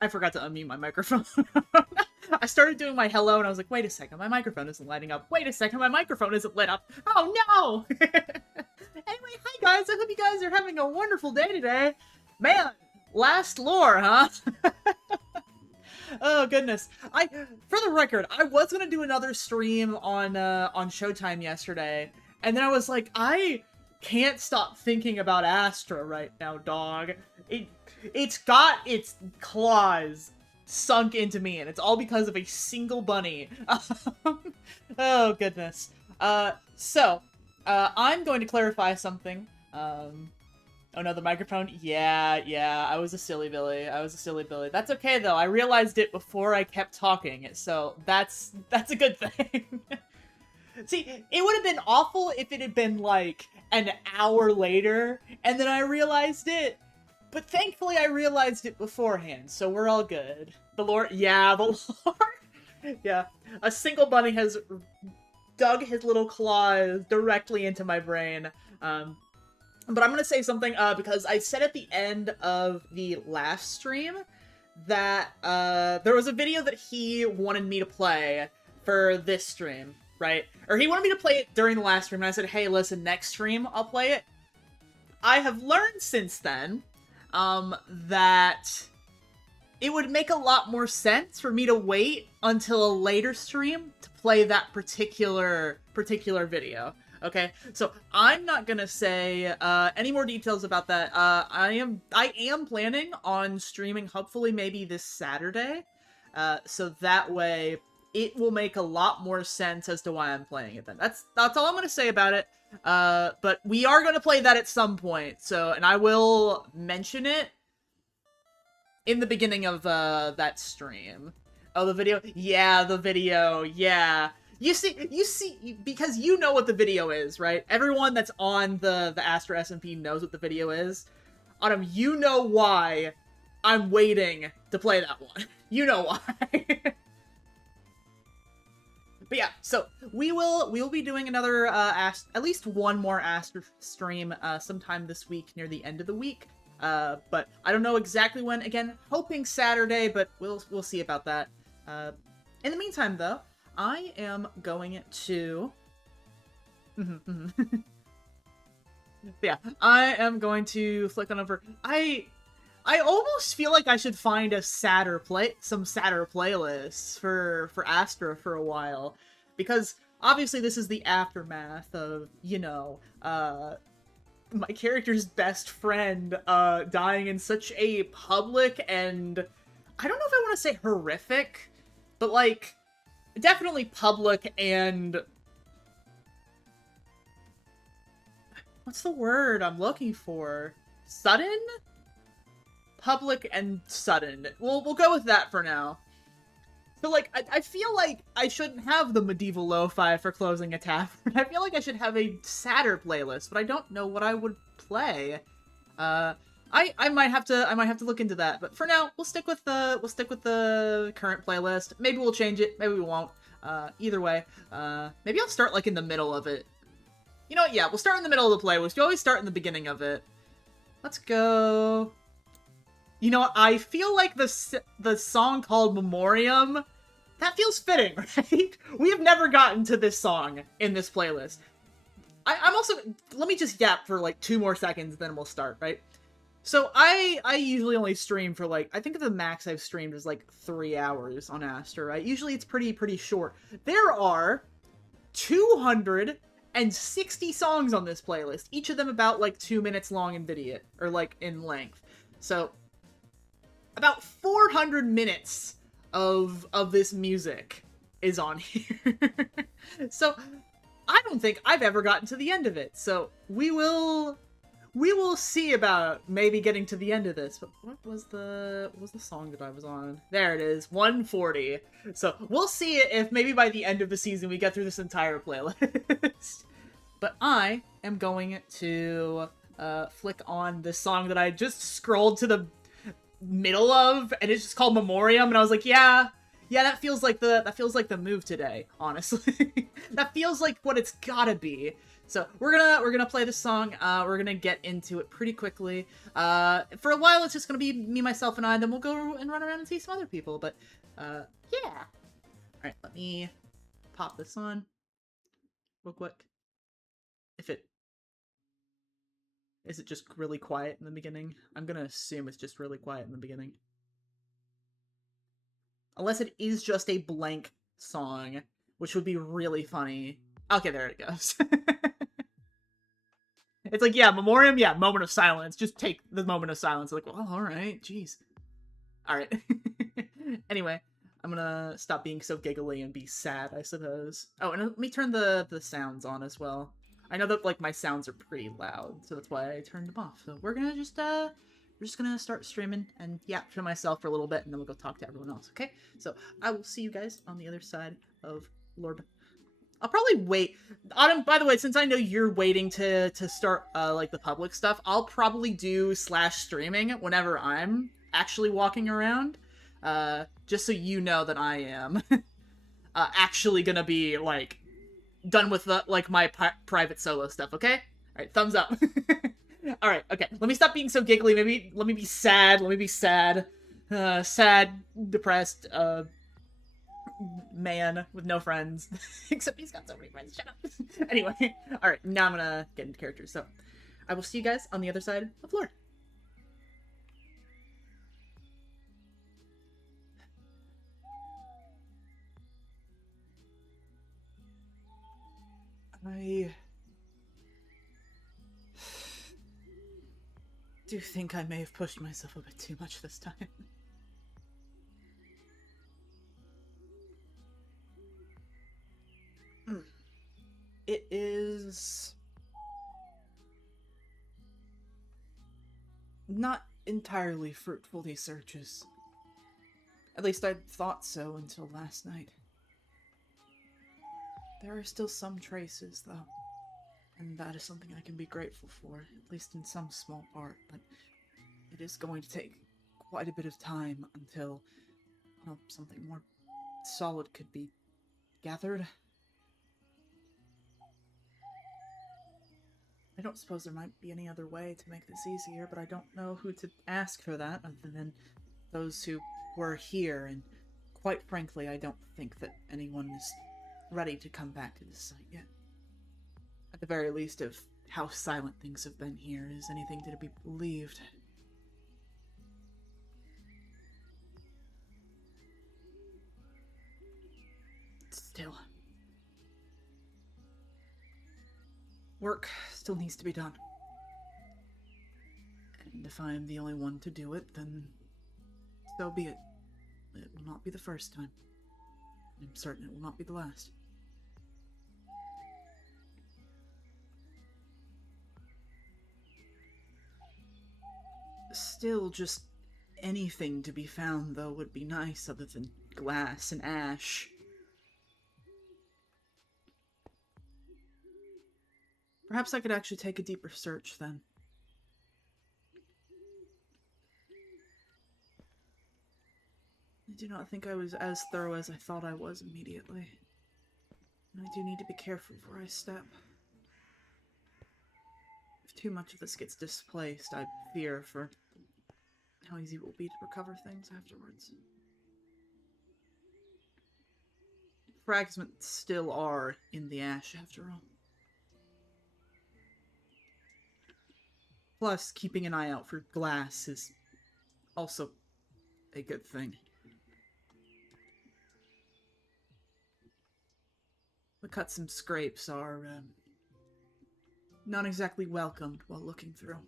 I forgot to unmute my microphone. I started doing my hello and I was like, wait a second, my microphone isn't lighting up. Wait a second, my microphone isn't lit up. Oh no! Anyway, hi guys, I hope you guys are having a wonderful day today. Man, last lore, huh? Oh goodness. For the record, I was gonna do another stream on Showtime yesterday, and then I was like, I can't stop thinking about Astra right now, dog. It's got its claws sunk into me, and it's all because of a single bunny. Oh goodness. I'm going to clarify something. Oh no, the microphone? Yeah, I was a silly Billy. That's okay, though. I realized it before I kept talking, so that's a good thing. See, it would have been awful if it had been, like, an hour later, and then I realized it. But thankfully, I realized it beforehand, so we're all good. The Lord... Yeah, the Lord... Yeah. A single bunny has dug his little claws directly into my brain. But I'm gonna say something, because I said at the end of the last stream that, there was a video that he wanted me to play for this stream, right? Or he wanted me to play it during the last stream, and I said, hey, listen, next stream, I'll play it. I have learned since then, that it would make a lot more sense for me to wait until a later stream to play that particular video. Okay, so I'm not gonna say any more details about that. I am planning on streaming, hopefully maybe this Saturday, so that way it will make a lot more sense as to why I'm playing it then. That's all I'm gonna say about it. But we are gonna play that at some point. So, and I will mention it in the beginning of that stream. Oh, the video? Yeah, the video. Yeah. You see, because you know what the video is, right? Everyone that's on the AstraSMP knows what the video is. Autumn, you know why I'm waiting to play that one. You know why. But yeah, so we will be doing another at least one more Astra stream sometime this week near the end of the week. But I don't know exactly when. Again, hoping Saturday, but we'll see about that. In the meantime, though, I am going to... Yeah, I am going to flick on over... I almost feel like I should find some sadder playlists for Astra for a while. Because, obviously, this is the aftermath of, you know, my character's best friend dying in such a public and... I don't know if I want to say horrific, but, like... definitely public and... What's the word I'm looking for? Sudden? Public and sudden. We'll go with that for now. So, like, I feel like I shouldn't have the medieval lo-fi for closing a tavern. I feel like I should have a sadder playlist, but I don't know what I would play. I might have to look into that. But for now, we'll stick with the current playlist. Maybe we'll change it. Maybe we won't. Either way, maybe I'll start like in the middle of it. You know what? Yeah, we'll start in the middle of the playlist. You always start in the beginning of it. Let's go. You know what? I feel like the song called Memoriam, that feels fitting, right? We have never gotten to this song in this playlist. I'm also, let me just yap for like 2 more seconds, then we'll start, right? So I usually only stream for like, I think the max I've streamed is like 3 hours on Astra, right? Usually it's pretty short. There are 260 songs on this playlist, each of them about like 2 minutes long in video, or like in length. So about 400 minutes of this music is on here. So I don't think I've ever gotten to the end of it. So we will see about maybe getting to the end of this. But what was the song that I was on? There it is, 140. So we'll see if maybe by the end of the season we get through this entire playlist. But I am going to flick on this song that I just scrolled to the middle of, and it's just called Memoriam, and I was like, yeah, that feels like the move today, honestly. That feels like what it's gotta be. So we're gonna play this song. We're gonna get into it pretty quickly. For a while, it's just gonna be me, myself, and I. Then we'll go and run around and see some other people. But yeah. All right, let me pop this on real quick. Is it just really quiet in the beginning? I'm gonna assume it's just really quiet in the beginning. Unless it is just a blank song, which would be really funny. Okay, there it goes. It's like, yeah, memoriam, yeah, moment of silence. Just take the moment of silence. Like, well, all right, jeez. All right. Anyway, I'm gonna stop being so giggly and be sad, I suppose. Oh, and let me turn the sounds on as well. I know that, like, my sounds are pretty loud, so that's why I turned them off. So we're just gonna start streaming and yap to myself for a little bit, and then we'll go talk to everyone else, okay? So I will see you guys on the other side of Lord. I'll probably wait. Autumn, by the way, since I know you're waiting to start, like, the public stuff, I'll probably do /streaming whenever I'm actually walking around, just so you know that I am actually gonna be, like, done with the, like, my private solo stuff, okay? Alright, thumbs up. Alright, okay. Let me stop being so giggly. Maybe, let me be sad. Let me be sad. Sad, depressed, man with no friends. Except he's got so many friends. Shut up. Anyway, alright, now I'm gonna get into characters. So, I will see you guys on the other side of Lord. I do think I may have pushed myself a bit too much this time. It is not entirely fruitful, these searches. At least I thought so until last night. There are still some traces, though, and that is something I can be grateful for, at least in some small part, but it is going to take quite a bit of time until, well, something more solid could be gathered. I don't suppose there might be any other way to make this easier, but I don't know who to ask for that other than those who were here, and quite frankly, I don't think that anyone is ready to come back to this site yet. At the very least, of how silent things have been here is anything to be believed. Still, work still needs to be done. And if I am the only one to do it, then so be it. It will not be the first time. I'm certain it will not be the last. Still, just anything to be found, though, would be nice other than glass and ash. Perhaps I could actually take a deeper search, then. I do not think I was as thorough as I thought I was immediately. And I do need to be careful where I step. If too much of this gets displaced, I fear for how easy it will be to recover things afterwards. Fragments still are in the ash, after all. Plus, keeping an eye out for glass is also a good thing. The cuts and scrapes are not exactly welcomed while looking through.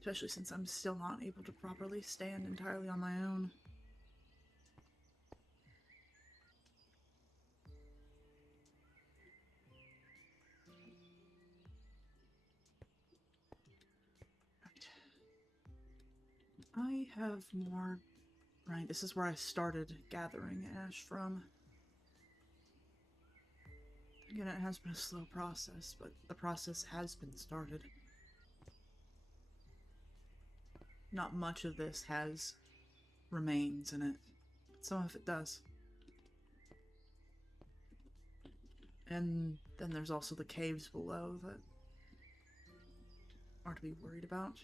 Especially since I'm still not able to properly stand entirely on my own. I have more... Right, this is where I started gathering ash from. Again, it has been a slow process, but the process has been started. Not much of this has remains in it, but some of it does. And then there's also the caves below that are to be worried about.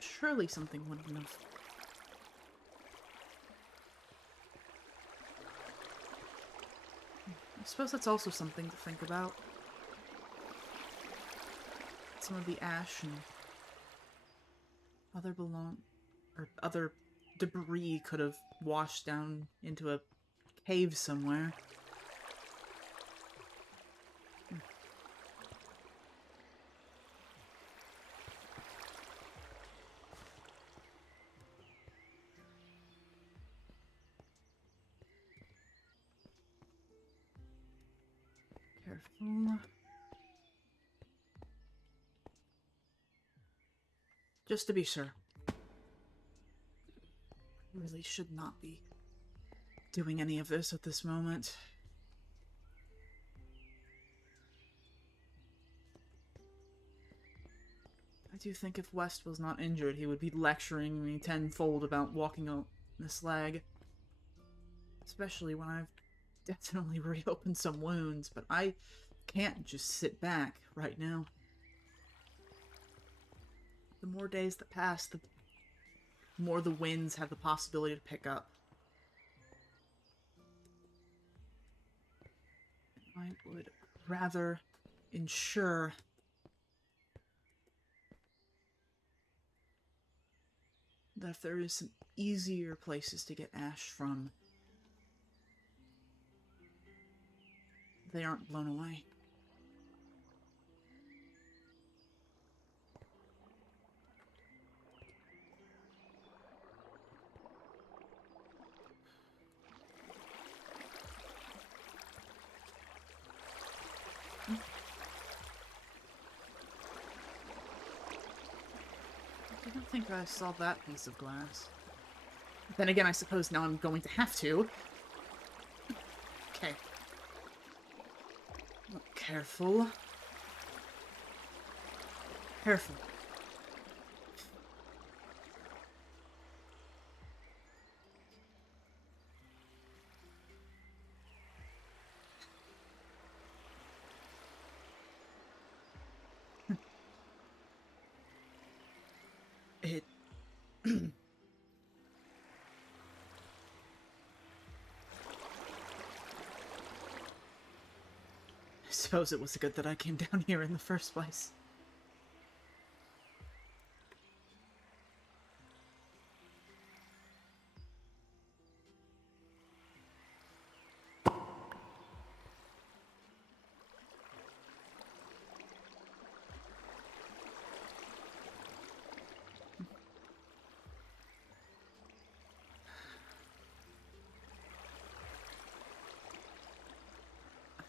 Surely something wouldn't have. I suppose that's also something to think about. Some of the ash and other debris could have washed down into a cave somewhere. Careful. Just to be sure. Really should not be doing any of this at this moment. I do think if West was not injured, he would be lecturing me tenfold about walking on this leg. Especially when I've definitely reopened some wounds, but I can't just sit back right now. The more days that pass, the more the winds have the possibility to pick up. I would rather ensure that if there is some easier places to get ash from, they aren't blown away. I don't think I saw that piece of glass. Then again, I suppose now I'm going to have to. Okay. Careful. Careful. It... I suppose it was good that I came down here in the first place.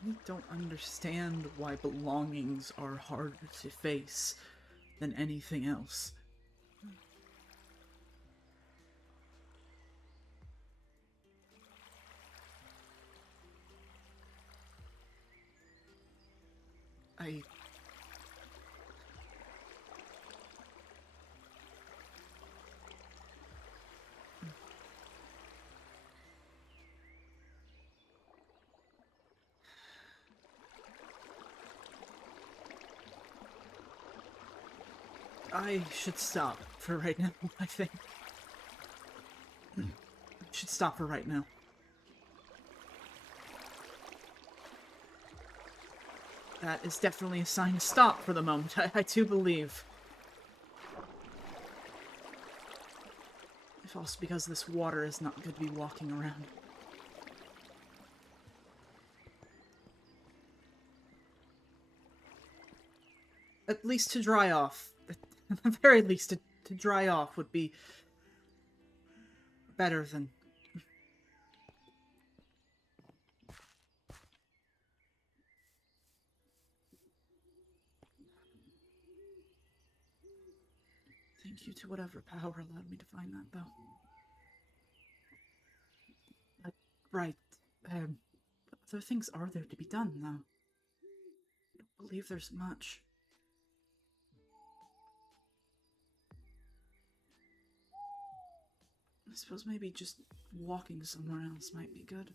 I don't understand why belongings are harder to face than anything else. I should stop for right now, I think. I should stop for right now. That is definitely a sign to stop for the moment, I do believe. If also because this water is not good to be walking around. At least to dry off. At the very least, to dry off would be better than... Thank you to whatever power allowed me to find that, though. Right. What other things are there to be done, though? believe there's much. I suppose maybe just walking somewhere else might be good.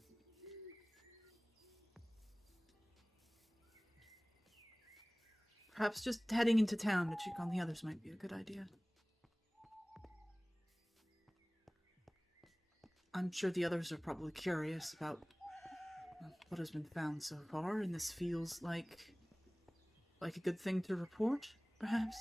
Perhaps just heading into town to check on the others might be a good idea. I'm sure the others are probably curious about what has been found so far, and this feels like a good thing to report, perhaps?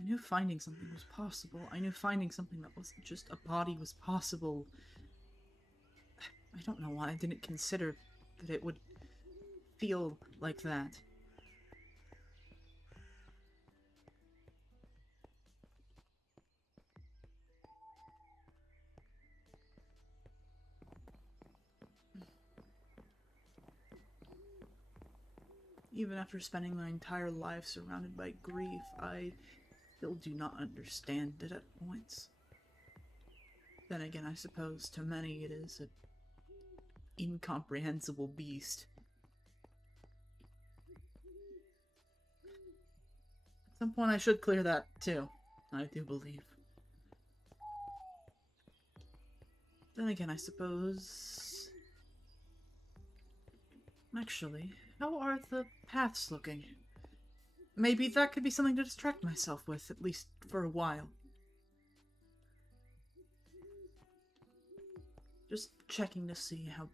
I knew finding something was possible. I knew finding something that wasn't just a body was possible. I don't know why I didn't consider that it would feel like that. Even after spending my entire life surrounded by grief, I still do not understand it at points. Then again, I suppose to many it is an incomprehensible beast. At some point I should clear that too, I do believe. Then again, I suppose... Actually, how are the paths looking? Maybe that could be something to distract myself with, at least for a while. Just checking to see how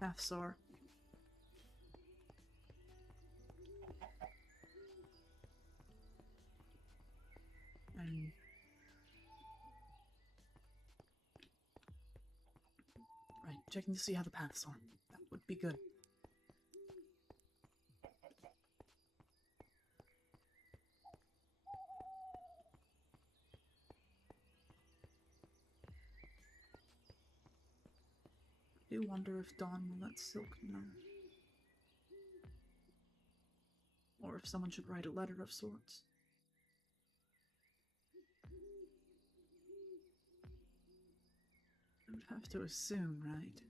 paths are. And... right, checking to see how the paths are. That would be good. I do wonder if Dawn will let Silk know. Or if someone should write a letter of sorts. I would have to assume, right?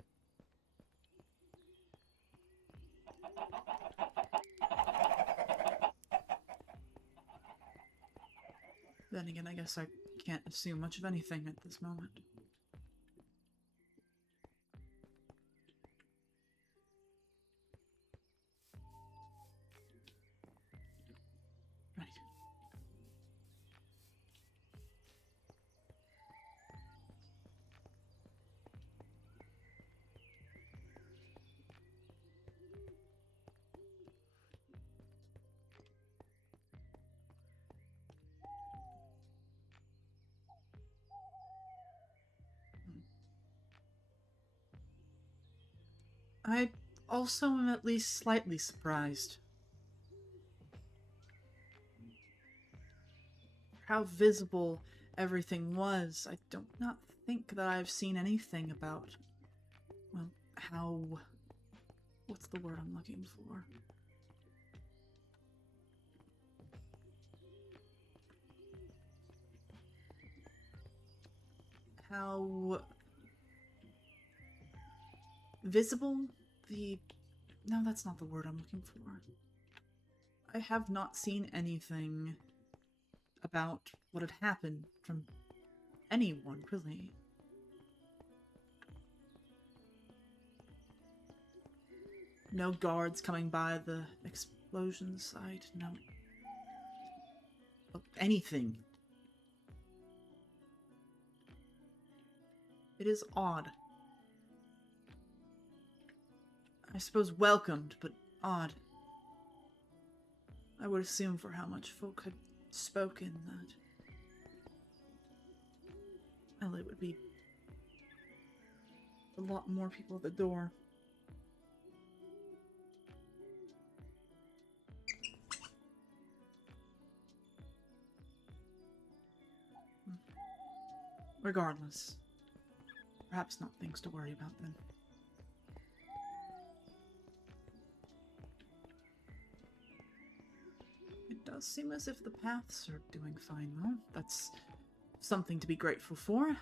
Then again, I guess I can't assume much of anything at this moment. Right. I also am at least slightly surprised. How visible everything was. I do not think that I've seen anything about, well, how... what's the word I'm looking for? How... visible the... no, that's not the word I'm looking for. I have not seen anything about what had happened from anyone, really. No guards coming by the explosion site, no... anything. It is odd. I suppose welcomed, but odd. I would assume for how much folk had spoken that... well, it would be a lot more people at the door. Regardless. Perhaps not things to worry about then. Does seem as if the paths are doing fine, though. That's something to be grateful for.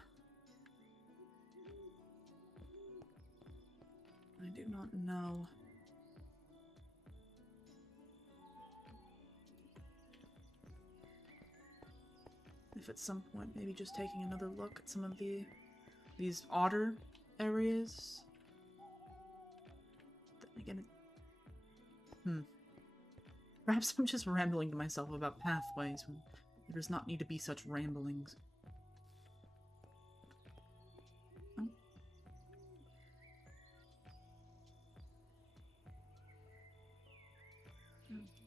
I do not know. If at some point maybe just taking another look at some of these odder areas. Then again, perhaps I'm just rambling to myself about pathways when there does not need to be such ramblings. Oh.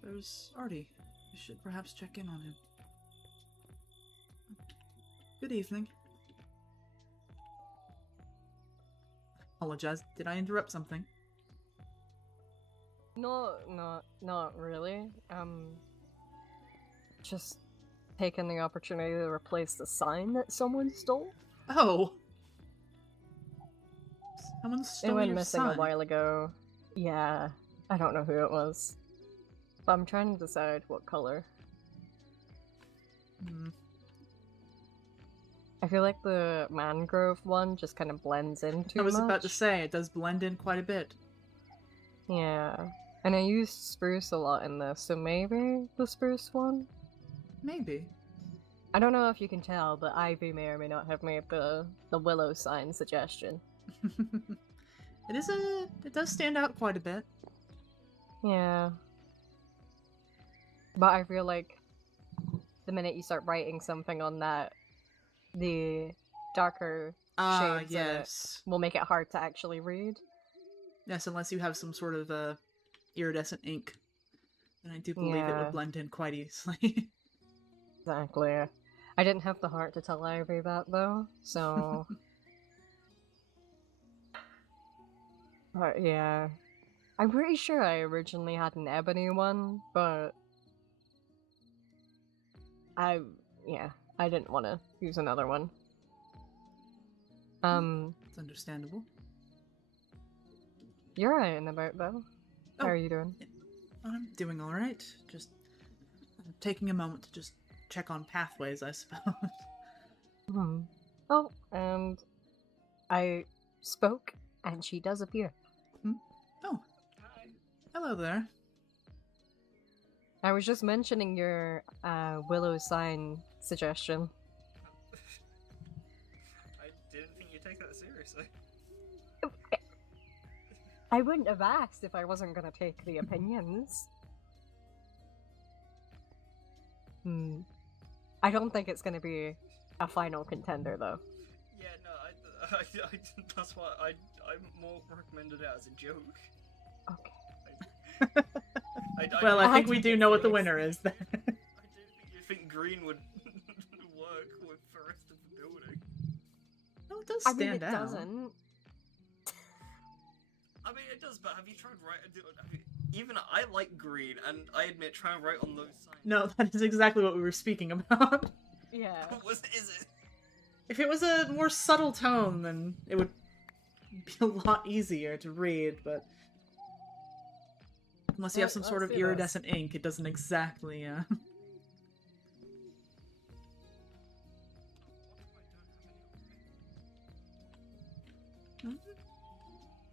There's Artie. I should perhaps check in on him. Good evening. Apologize. Did I interrupt something? No, not really. Just taking the opportunity to replace the sign that someone stole. Oh! Someone It stole went your missing sign. a while ago. Yeah, I don't know who it was. But I'm trying to decide what color. I feel like the mangrove one just kind of blends in too much. I was about to say, it does blend in quite a bit. Yeah. And I used spruce a lot in this, so maybe the spruce one? Maybe. I don't know if you can tell, but Ivy may or may not have made the willow sign suggestion. It does stand out quite a bit. Yeah. But I feel like the minute you start writing something on that, the darker shades in it will make it hard to actually read. Yes, unless you have some sort of iridescent ink. And I do believe it would blend in quite easily. Exactly. I didn't have the heart to tell Ivy that, though, so... But yeah. I'm pretty sure I originally had an ebony one, but... I didn't want to use another one. It's understandable. You're right in about, though. How are you doing? I'm doing alright. Just taking a moment to just check on pathways, I suppose. Oh, and I spoke, and she does appear. Oh. Hello there. I was just mentioning your willow sign suggestion. I didn't think you'd take that seriously. I wouldn't have asked if I wasn't gonna take the opinions. I don't think it's gonna be a final contender, though. Yeah, no, I that's why I more recommended it as a joke. Okay. Well, I think we do know what the winner is then. I didn't think you'd think green would work with the rest of the building. No, it does stand out. Doesn't. I mean, it does, but have you tried writing? Even I like green, and I admit trying to write on those signs. No, that is exactly what we were speaking about. Yeah. Is it? If it was a more subtle tone, then it would be a lot easier to read, but unless you have some sort of iridescent ink, it doesn't exactly,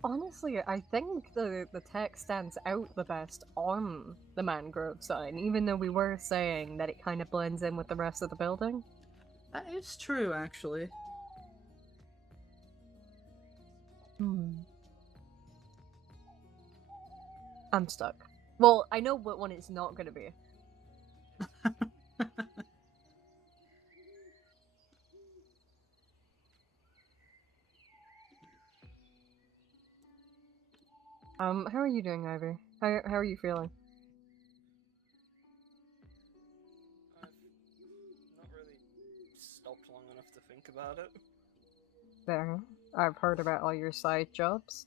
Honestly, I think the text stands out the best on the mangrove sign, even though we were saying that it kind of blends in with the rest of the building. That is true, actually. I'm stuck. Well, I know what one it's not gonna be. How are you doing, Ivy? How are you feeling? I've not really stopped long enough to think about it. There. I've heard about all your side jobs.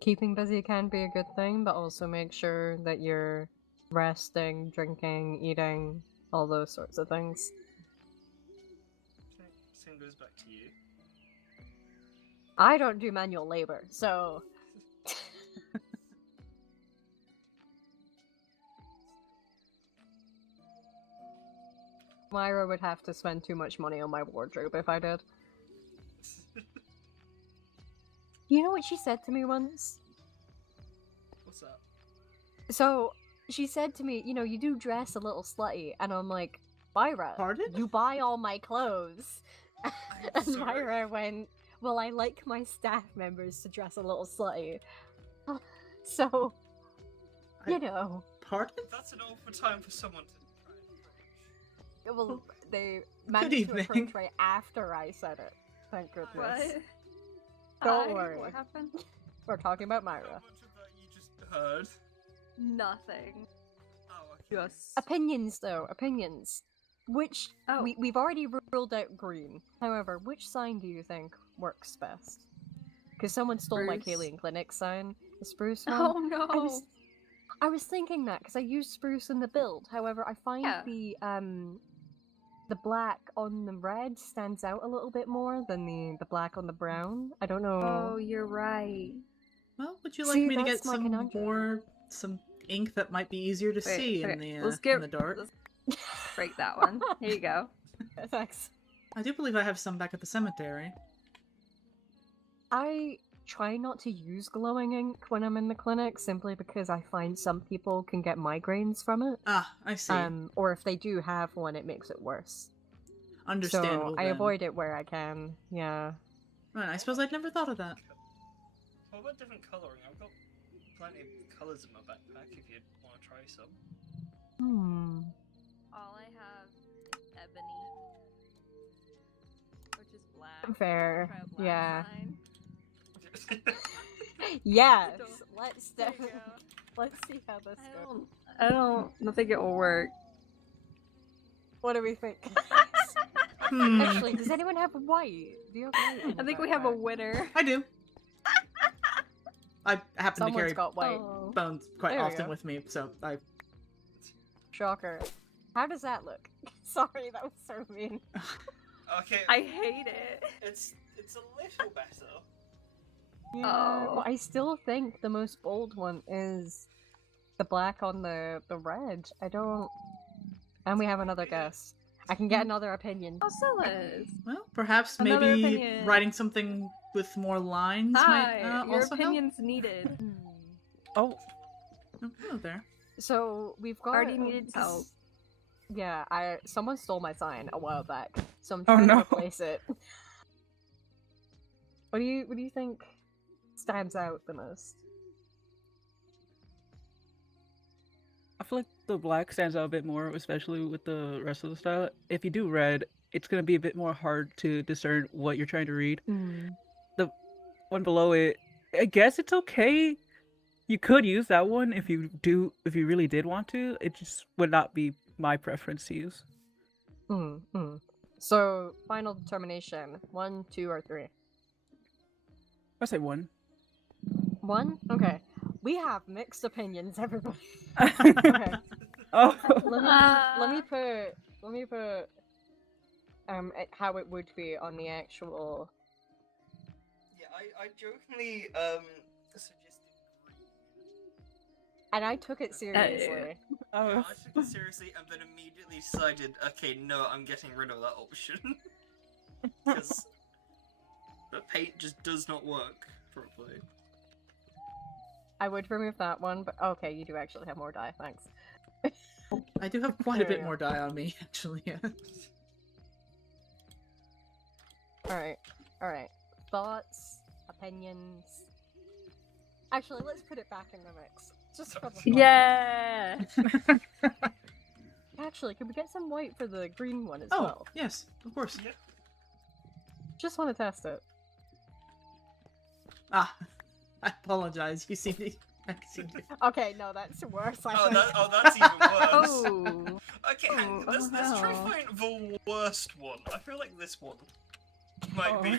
Keeping busy can be a good thing, but also make sure that you're resting, drinking, eating, all those sorts of things. Same goes back to you. I don't do manual labor, so... Myra would have to spend too much money on my wardrobe if I did. You know what she said to me once? What's that? So, she said to me, you know, you do dress a little slutty, and I'm like, Myra, Pardon? you buy all my clothes. And sorry. Myra went, well, I like my staff members to dress a little slutty. So, you know. Pardon? That's an awful time for someone to try and approach. Well, they managed to evening. approach right after I said it. Thank goodness. What? Don't Hi, worry. What happened? We're talking about How Myra. much of that you just heard? Nothing. Oh, okay. Just. Opinions, though. Opinions. Which, Oh. we've already ruled out green. However, which sign do you think works best? Because someone stole my Spruce. Kaylee Clinic sign. The spruce one. Oh no. I was thinking that because I used spruce in the build. However, I find Yeah. the black on the red stands out a little bit more than the black on the brown. I don't know. Oh, you're right. Well, would you like See, me to that's get my conundrum. some ink that might be easier to Wait, see okay, in the let's in the dark? let's break that one. Here you go. Thanks. I do believe I have some back at the cemetery. I try not to use glowing ink when I'm in the clinic simply because I find some people can get migraines from it. Ah, I see. Or if they do have one, it makes it worse. Understandable. So I then. avoid it where I can. Yeah. Right, I suppose I'd never thought of that. What about different colouring? I've got plenty of colours in my backpack if you want to try some. All I have is ebony, which is black. Fair. Try a black Yeah. sign. Yes. Don't- Let's There you definitely. go. Let's see how this I goes. don't think it will work. What do we think? Hmm. Actually, does anyone have white? Do you have white? in I your think we have a backpack? winner. I do. I happen to Someone's carry got white. Oh. bones quite There we often go. with me, so I. Shocker. How does that look? Sorry, that was so mean. Okay, I hate it. it's a little better. Yeah, Oh. well, I still think the most bold one is the black on the red. I don't. And we have another guess. I can get another opinion. Oh, Silas. Well, perhaps Another maybe opinion. writing something with more lines Hi, might your also opinion's needed. Hmm. help. Oh, hello there. So we've got. Already needed this- help. Yeah, someone stole my sign a while back, so I'm Oh, trying no. to replace it. What do you think stands out the most? I feel like the black stands out a bit more, especially with the rest of the style. If you do red, it's going to be a bit more hard to discern what you're trying to read. The one below it, I guess it's okay. You could use that one if you really did want to. It just would not be my preference to use. So, final determination: 1, 2, or 3? I say one. 1? Okay. We have mixed opinions, everybody. Okay. Oh, Let me put how it would be on the actual. Yeah, I jokingly suggested green. And I took it seriously. Yeah, oh. I took it seriously and then immediately decided, okay, no, I'm getting rid of that option. Because the paint just does not work properly. I would remove that one, but okay, you do actually have more dye, thanks. I do have quite a There we bit go. more dye on me, actually. Alright. Thoughts, opinions. Actually, let's put it back in the mix. Just for the fun of it. Yeah. Actually, could we get some white for the green one as Oh, well? yes, of course. Yeah. Just want to test it. Ah, I apologize. You seem to. I seem to. Okay, no, that's worse. I Oh, think. that's even worse. Oh. Okay, hang on, Oh, let's try no. find the worst one. I feel like this one might Oh. be. Do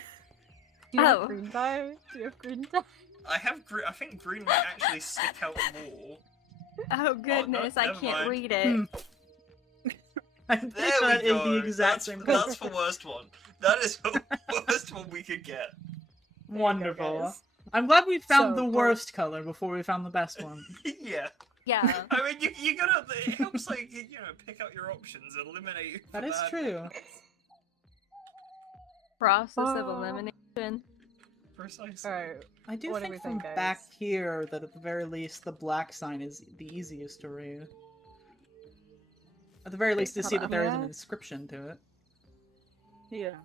you have Oh. green dye? Do you have green dye? I think green might actually stick out more. Oh goodness, I never can't mind. read it. I'm There that we is go. the exact That's, same that's color. the worst one. That is the worst one we could get. There you go, Wonderful. guys. I'm glad we found So, the for- worst color before we found the best one. Yeah. Yeah. I mean, you gotta. It helps, like, pick out your options, eliminate. That the is bad true. ones. Process of elimination. Precisely. Alright, I do What do think we from think, back guys? here that at the very least the black sign is the easiest to read. At the very least to see that there is an Yeah. inscription to it. Yeah.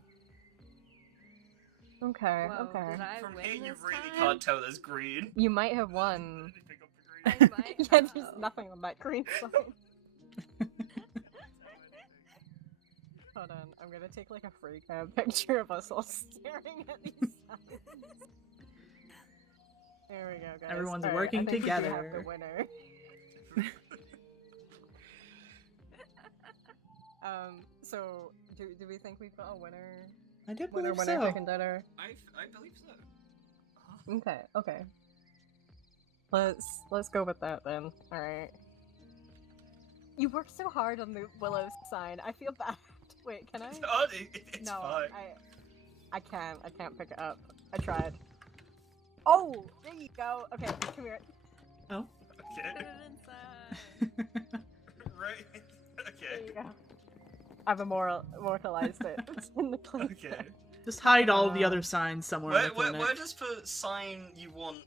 okay, Whoa, okay. did I From win here, you this really time? can't tell there's green. You might have won. Pick up the I green. might Yeah, there's have. nothing on that green sign. Hold on, I'm gonna take like a free cam picture of us all staring at these signs. There we go, guys. Everyone's Alright, working I think we do have together. the winner. So do we think we've got a winner? I do Winner, believe winner, so. chicken dinner. I believe so. Okay, okay. Let's go with that then. All right. You worked so hard on the Willow sign. I feel bad. Wait, can I? Oh, it's No, fine. I can't pick it up. I tried. Oh, there you go. Okay, come here. Oh. Put Okay. it inside. Right. There Okay. you go. I've immortalized it. It's in the clip. Okay. Just hide all the other signs somewhere in the Where clinic. does the sign you want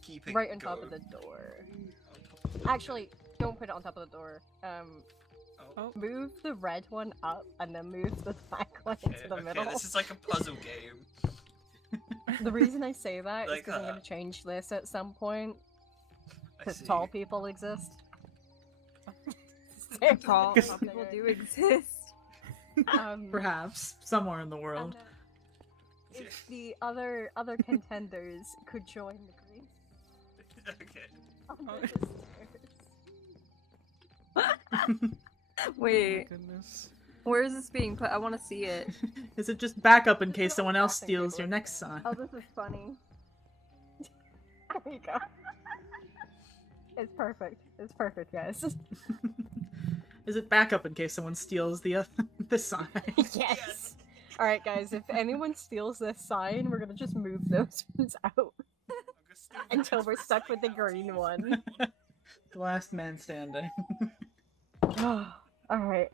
keeping Right on go? top of the door. On top of the- Actually, don't put it on top of the door. Oh, Move the red one up and then move the black one into the middle. This is like a puzzle game. The reason I say that is Like because I'm going that. to change this at some point. I Because see. tall people exist. Tall Because- people do exist. Perhaps somewhere in the and, world. if the other contenders could join the green Okay. under the stairs. Wait, Goodness. where is this being put? I want to see it. Is it just backup in case is someone else nothing steals people your are next saying. sign? Oh, this is funny. There you go. It's perfect. It's perfect, guys. Is it backup in case someone steals the this sign? Yes. All right, guys. If anyone steals this sign, we're gonna just move those ones out I'm gonna steal the until next we're stuck with the sign out. green one. The last man standing. All right.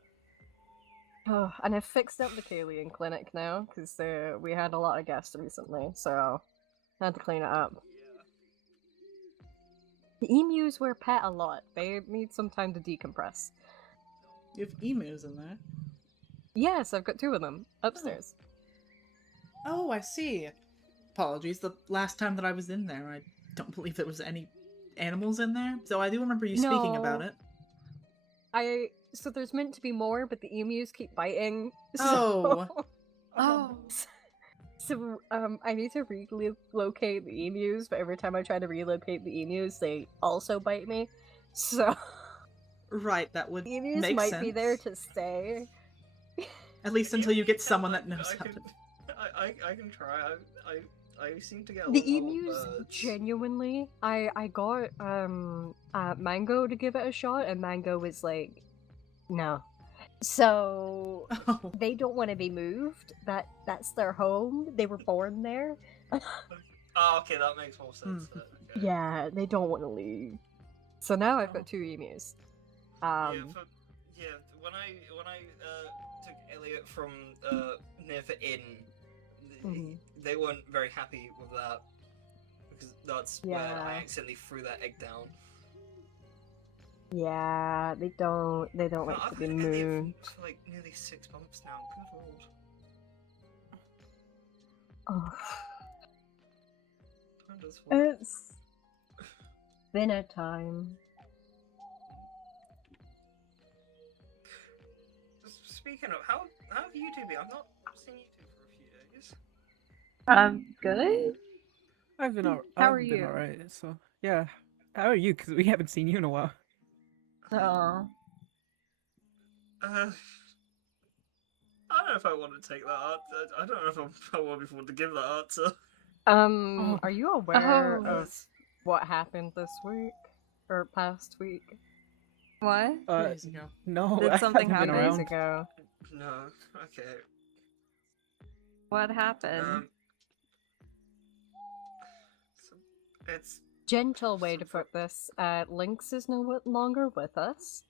Oh, and I've fixed up the Kalian clinic now because we had a lot of guests recently, so I had to clean it up. Yeah. The emus were pet a lot. They need some time to decompress. You have emus in there. Yes, I've got 2 of them upstairs. Oh, I see. Apologies. The last time that I was in there, I don't believe there was any animals in there. So I do remember you speaking about No. it. So there's meant to be more, but the emus keep biting. Oh. Oh. So I need to relocate the emus, but every time I try to relocate the emus, they also bite me. So Right, that would emus make might sense. be there to stay. At least until you get someone that Yeah, knows how to. I can try. I seem to get a The lot of emus, birds. genuinely, I got Mango to give it a shot, and Mango was like, no. So Oh, they don't want to be moved. That's their home. They were born there. Oh, okay, that makes more sense. Then. Okay. Yeah, they don't want to leave. So now I've got 2 emus. Yeah, when I took Elliot from near the inn, Mhm. they weren't very happy with that because that's where Yeah. I accidentally threw that egg down. Yeah, they don't like I've to be had Elliot moved. for like nearly 6 months now. Good lord. Oh, Time does fly. it's dinner time. Speaking of, how have you two been? I've not seen you two for a few days. Good. I've been How I've are been you? alright. So yeah, how are you? Because we haven't seen you in a while. Oh. I don't know if I want to take that answer. I don't know if I want to give that answer. Are you aware Oh. of what happened this week? or past week? What? 2 days ago. No, Did I something haven't been happen? Days around. ago. No. Okay. What happened? So it's Gentle way to put this. Lynx is no longer with us.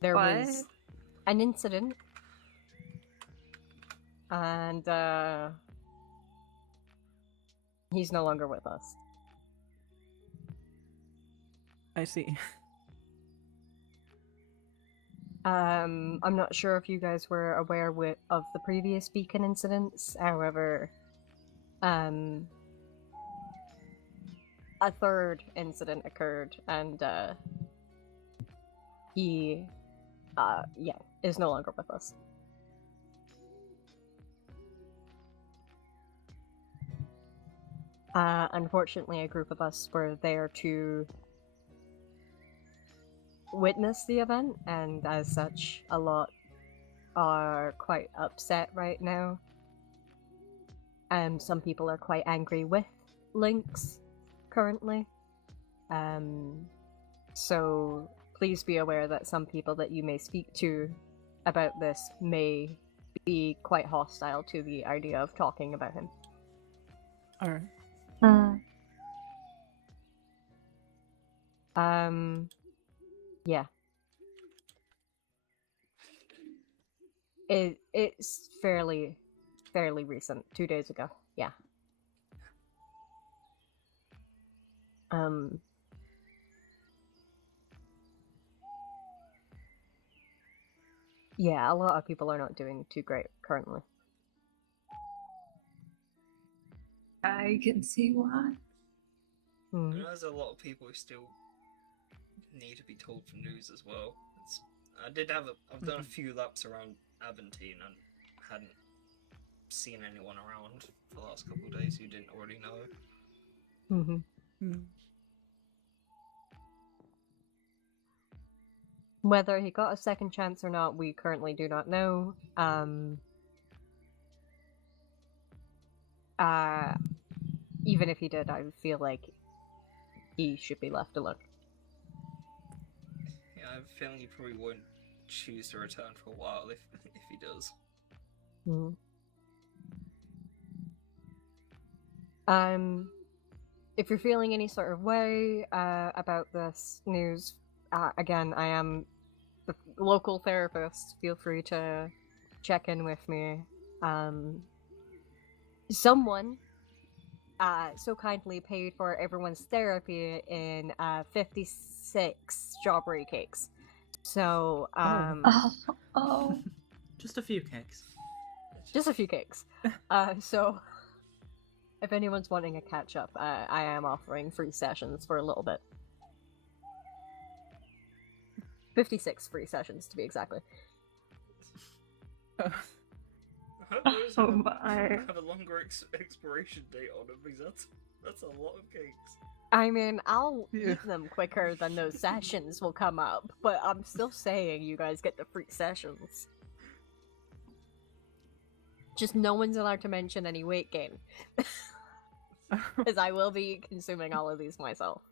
There What? was an incident, and he's no longer with us. I see. I'm not sure if you guys were aware of the previous beacon incidents. However, a third incident occurred, and he, is no longer with us. Unfortunately, a group of us were there to witness the event, and as such, a lot are quite upset right now. Some people are quite angry with Lynx currently. So please be aware that some people that you may speak to about this may be quite hostile to the idea of talking about him. Alright. Yeah. It's fairly recent, 2 days ago. Yeah. Yeah, a lot of people are not doing too great currently. I can see why. I know there's a lot of people who still need to be told from news as well. I've done a few laps around Aventine and hadn't seen anyone around for the last couple of days who didn't already know. Whether he got a second chance or not, we currently do not know. Even if he did, I feel like he should be left alone. Yeah, I have a feeling he probably won't choose to return for a while if he does. If you're feeling any sort of way about this news, again, I am the local therapist. Feel free to check in with me. Someone so kindly paid for everyone's therapy in 56 strawberry cakes. So, Oh. Just a few cakes. just a few cakes. So, if anyone's wanting a catch up, I am offering free sessions for a little bit. 56 free sessions to be exactly. I hope those Oh my. have a longer expiration date on them because that's a lot of cakes. I mean, I'll eat them quicker than those sessions will come up, but I'm still saying you guys get the free sessions. Just no one's allowed to mention any weight gain. Because I will be consuming all of these myself.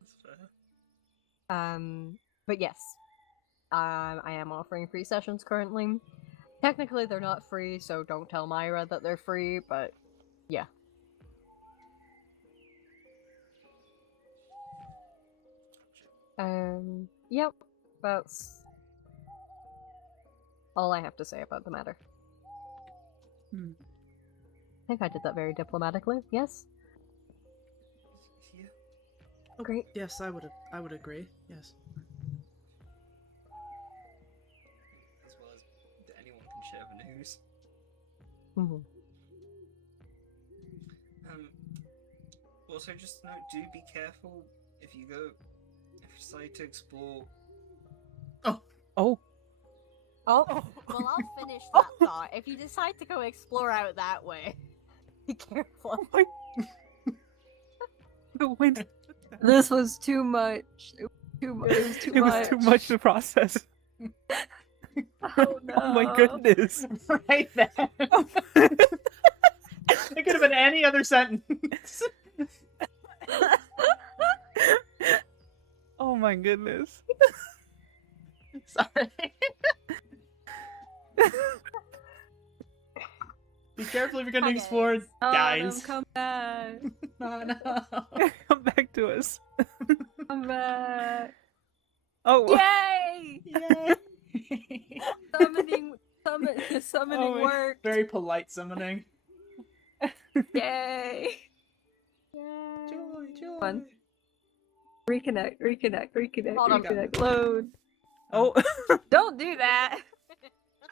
That's fair. But yes. I am offering free sessions currently. Technically they're not free, so don't tell Myra that they're free, but yeah. Yep, that's all I have to say about the matter. I think I did that very diplomatically, yes? Yeah. Great. Yes, I would agree. Yes. As well as anyone can share the news. Also, just note: do be careful if you decide to explore. Oh, Oh, well, I'll finish that thought. If you decide to go explore out that way, be careful. the wind. This was too much. It was too much. Was too much to process. Oh no. Oh my goodness. Right then. It could have been any other sentence. Oh my goodness. Sorry. Be careful if you're gonna Okay. explore, guys. Come back. Oh, no. Come back to us. Come back. Oh, Yay! Yay. Summoning Oh my- work. Very polite summoning. Yay! Joy, joy. Fun. Reconnect. Hold on. Reconnect. Load. oh, Don't do that.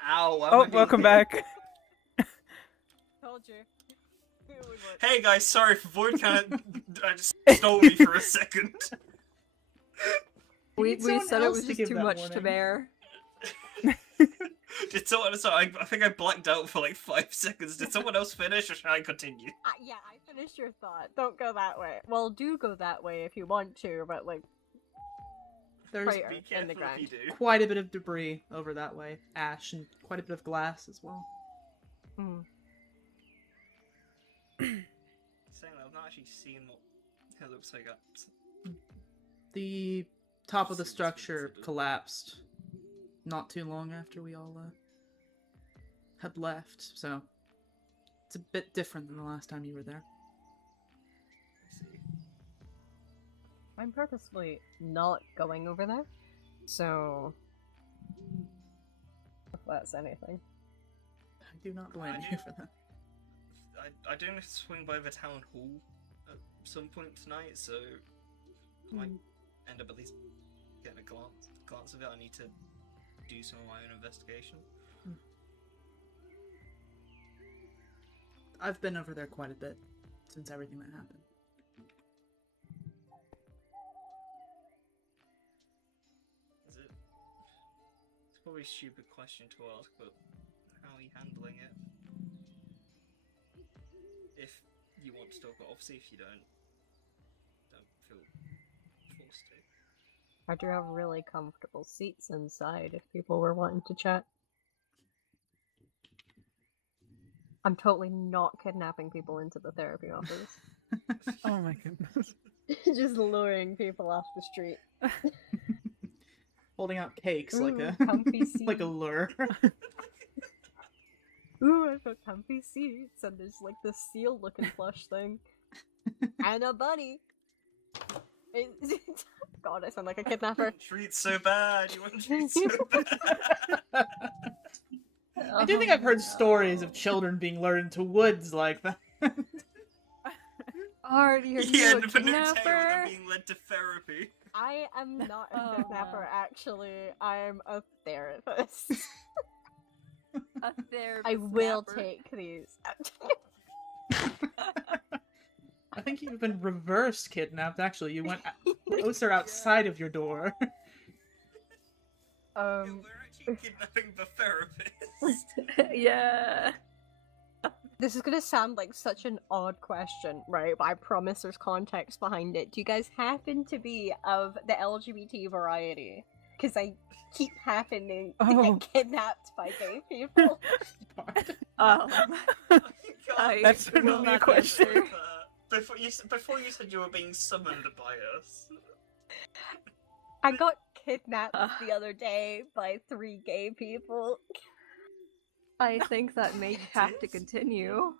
Ow! why am I oh! being Welcome hit? back. Told you. It would work. Hey guys, sorry for Void kind of just stole me for a second. We need someone said it else was to just give too that much to warning. bear. Did someone? Sorry, I think I blacked out for like 5 seconds. Did someone else finish, or should I continue? Yeah, I finished your thought. Don't go that way. Well, do go that way if you want to, but like, There's Right. Be in the careful if ground. you do. quite a bit of debris over that way. Ash and quite a bit of glass as well. Saying that, I've not actually seen what it looks like. The top of the Seems structure considered. collapsed not too long after we all had left, so it's a bit different than the last time you were there. I see. I'm purposefully not going over there. So, if that's anything. I do not blame I you do- for that. I do need to swing by the town hall at some point tonight, so I might end up at least getting a glance of it. I need to do some of my own investigation. I've been over there quite a bit since everything that happened. Is it? It's probably a stupid question to ask, but how are you handling it? If you want to talk, but obviously if you don't feel forced to. I do have really comfortable seats inside if people were wanting to chat. I'm totally not kidnapping people into the therapy office. Oh my goodness. Just luring people off the street. Holding out cakes like Ooh, a comfy like a seat. lure. Ooh, I've got comfy seats, and there's like this seal-looking plush thing. And a bunny! God, I sound like a kidnapper. Treat so bad. You want treat so bad. I do think I've heard stories of children being lured into woods like that. Art, you're Yeah, you a and for new tale, they're kidnapper? being led to therapy. I am not a Oh, kidnapper, wow. actually. I'm a therapist. A therapist. I will snapper. take these. I think you've been reverse kidnapped, actually. You went closer outside of your door. Yeah, we're actually kidnapping the therapist. Yeah. This is gonna sound like such an odd question, right? But I promise there's context behind it. Do you guys happen to be of the LGBT variety? Because I keep happening to Oh. get kidnapped by gay people. That's will really a not question. answer. Before you said you were being summoned by us. I got kidnapped the other day by 3 gay people. I think that may have to continue.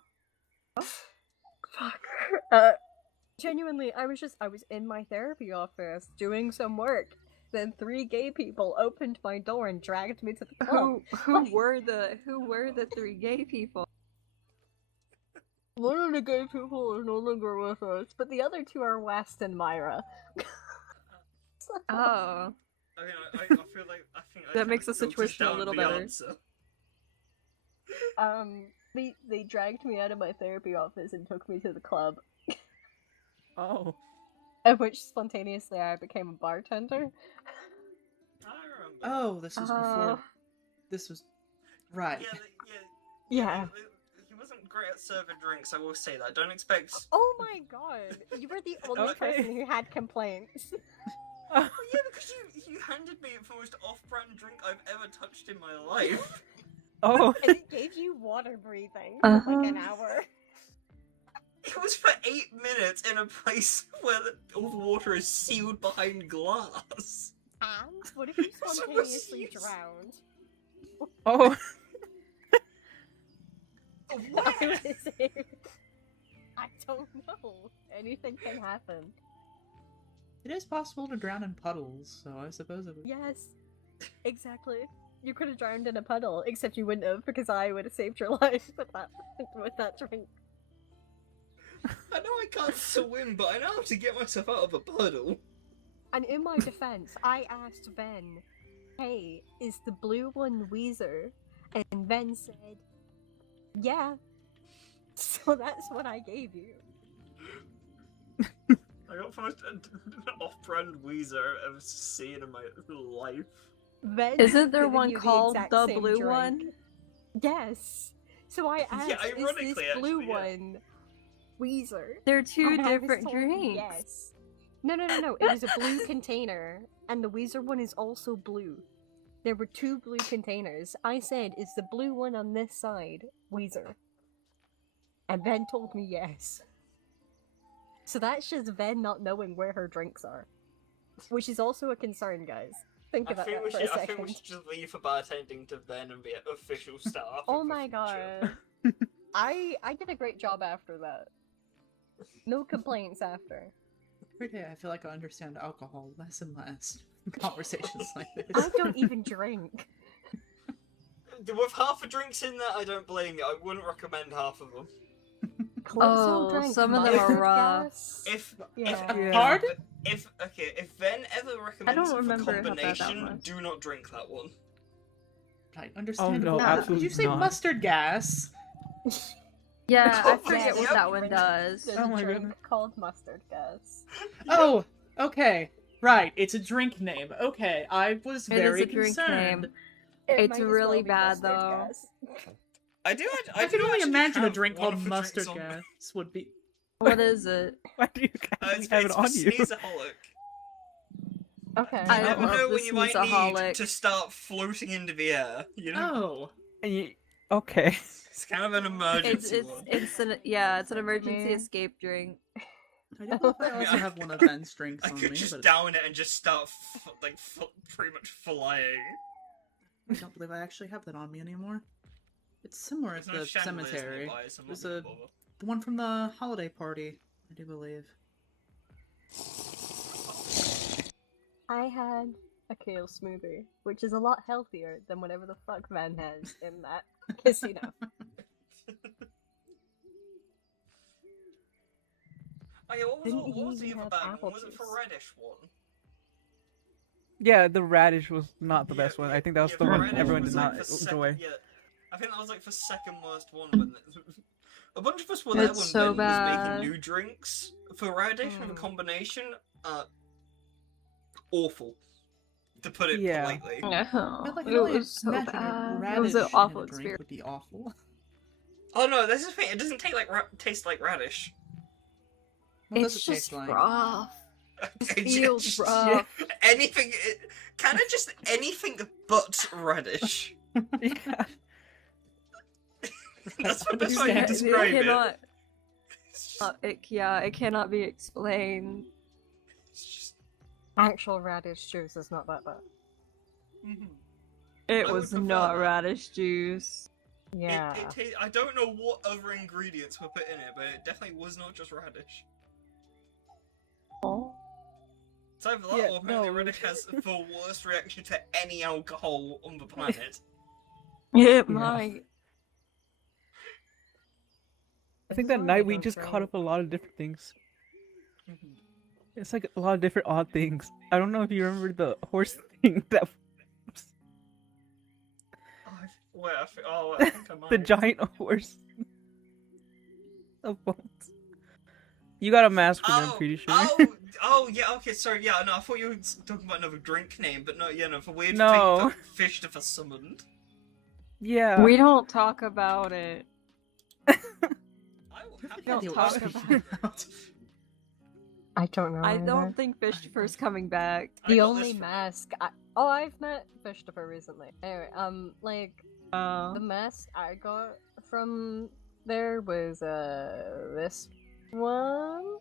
Fuck. Genuinely, I was in my therapy office doing some work. Then 3 gay people opened my door and dragged me to the club. Who were the 3 gay people? One of the gay people is no longer with us, but the other 2 are West and Myra. Oh. I mean, I feel like I think That makes the filters situation a down little the better. answer. They dragged me out of my therapy office and took me to the club, Oh. at which spontaneously I became a bartender. I remember. Oh, this was before. Oh. This was right. Yeah. He wasn't great at serving drinks. I will say that. Don't expect. Oh my god, you were the only Okay. person who had complaints. Oh yeah, because you handed me the most off-brand drink I've ever touched in my life. Oh. And it gave you water breathing for like an hour. It was for 8 minutes in a place where all the water is sealed behind glass. And what if you So spontaneously serious. drowned? Oh, I Where? would say, I don't know. Anything can happen. It is possible to drown in puddles, so I suppose it would. Yes, exactly. You could have drowned in a puddle, except you wouldn't have, because I would have saved your life with that drink. I know I can't swim, but I know how to get myself out of a puddle. And in my defense, I asked Ven, hey, is the blue one Weezer? And Ven said, yeah. So that's what I gave you. I got the most off-brand Weezer I've ever seen in my life. Ven Isn't there given one you called exact the same blue drink. one? Yes. So I asked, Yeah, is ironically, this blue actually, yeah. one Weezer? They're two And I was different told drinks. Yes. No. It was a blue container, and the Weezer one is also blue. There were two blue containers. I said, is the blue one on this side Weezer? And Ven told me yes. So that's just Ven not knowing where her drinks are. Which is also a concern, guys. Think I about think, that for a I second. think we should just leave for bartending to Ben and be official staff. Oh in the my future. god. I did a great job after that. No complaints after. Every day I feel like I understand alcohol less and less in conversations like this. I don't even drink. With half the drinks in there, I don't blame you. I wouldn't recommend half of them. Calypso Oh, drank some of them are mustard rough. gas. If Yeah. Yeah. Hard? if Ven ever recommends it for remember how bad that combination, was. do not drink that one. Right, understandable. no, Did absolutely you say not. mustard gas? Yeah, I Oh, forget yeah, what that one does. There's Oh a my drink goodness. called mustard gas. Oh, okay. Right, it's a drink name. Okay, I was It is very a drink concerned. name. It It's might as really well be bad, mustard though. gas. I can only imagine a drink called mustard mustard gas would be. What is it? Why do you guys It's, have it it's on for you? Sneezaholic. Okay. I You never love know the when you might need Sneezaholic. to start floating into the air. You know, Oh, And you... Okay. it's kind of an emergency one. It's an emergency Yeah. escape drink. I don't know if I I mean, also I have one of could- Ben's drinks I on could me, just but down it and just start pretty much flying. I don't believe I actually have that on me anymore. It's similar There's to no the chandeliers cemetery. nearby, so I'm not There's gonna a bother. the one from the holiday party, I do believe. I had a kale smoothie, which is a lot healthier than whatever the fuck Van has in that casino. Oh yeah, what Didn't was he the other have bad apple one? Was it for juice? Reddish one? Yeah, the radish was not the Yeah, best one. yeah, I think that was yeah, the the one Reddish everyone was did like not the second- enjoy. Yeah, I think that was like the second worst one. When a bunch of us were there It's when so Ben was bad. making new drinks for Reddish and the combination. Awful, to put it Yeah. politely. But like, I It can only was so imagine a bad. It radish was an in awful a drink experience. would be awful. Oh no, this is the thing. It doesn't taste like radish. What does It's it just taste like? rough. It feels just- rough. Anything, kind of just anything but radish. Yeah. That's what But that's you how you can't- describe it. cannot. It's just- It cannot be explained. it's just- Actual radish juice is not that bad. mhm. It I would was prefer not that. radish juice. Yeah. I don't know what other ingredients were put in it, but it definitely was not just radish. It's either that Yeah, or apparently no. radish has the worst reaction to any alcohol on the planet. It might. I think This that is why night I we don't just caught drink. up a lot of different things. It's like a lot of different odd things. I don't know if you remember the horse thing that I think I might. the giant horse. Of bones. You got a mask from it, I'm pretty sure. Yeah, okay, sorry, yeah, no, I thought you were talking about another drink name, but no, yeah, no, for weird No. thing that fish to summoned. Yeah. We don't talk about it. I will have Don't to talk ask about you it. I don't know. I either. don't think Fishtifer's coming back. I The got only this from- mask. I've met Fishtifer recently. Anyway, like the mask I got from there was this One.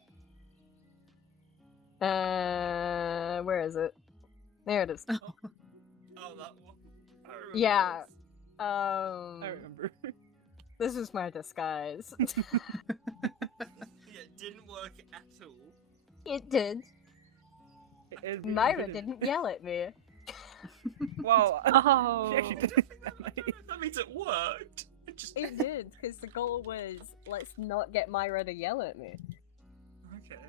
Where is it? There it is. Oh, that one. I remember Yeah. this. I remember. This is my disguise. Yeah, it didn't work at all. It did. It really Myra didn't yell at me. Well, Oh. she actually did. I don't know if that means it worked. It just... It did, because the goal was, let's not get Myra to yell at me. Okay.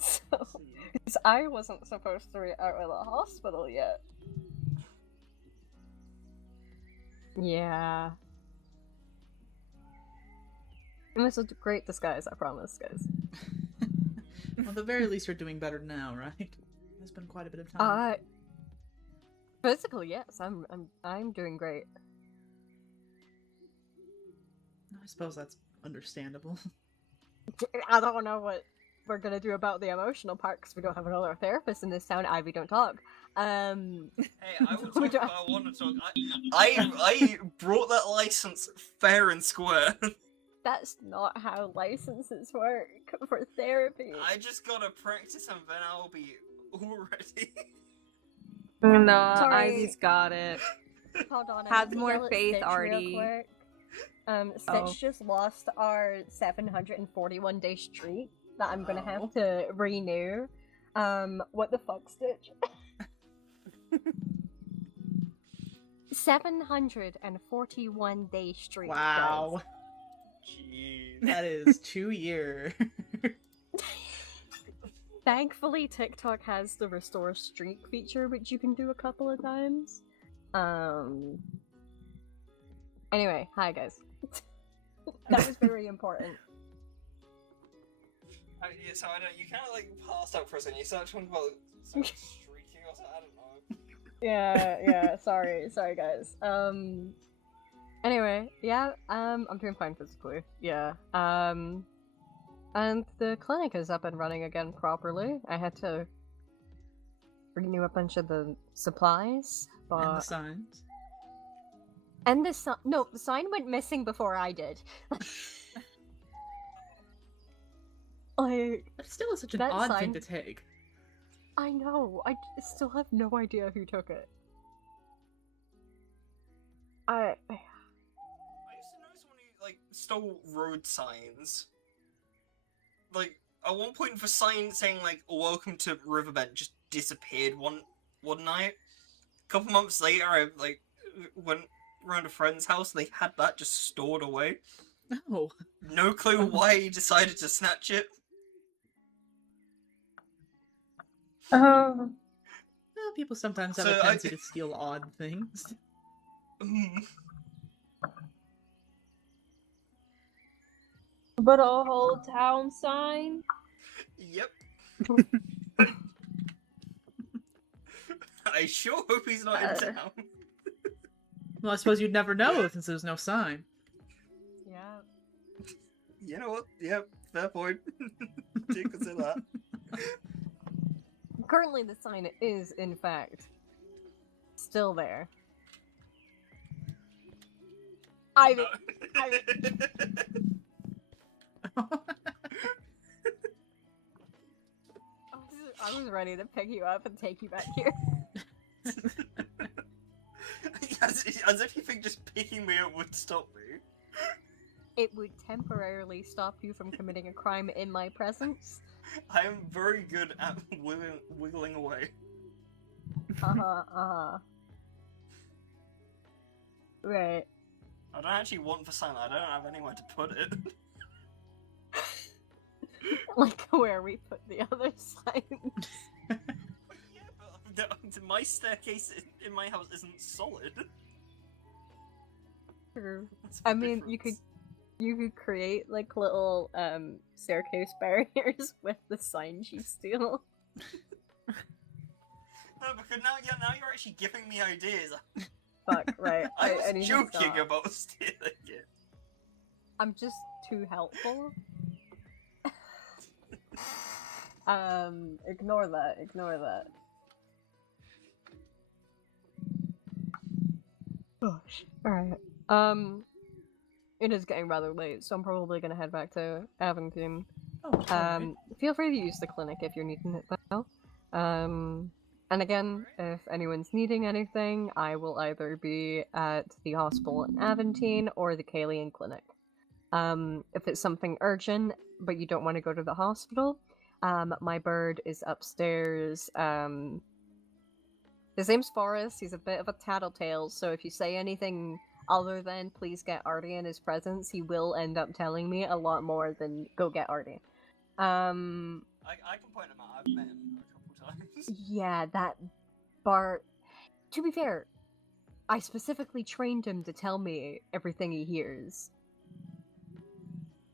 So, because I wasn't supposed to be out of the hospital yet. Yeah. It was a great disguise, I promise, guys. Well, at the very least, you're doing better now, right? It's been quite a bit of time. Physically, yes, I'm doing great. I suppose that's understandable. I don't know what we're gonna do about the emotional part because we don't have another therapist in this town. We don't talk. Hey, I will We talk if don't- I want to talk. I brought that license fair and square. That's not how licenses work for therapy. I just gotta practice and then I'll be all ready. No, Sorry. Ivy's got it. Hold on, I Have need to more yell at faith, Stitch Artie. real quick. Stitch Oh. just lost our 741-day streak that I'm gonna Oh. have to renew. What the fuck, Stitch? 741-day streak. Wow. Jeez. That is 2 years. guys. Thankfully, TikTok has the restore streak feature, which you can do a couple of times. Anyway, hi guys. That was very important. Yeah, so I don't. You kind of like passed out for a second. You started talking about some streaking or something. I don't know. Yeah, sorry guys. Anyway, yeah, I'm doing fine physically. Yeah. And the clinic is up and running again properly. I had to renew a bunch of the supplies, but And the signs. and the sign. No, the sign went missing before I did. Like, But it still is such an That odd sign- thing to take. I know. I still have no idea who took it. I used to know someone who like stole road signs. Like at one point, the sign saying like "Welcome to Riverbend" just disappeared one night. A couple months later, I like went around a friend's house. They had that just stored away. Oh. No clue why he decided to snatch it. Well, people sometimes have So a I- tendency to steal odd things. But a whole town sign? Yep. I sure hope he's not in town. Well, I suppose you'd never know since there's no sign. Yeah. You know what? Yep, fair point. Do consider that. Currently, the sign is, in fact, still there. I was ready to pick you up and take you back here. as if you think just picking me up would stop me. It would temporarily stop you from committing a crime in my presence. I am very good at wiggling away. Right. I don't actually want the sign. I don't have anywhere to put it. Like where we put the other signs. Yeah, but my staircase in my house isn't solid. True. That's the I mean, you difference. could create like little staircase barriers with the signs you steal. No, because now you're actually giving me ideas. Fuck, right. I I need was to joking stop. about stealing it. I'm just too helpful. Ignore that. Gosh. Alright. It is getting rather late, so I'm probably gonna head back to Avington. Oh, alright. Feel free to use the clinic if you're needing it though. And again, if anyone's needing anything, I will either be at the hospital in Aventine or the Kalian clinic. If it's something urgent, but you don't want to go to the hospital, my bird is upstairs. His name's Forrest. He's a bit of a tattletale, so if you say anything other than please get Artie in his presence, he will end up telling me a lot more than go get Artie. I can point him out. I've met him a couple times. Yeah, that Bart. To be fair, I specifically trained him to tell me everything he hears.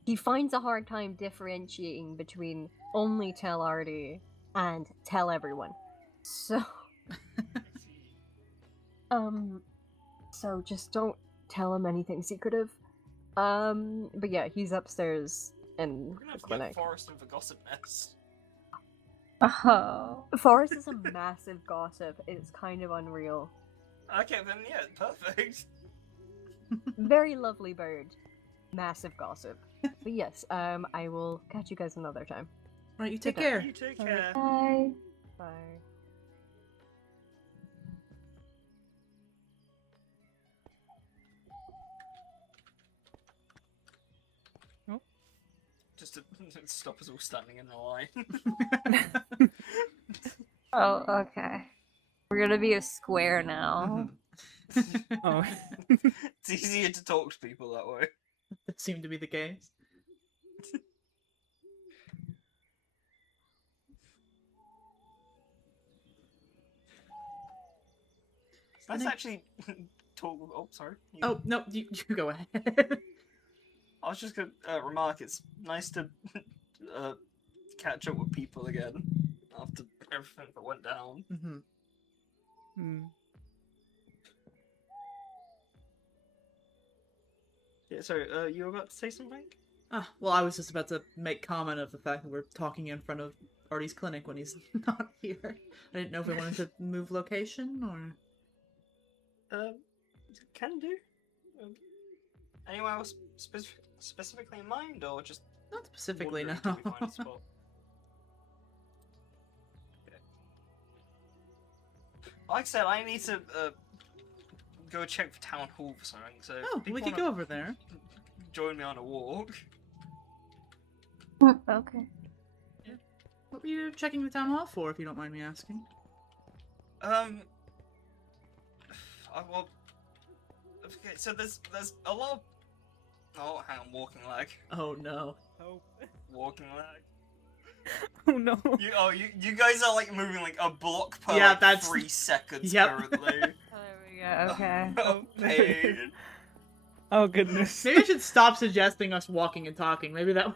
He finds a hard time differentiating between only tell Artie and tell everyone. So, so just don't tell him anything secretive. But yeah, he's upstairs in We're gonna the have to clinic. get Forrest in for gossip nest. Oh. Forrest is a massive gossip. It's kind of unreal. Okay, then yeah, perfect. Very lovely bird. Massive gossip. But yes, I will catch you guys another time. Right, you take Good night. care. You take Alright. care. Bye. Bye. Just to stop us all standing in a line. Oh, okay. We're gonna be a square now. Mhm. Oh, It's easier to talk to people that way. That seemed to be the case. Let's think- actually talk. Oh, sorry. You- Oh, no, you go ahead. I was just gonna remark. It's nice to catch up with people again after everything that went down. Mhm. mm. Yeah. So, you were about to say something? Ah, well, I was just about to make comment of the fact that we're talking in front of Artie's clinic when he's not here. I didn't know if we wanted to move location or... Can do. Anyone else specifically in mind, or just Not specifically, no. wandering till we find a spot? Okay. Like I said, I need to go check for town hall for something. So Oh, if we people could go wanna over there. join me on a walk. Okay. What were you checking the town hall for, if you don't mind me asking? Well, okay. So there's a lot of. Oh, hang on, walking lag. Oh, no. Oh. Walking lag. Oh no. You guys are like moving like a block per Yeah, like, that's- 3 seconds Yep. currently. Oh, there we go. Okay. Oh, pain. Oh goodness. Maybe I should stop suggesting us walking and talking. Maybe that...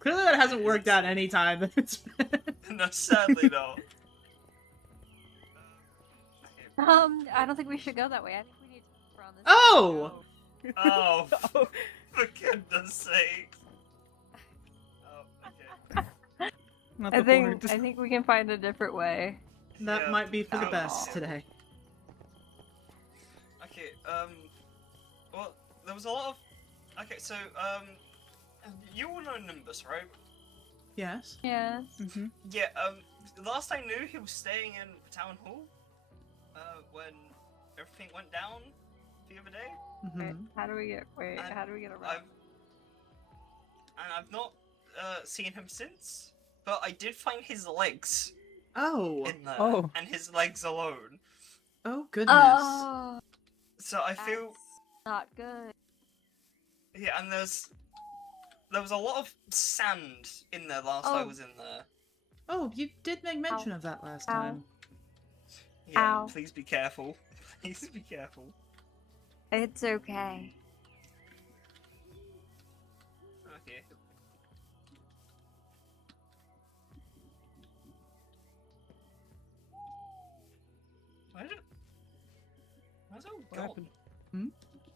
Clearly that hasn't worked out any time that it's been. No, sadly not. I don't think we should go that way. I think we need to run this. Oh! Oh, Oh. for goodness sake. Oh, okay. Not I the think board. we can find a different way. That Yeah. might be for the Oh. best today. Okay, well, there was a lot of... Okay, so, you all know Nimbus, right? Yes. Yes. Mhm. Yeah, last I knew, he was staying in Town Hall, when everything went down the other day. Wait, Mhm. how do we get? Wait, And how do we get around? I've not, seen him since, but I did find his legs Oh. in there, Oh. and his legs alone. Oh, goodness. Oh, So I feel... that's not good. Yeah, and there was a lot of sand in there last I Oh. was in there. Oh, you did make mention Ow. of that last Ow. time. Yeah, Ow. please be careful. Please be careful. It's okay. Okay. Where's it all What gone? happened?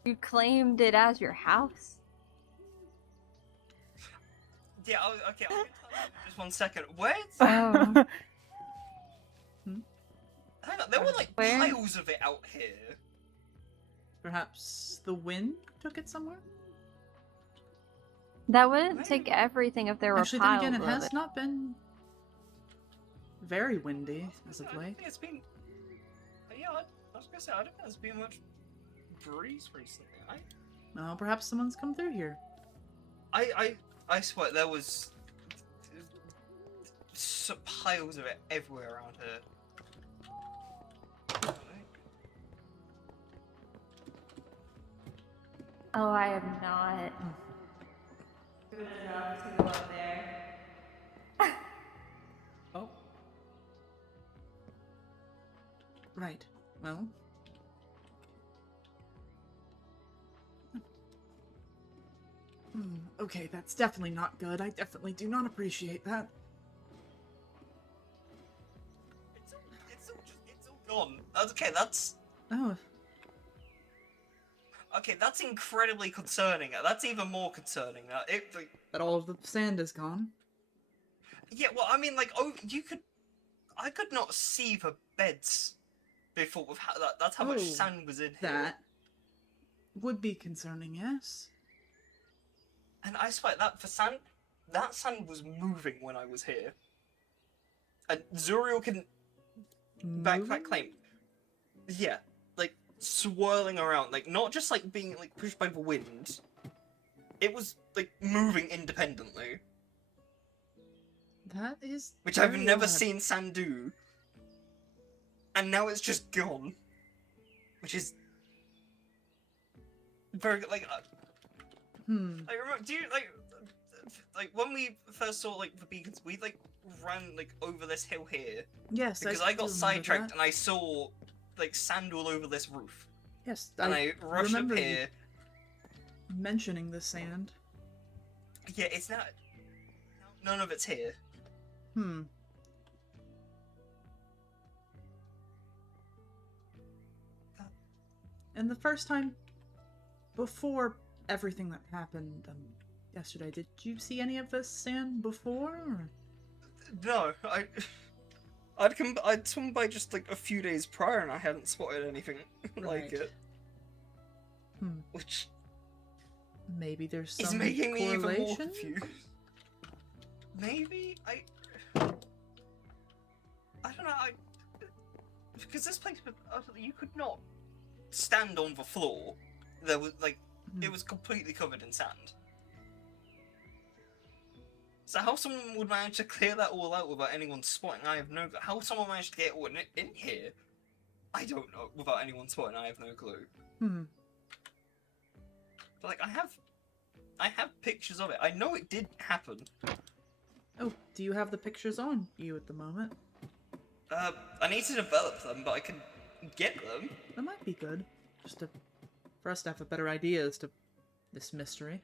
You claimed it as your house. Yeah, okay, I'll get to that in just 1 second. Where's... Oh. Hang on, there were like Where? piles of it out here. Perhaps the wind took it somewhere? That wouldn't Maybe. take everything if there were Actually, then piles again, it of has it. not been very windy as of I don't late. think it's been. Yeah, I was gonna say I don't think there's been much breeze recently. Well, perhaps someone's come through here. I swear there was piles of it everywhere around here. Oh, I am not. Good enough to go up there. Oh, Right. Well. Okay, that's definitely not good. I definitely do not appreciate that. It's all gone. Okay, that's Oh, okay. That's incredibly concerning. That's even more concerning. Like, but all of the sand is gone. yeah, well, I mean, like, oh, I could not see the beds before. With that's how much Oh, sand was in here. That would be concerning, yes. And I swear that sand was moving when I was here. And Zuriel can back that claim. Yeah, like swirling around, like not just like being like pushed by the wind. It was like moving independently, That is. which I've very never odd. seen sand do. And now it's just gone, which is very like. I remember. Do you like when we first saw like the beacons? We like ran like over this hill here Yes, because I I do got remember sidetracked that. and I saw like sand all over this roof, Yes, and I rushed up remember you here. mentioning the sand. Yeah, it's not. None of it's here. And the first time, before everything that happened yesterday, did you see any of this sand before? Or? No, I'd swum by just like a few days prior and I hadn't spotted anything like Right. it. Hmm. Which Maybe there's is some making me even more correlation? confused. Maybe I don't know. Because this place, you could not stand on the floor. There was like it was completely covered in sand. So how someone would manage to clear that all out without anyone spotting, I have no. How someone managed to get all in here, I don't know. Without anyone spotting, I have no clue. But like I have pictures of it. I know it did happen. Oh, do you have the pictures on you at the moment? I need to develop them, but I can get them. That might be good. Just for us to have a better idea as to this mystery.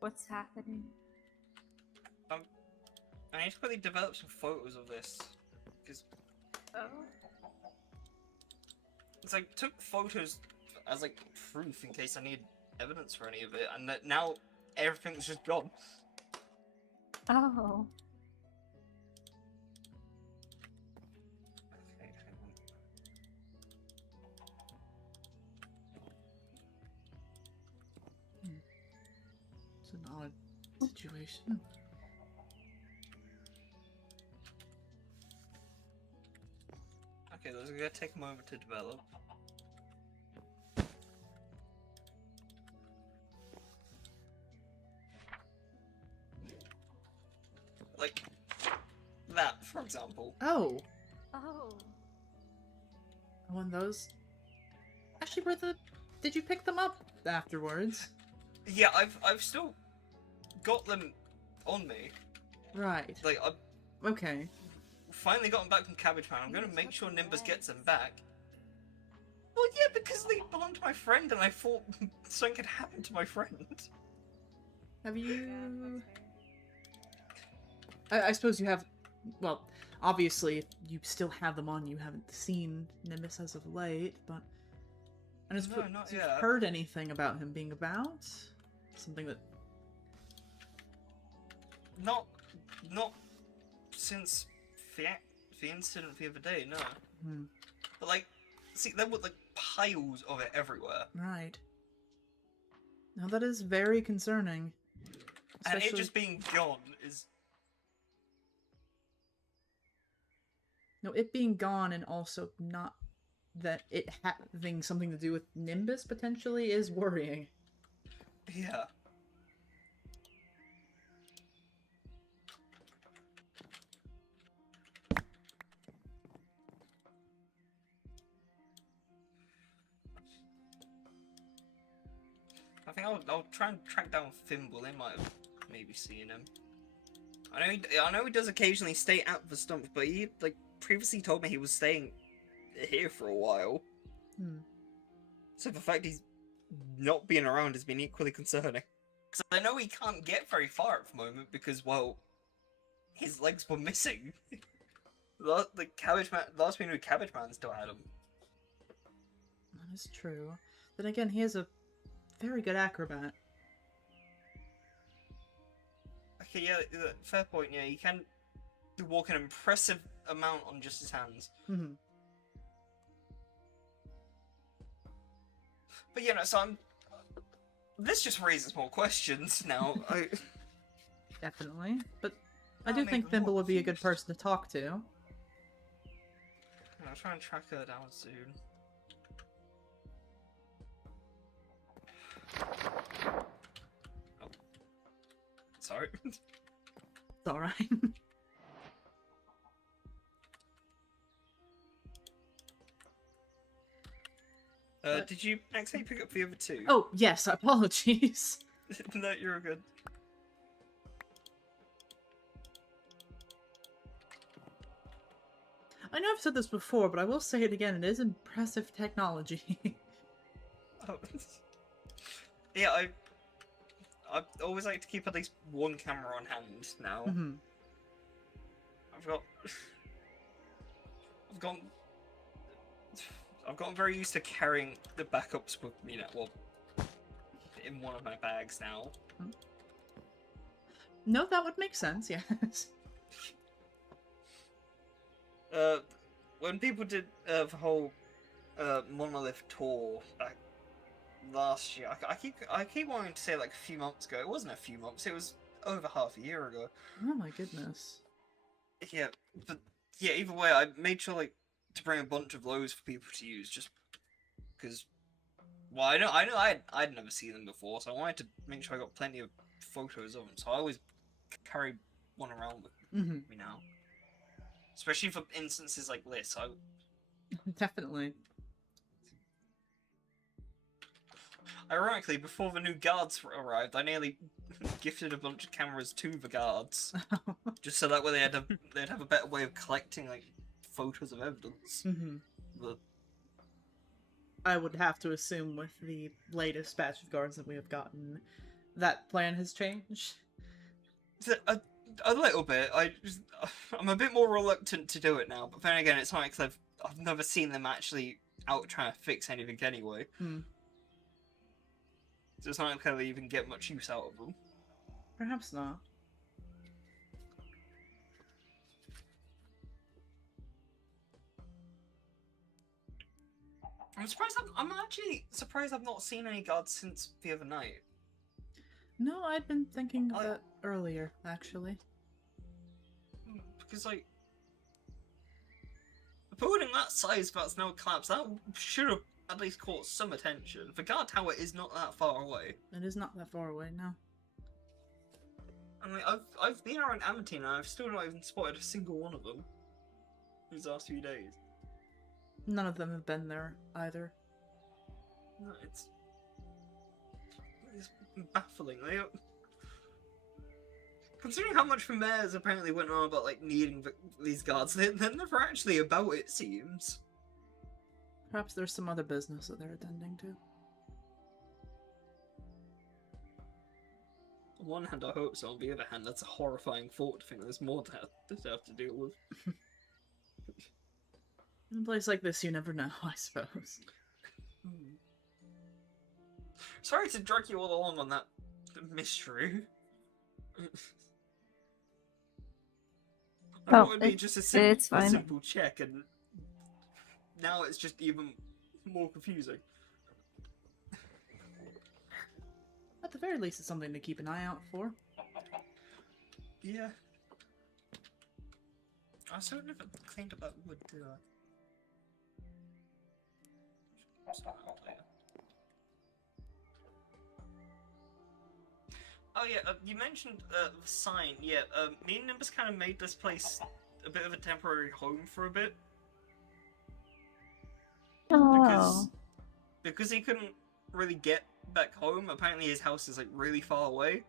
What's happening? I need to quickly develop some photos of this because it's like took photos as like proof in case I need evidence for any of it, and that now everything's just gone. Oh. Okay, hang on. It's an odd situation. Okay, those are gonna take a moment to develop. Like that, for example. Oh, Oh. one of those. Actually, did you pick them up afterwards? Yeah, I've still got them on me. Right. Like I've Okay. finally got them back from Cabbage Man. I'm gonna make sure Nimbus gets them back. Well, yeah, because they belong to my friend, and I thought something could happen to my friend. Have you... I suppose you have... Well, obviously, you still have them on. You haven't seen Nimbus as of late, but... And as No, not you've yet. heard anything about him being about? Something that... Not since the incident the other day, no. Hmm. But like, see, there were like piles of it everywhere, Right. Now that is very concerning. and it Especially... just being gone is. No, it being gone and also not that it having something to do with Nimbus potentially is worrying. Yeah. I think I'll try and track down Thimble. They might have maybe seen him. I know he does occasionally stay at the stump, but he like previously told me he was staying here for a while. Hmm. So the fact he's not being around has been equally concerning. Because I know he can't get very far at the moment because, well, his legs were missing. The Cabbage Man, last we knew, Cabbage Man still had him. That is true. Then again, he is a very good acrobat. Okay, yeah, fair point. Yeah, he can walk an impressive amount on just his hands. Hmm. But you know, so I'm. This just raises more questions now. Definitely. But I That'll do think make them Thimble more would be a good confused. person to talk to. I'll try and track her down soon. Oh. Sorry. It's alright. Did you actually pick up the other two? Oh, yes, apologies. No, you're good. I know I've said this before, but I will say it again. It is impressive technology. Oh. Yeah, I always like to keep at least one camera on hand now. Hmm. I've gotten very used to carrying the backups with me now. Well, in one of my bags now. No, that would make sense, yes. When people did the whole Monolith tour back last year, I keep wanting to say like a few months ago. It wasn't a few months. It was over half a year ago. Oh my goodness. Yeah, but yeah. Either way, I made sure like to bring a bunch of those for people to use, just because. Well, I know I'd never seen them before, so I wanted to make sure I got plenty of photos of them. So I always carry one around with me now, especially for instances like this. Definitely. Ironically, before the new guards arrived, I nearly gifted a bunch of cameras to the guards, just so that way they'd have a better way of collecting like photos of evidence. But I would have to assume with the latest batch of guards that we have gotten, that plan has changed. a little bit. I'm a bit more reluctant to do it now. But then again, it's not because I've never seen them actually out trying to fix anything anyway. So it's not like I'll even get much use out of them. Perhaps not. I'm actually surprised I've not seen any guards since the other night. No, I'd been thinking of that earlier, actually. Because, like, a building that size that's now collapsed, that should have at least caught some attention. The guard tower is not that far away. It is not that far away, no. I mean, I've been around Amity and I've still not even spotted a single one of them these last few days. None of them have been there, either. No, it's baffling. Considering how much the mayors apparently went on about like needing these guards, they're never actually about, it seems. Perhaps there's some other business that they're attending to. On one hand, I hope so. On the other hand, that's a horrifying thought to think there's more to have to deal with. In a place like this, you never know, I suppose. Sorry to drag you all along on that mystery. I thought it'd be just a it's fine. simple check, and now it's just even more confusing. At the very least, it's something to keep an eye out for. Yeah. I still never cleaned up that wood, did I? Sorry, I'll tell you. Oh yeah, you mentioned the sign. Yeah, me and Nimbus kind of made this place a bit of a temporary home for a bit. Oh. Because he couldn't really get back home. Apparently his house is like really far away.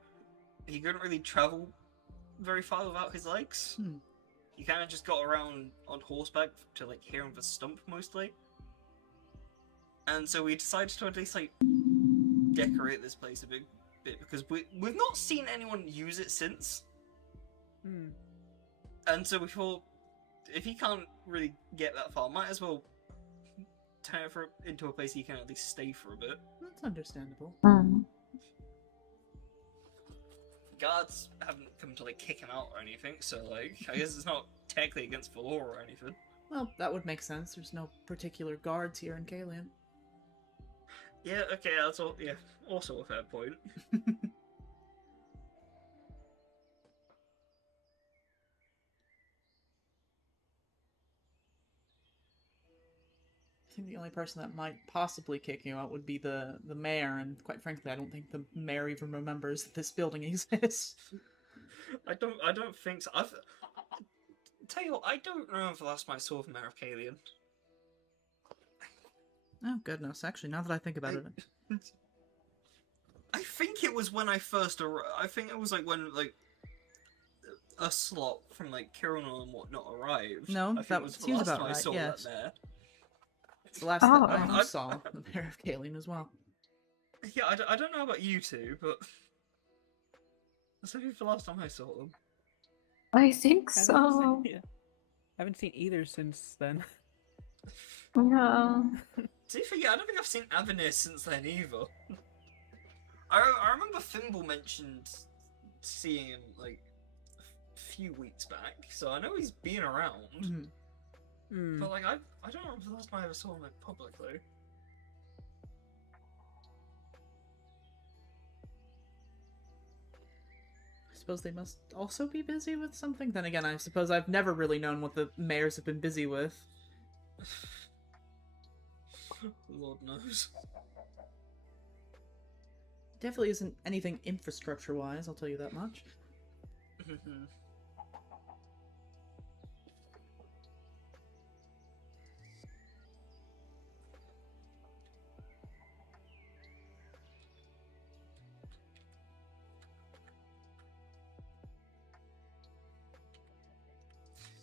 He couldn't really travel very far without his legs. He kind of just got around on horseback to like here on the stump mostly. And so we decided to at least like decorate this place a bit because we've not seen anyone use it since. And so we thought if he can't really get that far, might as well turn it into a place he can at least stay for a bit. That's understandable. Guards haven't come to like kick him out or anything, so like I guess it's not technically against the law or anything. Well, that would make sense. There's no particular guards here in Kalian. Yeah, okay, that's all. Yeah, also a fair point. I think the only person that might possibly kick you out would be the mayor, and quite frankly, I don't think the mayor even remembers that this building exists. I don't think so. Tell you what, I don't remember the last time I saw the mayor of Kalian. Oh goodness, actually, now that I think about it. I think it was when I first arrived. I think it was like when like a slot from like Kironal and whatnot arrived. No, I think that it was the seems last about time I right, saw yes. that mayor. It's the last Oh. that I saw the mayor of Kalian as well. Yeah, I don't know about you two, but that's maybe the last time I saw them. I think I haven't so. seen- yeah. I haven't seen either since then. No. To be fair, yeah, I don't think I've seen Avenir since then either. I remember Thimble mentioned seeing him like a few weeks back, so I know he's been around. But like I don't remember the last time I ever saw him like publicly. I suppose they must also be busy with something. Then again, I suppose I've never really known what the mayors have been busy with. Lord knows. Definitely isn't anything infrastructure-wise, I'll tell you that much.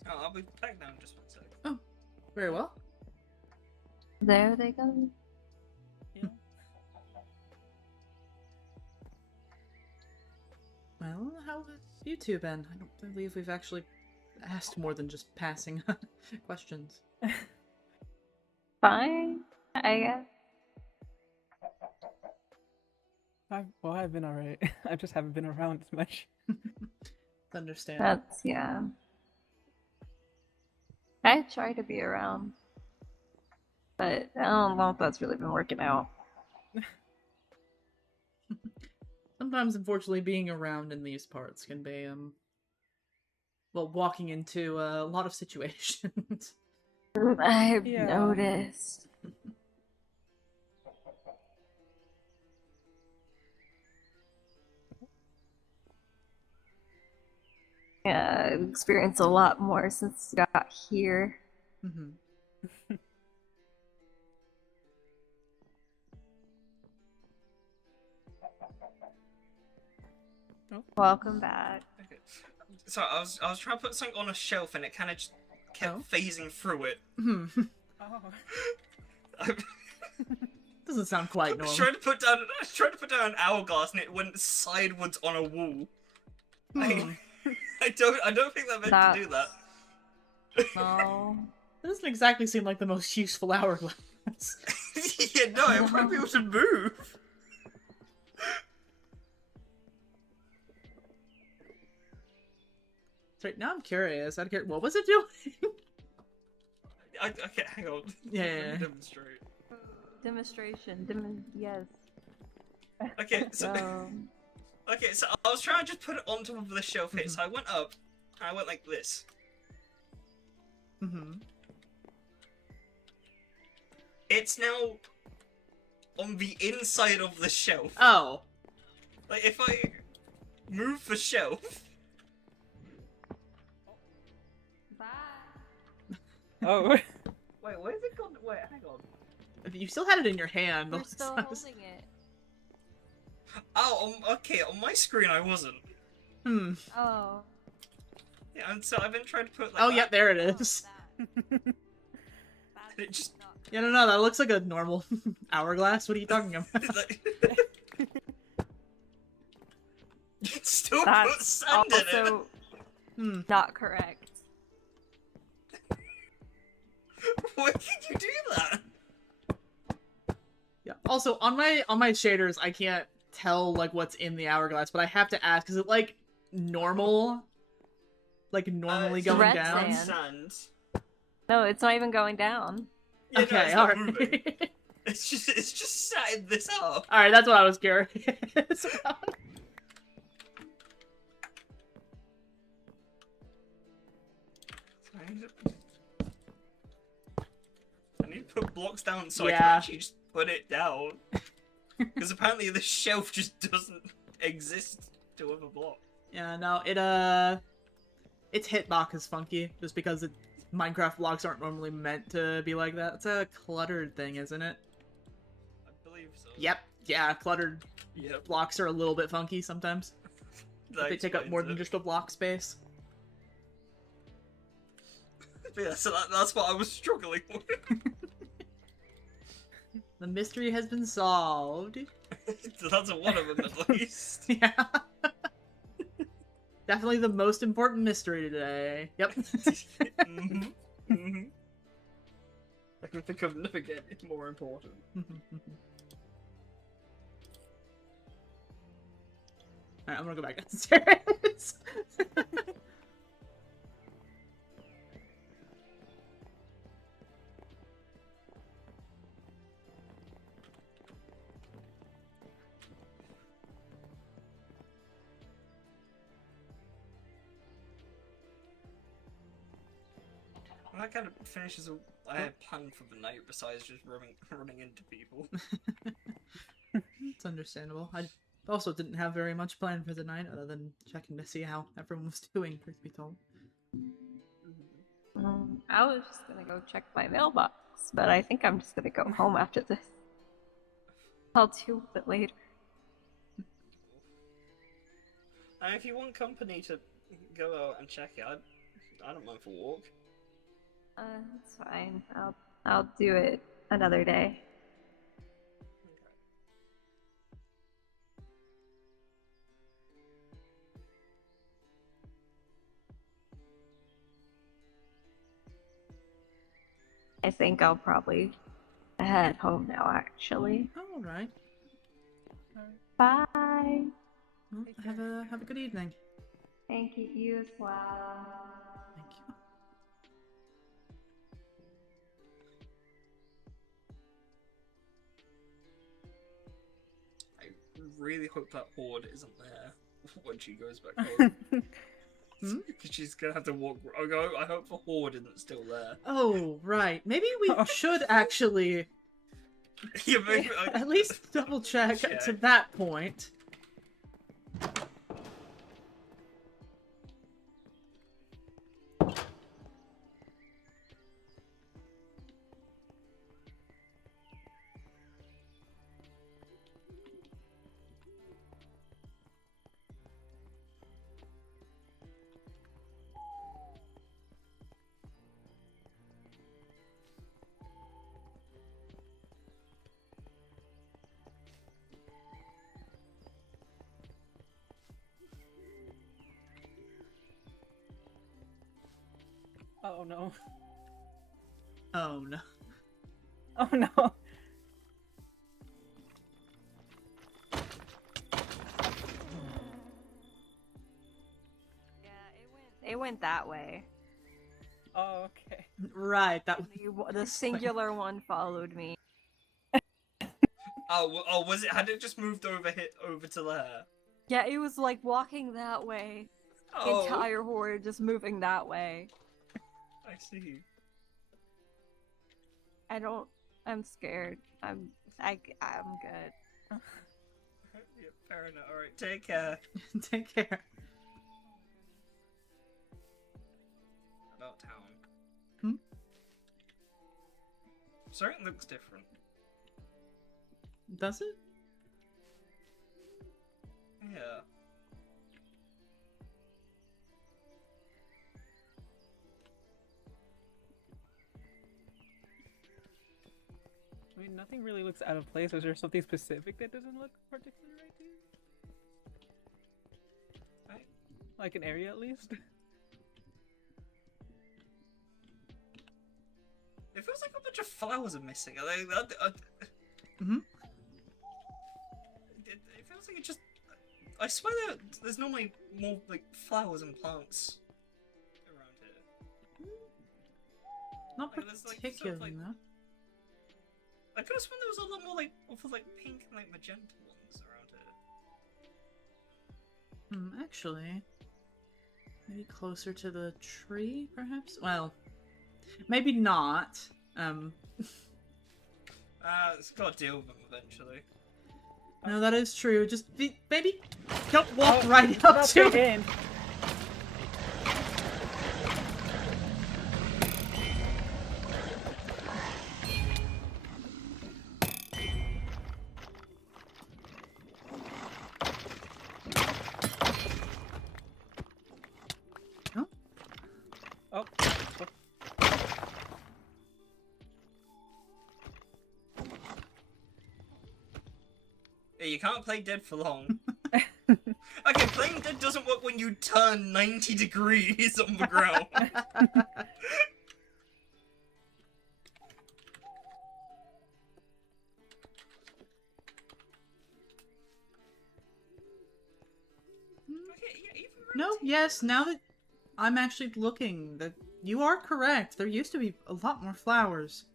Oh, I'll be back down just one sec. Oh, very well. There they go. Well, how have you two been? I don't believe we've actually asked more than just passing questions. Fine, I guess. I've been alright. I just haven't been around as much. Understand. That's, yeah. I try to be around. But I don't know if that's really been working out. Sometimes, unfortunately, being around in these parts can be, well, walking into a lot of situations. I've Yeah. noticed. Yeah, I've experienced a lot more since I got here. Mm-hmm. Welcome back. Okay. So I was trying to put something on a shelf and it kind of just kept Oh. phasing through it. Hmm. Oh. The Doesn't sound quite I was normal. trying to put down an hourglass and it went sideways on a wall. I don't think that meant to do that. No. It doesn't exactly seem like the most useful hourglass. Yeah, no, I want people to move. Right, now I'm curious. What was it doing? Okay, hang on. Yeah. Let me demonstrate. Demonstration. Yes. Okay, so I was trying to just put it on top of the shelf here. So I went up, and I went like this. It's now on the inside of the shelf. Oh. Like if I move the shelf. Oh. Wait, where's it gone? Wait, hang on. You still had it in your hand. We're still holding it. Oh, okay. On my screen, I wasn't. Oh. Yeah, and so I've been trying to put. Like, Oh, yeah, there it is. It just. Yeah, no, that looks like a normal hourglass. What are you talking about? It still put That's sand in it. also not correct. Why can you do that? Yeah. Also, on my shaders, I can't tell like what's in the hourglass, but I have to ask: is it like normal, like normally It's going red down? sand. No, it's not even going down. Yeah, no, Okay, it's not alright. moving. It's just setting this up. Alright, that's what I was curious about. I need to put blocks down so I Yeah. can actually just put it down. Because apparently the shelf just doesn't exist to have a block. Yeah, no, its hitbox is funky, just because Minecraft blocks aren't normally meant to be like that. It's a cluttered thing, isn't it? I believe so. Yep, yeah, cluttered Yep. blocks are a little bit funky sometimes. That They take up explains more than it. just a block space. Yeah, so that's what I was struggling with. The mystery has been solved. So that's one of them at least. Yeah. Definitely the most important mystery today. Yep. I can think of nothing more important. Alright, I'm gonna go back downstairs. Well, that kind of finishes what I had planned for the night, besides just running into people. It's understandable. I also didn't have very much planned for the night, other than checking to see how everyone was doing, truth be told. I was just gonna go check my mailbox, but I think I'm just gonna go home after this. I'll deal with it later. And if you want company to go out and check it, I don't mind for a walk. It's fine. I'll do it another day. I think I'll probably head home now, actually. Alright. Bye! Well, have a good evening. Thank you, you as well. Thank you. I really hope that horde isn't there when she goes back home. Because she's gonna have to walk. I hope the horde isn't still there. Oh, right. Maybe we should actually Yeah, maybe, at least double check to that point. Oh no. Oh no. Oh no. Yeah, it went that way. Oh, okay. Right, that The singular one followed me. Oh, was it? Had it just moved over to there? Yeah, it was like walking that way. The Oh, entire horde just moving that way. I see. I'm scared. I'm good. Yeah, fair enough. All right, take care. take care. About town. Hmm? Something looks different. Does it? Yeah. I mean, nothing really looks out of place. Is there something specific that doesn't look particularly right to you? Like an area, at least? It feels like a bunch of flowers are missing. Mm-hmm. It feels like it just. I swear there's normally more like flowers and plants around here. Not Like, there's, like, particularly, sort of, like- no. I could have sworn there was a lot more like pink and like magenta ones around here. Actually, maybe closer to the tree, perhaps? Well, maybe not. It's gotta deal with them eventually. No, that is true. Just maybe don't walk right up to it. in. Huh? Oh. Yeah, you can't play dead for long. Okay, playing dead doesn't work when you turn 90 degrees on the ground. Okay, yeah, even No, rotating yes, those- now that I'm actually looking, that you are correct. There used to be a lot more flowers.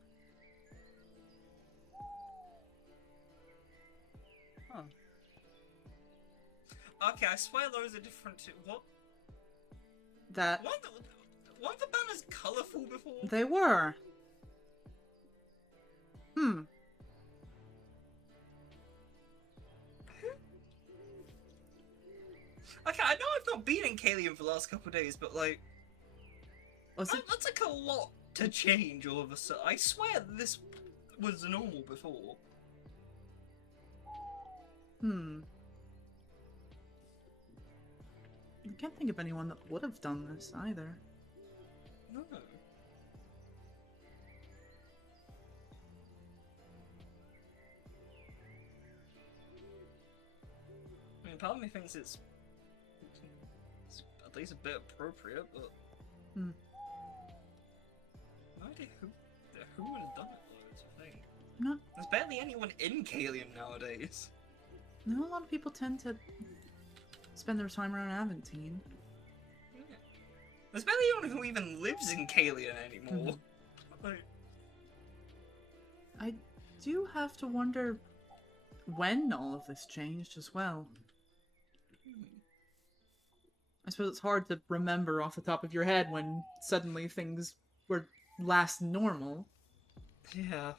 Huh. Okay, I swear those are different too. What? That Weren't the banners colourful before? they were. Okay, I know I've not been in Kalian for the last couple of days, but like, Was it? that's like a lot to change all of a sudden. I swear this was normal before. I can't think of anyone that would have done this either. No. I mean, part of me thinks it's at least a bit appropriate, but no idea who would have done it though. It's a thing. No, There's barely anyone in Kalian nowadays. no. A lot of people tend to spend their time around Aventine. Yeah. There's barely anyone who even lives in Kalian anymore. Like, I do have to wonder when all of this changed as well. I suppose it's hard to remember off the top of your head when suddenly things were last normal. yeah.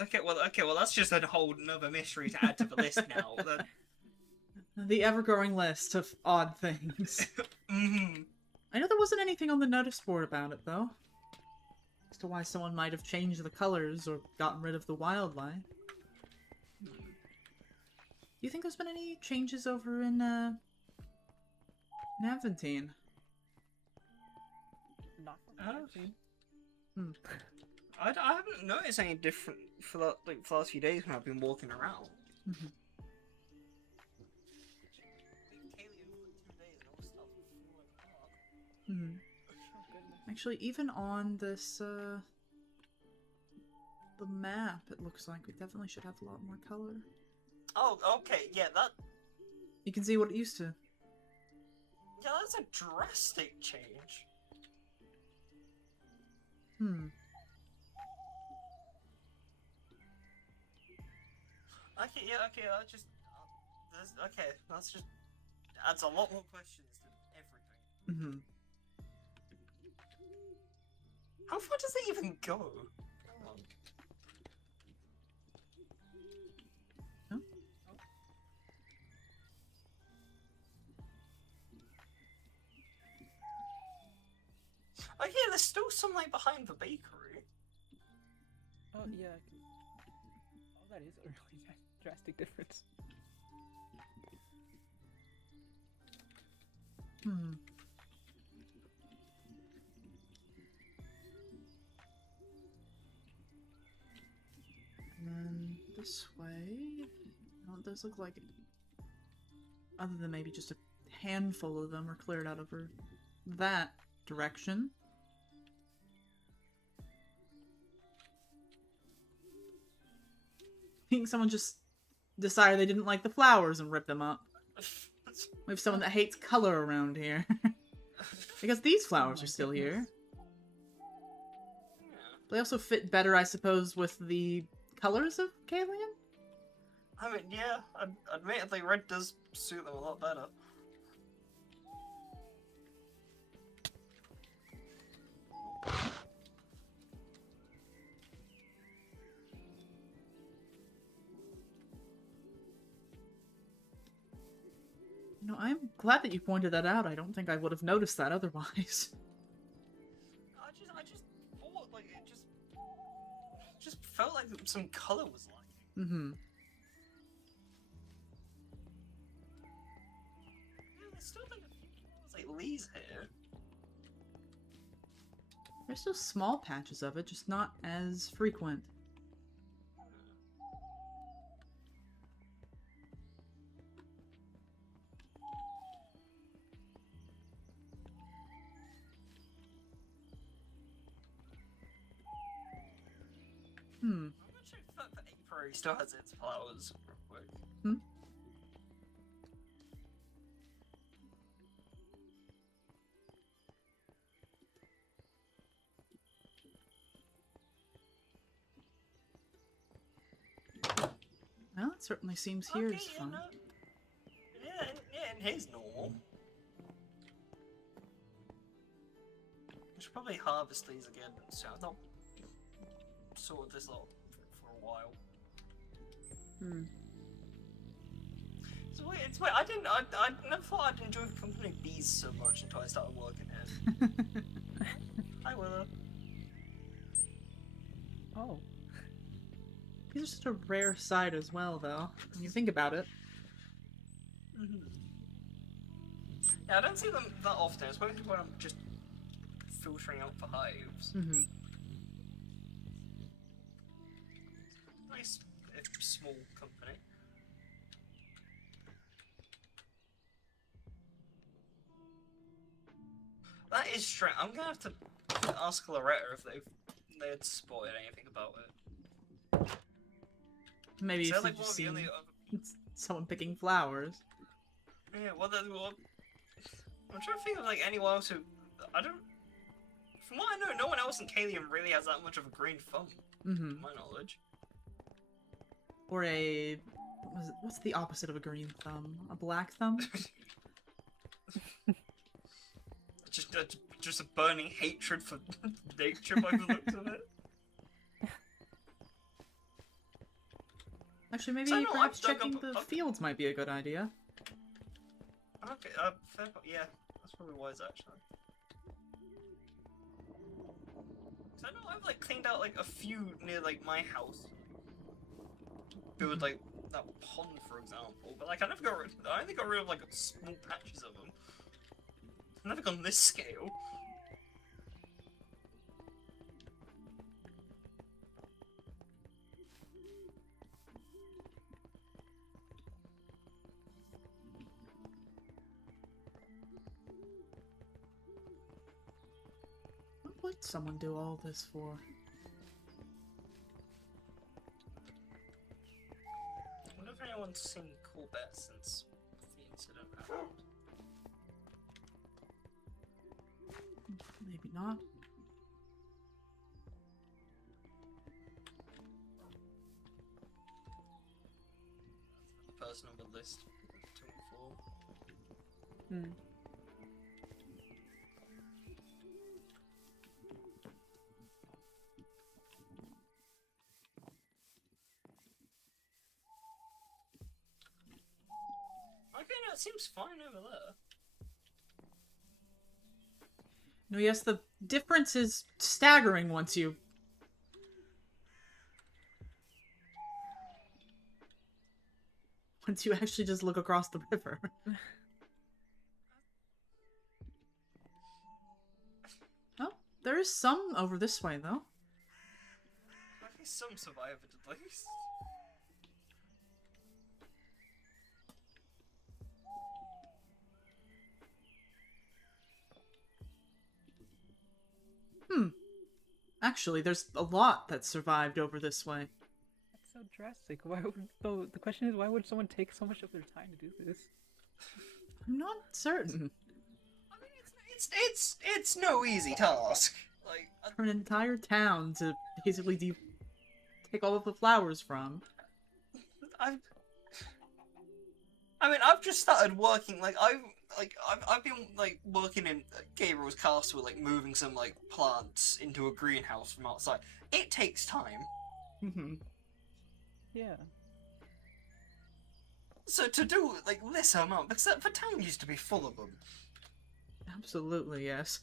Okay, well, that's just a whole another mystery to add to the list now. The ever-growing list of odd things. Mm-hmm. I know there wasn't anything on the notice board about it, though. As to why someone might have changed the colors or gotten rid of the wildlife. Do you think there's been any changes over in Aventine? Not from Oh. what I've seen. I haven't noticed any different for the last few days when I've been walking around. Hmm. Actually, even on this, the map, it looks like we definitely should have a lot more color. Oh, okay, yeah, You can see what it used to. yeah, that's a drastic change. Hmm. Okay, yeah, okay, that's just adds a lot more questions to everything. Mm-hmm. How far does it even go? Come on. Huh? Okay, there's still some like behind the bakery. Oh yeah. Oh, that is a really drastic difference. Hmm. And then this way. Oh, it does look like, other than maybe just a handful of them are cleared out over that direction. I think someone just decided they didn't like the flowers and ripped them up. We have someone that hates color around here. Because these flowers my are still goodness. here. Yeah. They also fit better, I suppose, with the colors of Kalian? I mean, yeah, admittedly, red does suit them a lot better. You know, I'm glad that you pointed that out. I don't think I would have noticed that otherwise. I just thought like it just felt like some color was lacking. Mm-hmm. Yeah, there's still like a few flowers like Lee's here. There's still small patches of it, just not as frequent. Hmm. I'm not sure if the apiary still has its flowers real quick. Hmm? Well, it certainly seems here Okay, is yeah, fun. no. Yeah, and here's normal. I should probably harvest these again soon. I've not sorted this out for a while. Hmm. It's weird. I never thought I'd enjoy the company of bees so much until I started working here. Hi, Willow. Oh. These are such a rare sight as well, though, when you think about it. Yeah, I don't see them that often, especially when I'm just filtering out for hives. Mm-hmm. Nice, if small company. That is strange. I'm gonna have to ask Loretta if they had spotted anything about it. Maybe Is if that you've like one just of the seen only other... someone picking flowers. Yeah, well, I'm trying to think of like anyone else who I don't. From what I know, no one else in Kalian really has that much of a green thumb, Mm-hmm. to my knowledge. Or a... what's the opposite of a green thumb? A black thumb? Just a burning hatred for nature by the looks of it. Actually, maybe So I know perhaps I've dug checking up- the fields might be a good idea. Okay, fair point. Yeah, that's probably wise actually. So I know I've like cleaned out like a few near like my house. Build like that pond, for example, but like I only got rid of like small patches of them. I've never gone this scale. did someone do all this for? I wonder if anyone's seen Corbett since the incident happened. Maybe not. Person on the list, 2 and 4. Hmm. Okay, no, it seems fine over there. No, yes, the difference is staggering once you... Once you actually just look across the river. Oh, there is some over this way, though. At least some survived, at least. Actually, there's a lot that survived over this way. That's so drastic. Why would, so the question is, why would someone take so much of their time to do this? I'm not certain. I mean, it's no easy task. Like, For an entire town to basically take all of the flowers from. I've just started working. I've been like working in Gabriel's castle, like moving some like plants into a greenhouse from outside. It takes time. Mm-hmm. Yeah. So to do like this amount, because the town used to be full of them. Absolutely, yes.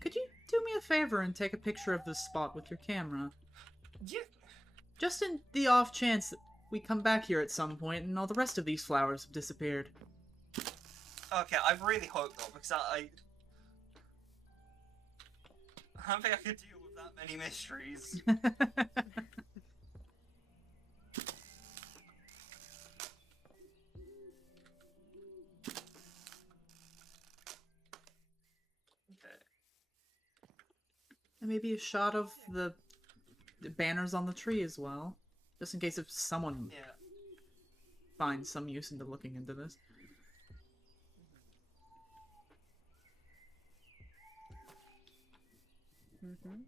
Could you do me a favor and take a picture of this spot with your camera? Yeah. Just in the off chance that we come back here at some point and all the rest of these flowers have disappeared. Okay, I really hope though, because I don't think I could deal with that many mysteries. And maybe a shot of the banners on the tree as well. Just in case if someone Yeah. finds some use into looking into this. Mm-hmm.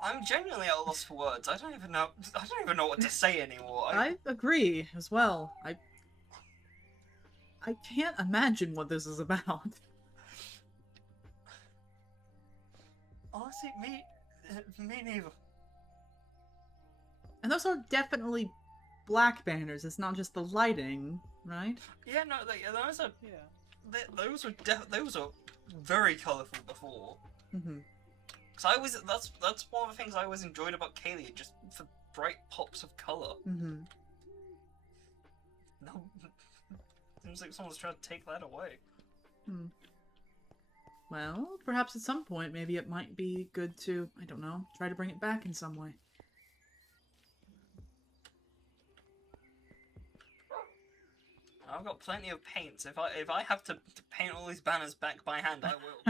I'm genuinely at a loss for words. I don't even know what to say anymore. I agree as well. I can't imagine what this is about. Honestly, me neither. And those are definitely black banners. It's not just the lighting, right? Yeah, no, those are Yeah. those are very colourful before. Mm-hmm. Cause that's one of the things I always enjoyed about Kaylee, just the bright pops of colour. Mm-hmm. No, seems like someone's trying to take that away. Well, perhaps at some point, maybe it might be good to, I don't know, try to bring it back in some way. I've got plenty of paints. If I have to paint all these banners back by hand, I will.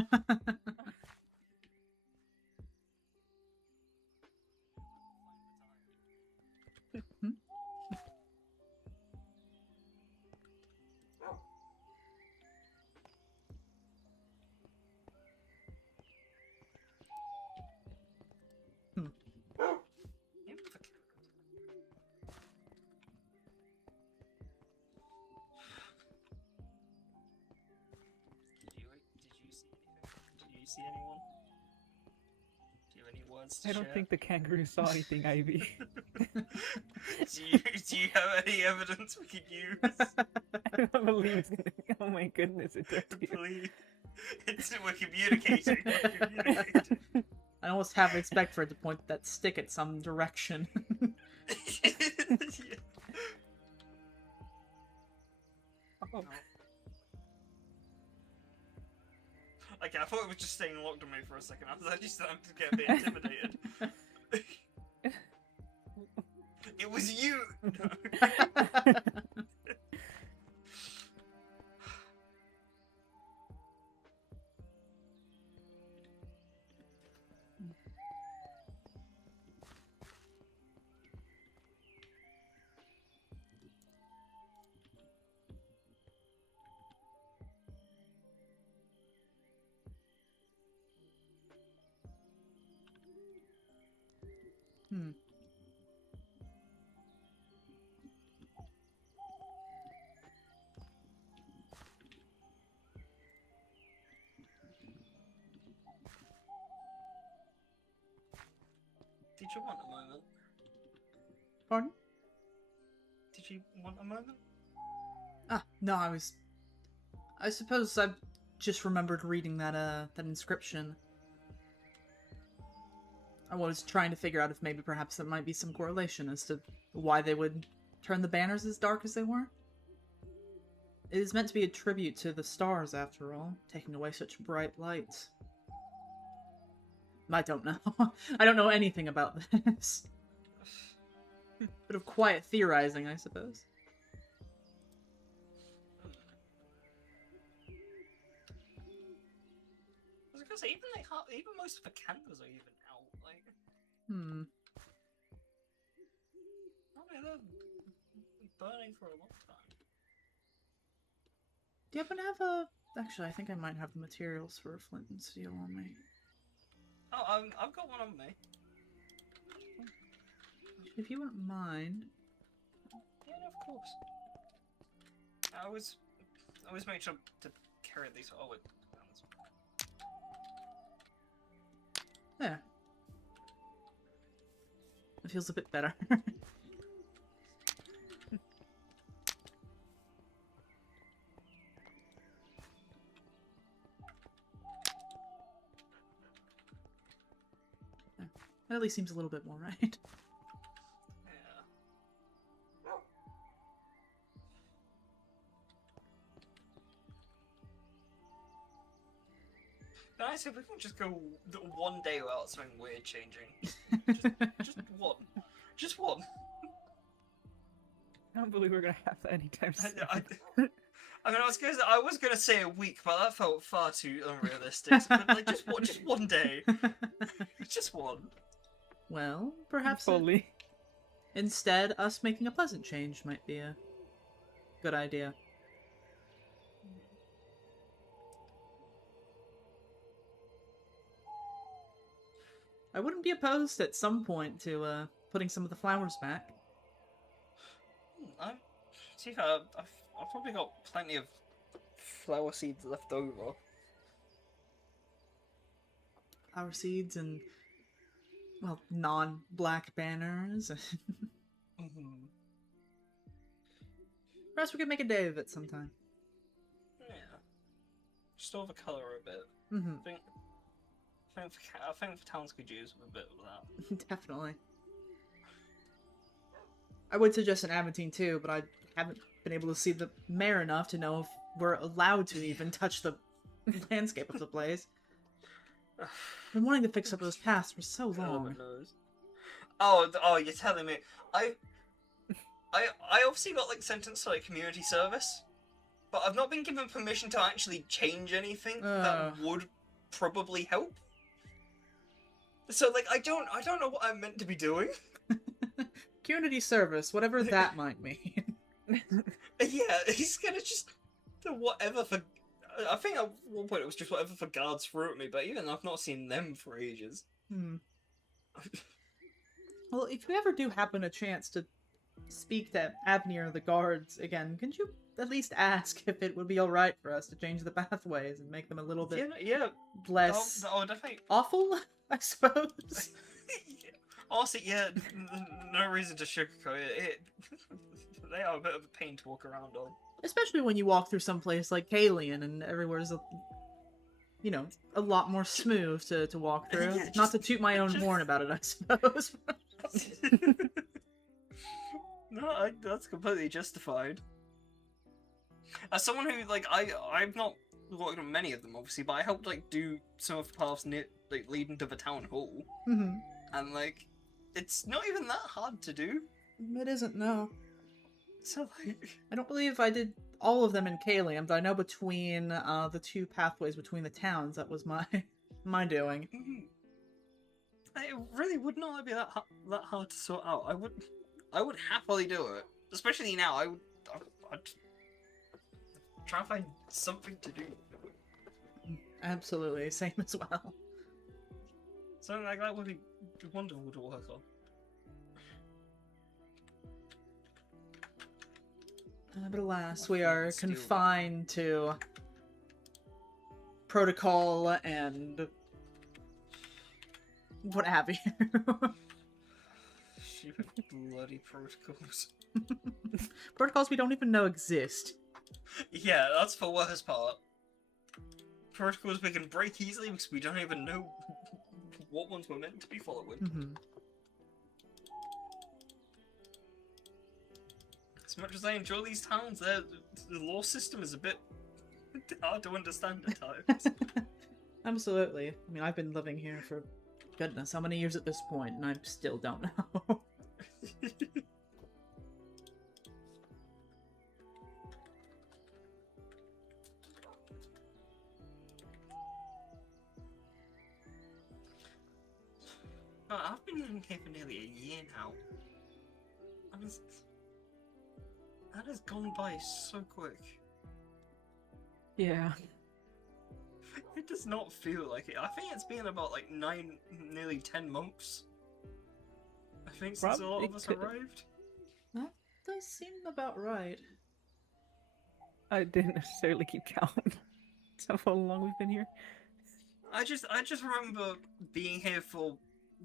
Did you see anyone? Do you have any words to I share? don't think the kangaroo saw anything, Ivy. do you have any evidence we could use? I don't believe it's gonna. Oh my goodness, it's right here. Please. We're communicating. We're communicating. I almost half expect for it to point that stick at some direction. Yeah. Oh. Okay, I thought it was just staying locked on me for a second. I was actually starting to get a bit intimidated. It was you! No. Hmm. Did you want a moment? Pardon? Did you want a moment? Ah, no, I suppose I just remembered reading that inscription. I was trying to figure out if maybe perhaps there might be some correlation as to why they would turn the banners as dark as they were. It is meant to be a tribute to the stars, after all, taking away such bright light. I don't know. I don't know anything about this. Bit of quiet theorizing, I suppose. I was gonna say, even most of the candles are even out. Like, Hmm. I mean, they're burning for a long time. Do you happen to have a... Actually, I think I might have the materials for a flint and steel on me. Oh, I've got one on me. If you wouldn't mind... Yeah, no, of course. I always make sure to carry these. Oh, wait. There. It feels a bit better. That at least seems a little bit more right. Yeah. Nice if we can just go one day without something weird changing. Just one. Just one. I don't believe we're gonna have that anytime soon. I mean, I was gonna say a week, but that felt far too unrealistic. But like, just one day, just one. Well, perhaps Fully. instead us making a pleasant change might be a good idea. I wouldn't be opposed at some point to putting some of the flowers back. I've probably got plenty of flower seeds left over. Flower seeds and, well, non-black banners. Mm-hmm. Perhaps we could make a day of it sometime. Yeah. Just over colour a bit. Mm-hmm. I think the towns could use a bit of that. Definitely. I would suggest an Aventine too, but I haven't been able to see the mayor enough to know if we're allowed to even touch the landscape of the place. I've been wanting to fix up those paths for so long. Oh, you're telling me. I obviously got like sentenced to like community service, but I've not been given permission to actually change anything that would probably help. So like I don't know what I'm meant to be doing. community service, whatever that might mean. Yeah, he's gonna just do whatever for. I think at one point it was just whatever for guards threw at me, but even I've not seen them for ages. Well, if you ever do happen a chance to speak to Avnir or the guards again, can you at least ask if it would be alright for us to change the pathways and make them a little bit less Definitely. awful, I suppose? Honestly, yeah, no reason to sugarcoat it. They are a bit of a pain to walk around on. Especially when you walk through some place like Kalian and everywhere's a lot more smooth to walk through. Yeah, Not to toot my own horn about it, I suppose. No, that's completely justified. As someone who, like, I've not walked on many of them, obviously, but I helped, like, do some of the paths leading to the town hall. And, like, it's not even that hard to do. It isn't, no. So, like... I don't believe I did all of them in Kalian, but I know between the two pathways between the towns, that was my doing. It really would not be that hard to sort out. I would happily do it, especially now. I'd try and find something to do. Absolutely, same as well. Something like that would be wonderful to work on. But alas, we are confined to protocol and what have you. Stupid bloody protocols. Protocols we don't even know exist. Yeah, that's the worst part. Protocols we can break easily because we don't even know what ones we're meant to be following. As much as I enjoy these towns, the law system is a bit hard to understand at times. Absolutely. I mean, I've been living here for goodness how many years at this point, and I still don't know. I've been living here for nearly a year now. That has gone by so quick. Yeah. It does not feel like it. I think it's been about like 9, nearly 10 months. I think since a lot of us arrived. That does seem about right. I didn't necessarily keep count of how long we've been here. I just remember being here for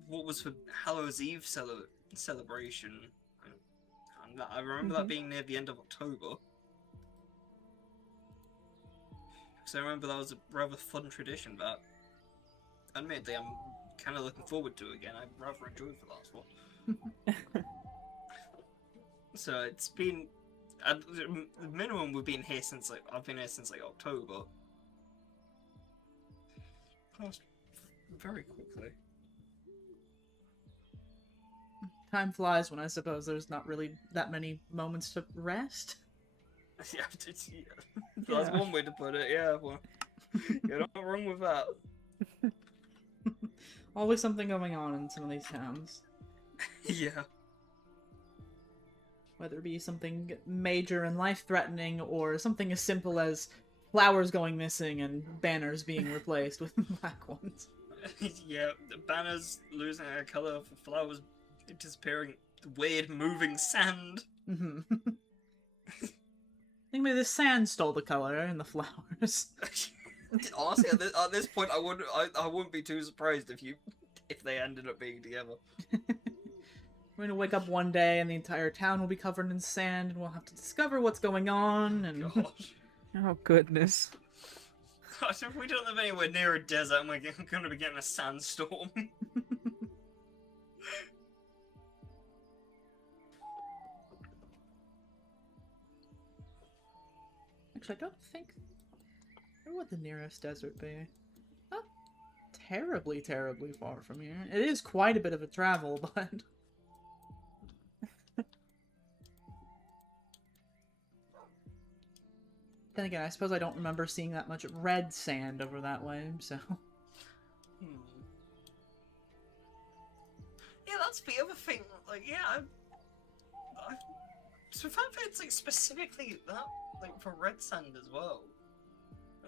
what was for Hallows Eve celebration. And I remember that being near the end of October. Because I remember that was a rather fun tradition that, admittedly, I'm kind of looking forward to again. I rather enjoyed the last one. So it's been, at the minimum, we've been here since I've been here since October. Passed very quickly. Time flies when I suppose there's not really that many moments to rest. Yeah, that's one way to put it. Yeah, well, you're not wrong with that. Always something going on in some of these towns. Yeah. Whether it be something major and life-threatening, or something as simple as flowers going missing and banners being replaced with black ones. Yeah, the banners losing their colour, flowers disappearing, weird moving sand. I think maybe the sand stole the color and the flowers. Honestly, at this point, I wouldn't be too surprised if they ended up being together. We're gonna wake up one day and the entire town will be covered in sand, and we'll have to discover what's going on. And Gosh. Oh goodness. Gosh, if we don't live anywhere near a desert, I'm gonna be getting a sandstorm. Actually, I don't think. Where would the nearest desert be? Not terribly, terribly far from here. It is quite a bit of a travel, but. Then again, I suppose I don't remember seeing that much red sand over that way, so... Yeah, that's the other thing. Like, yeah, the fact that it's like specifically that, like for red sand as well,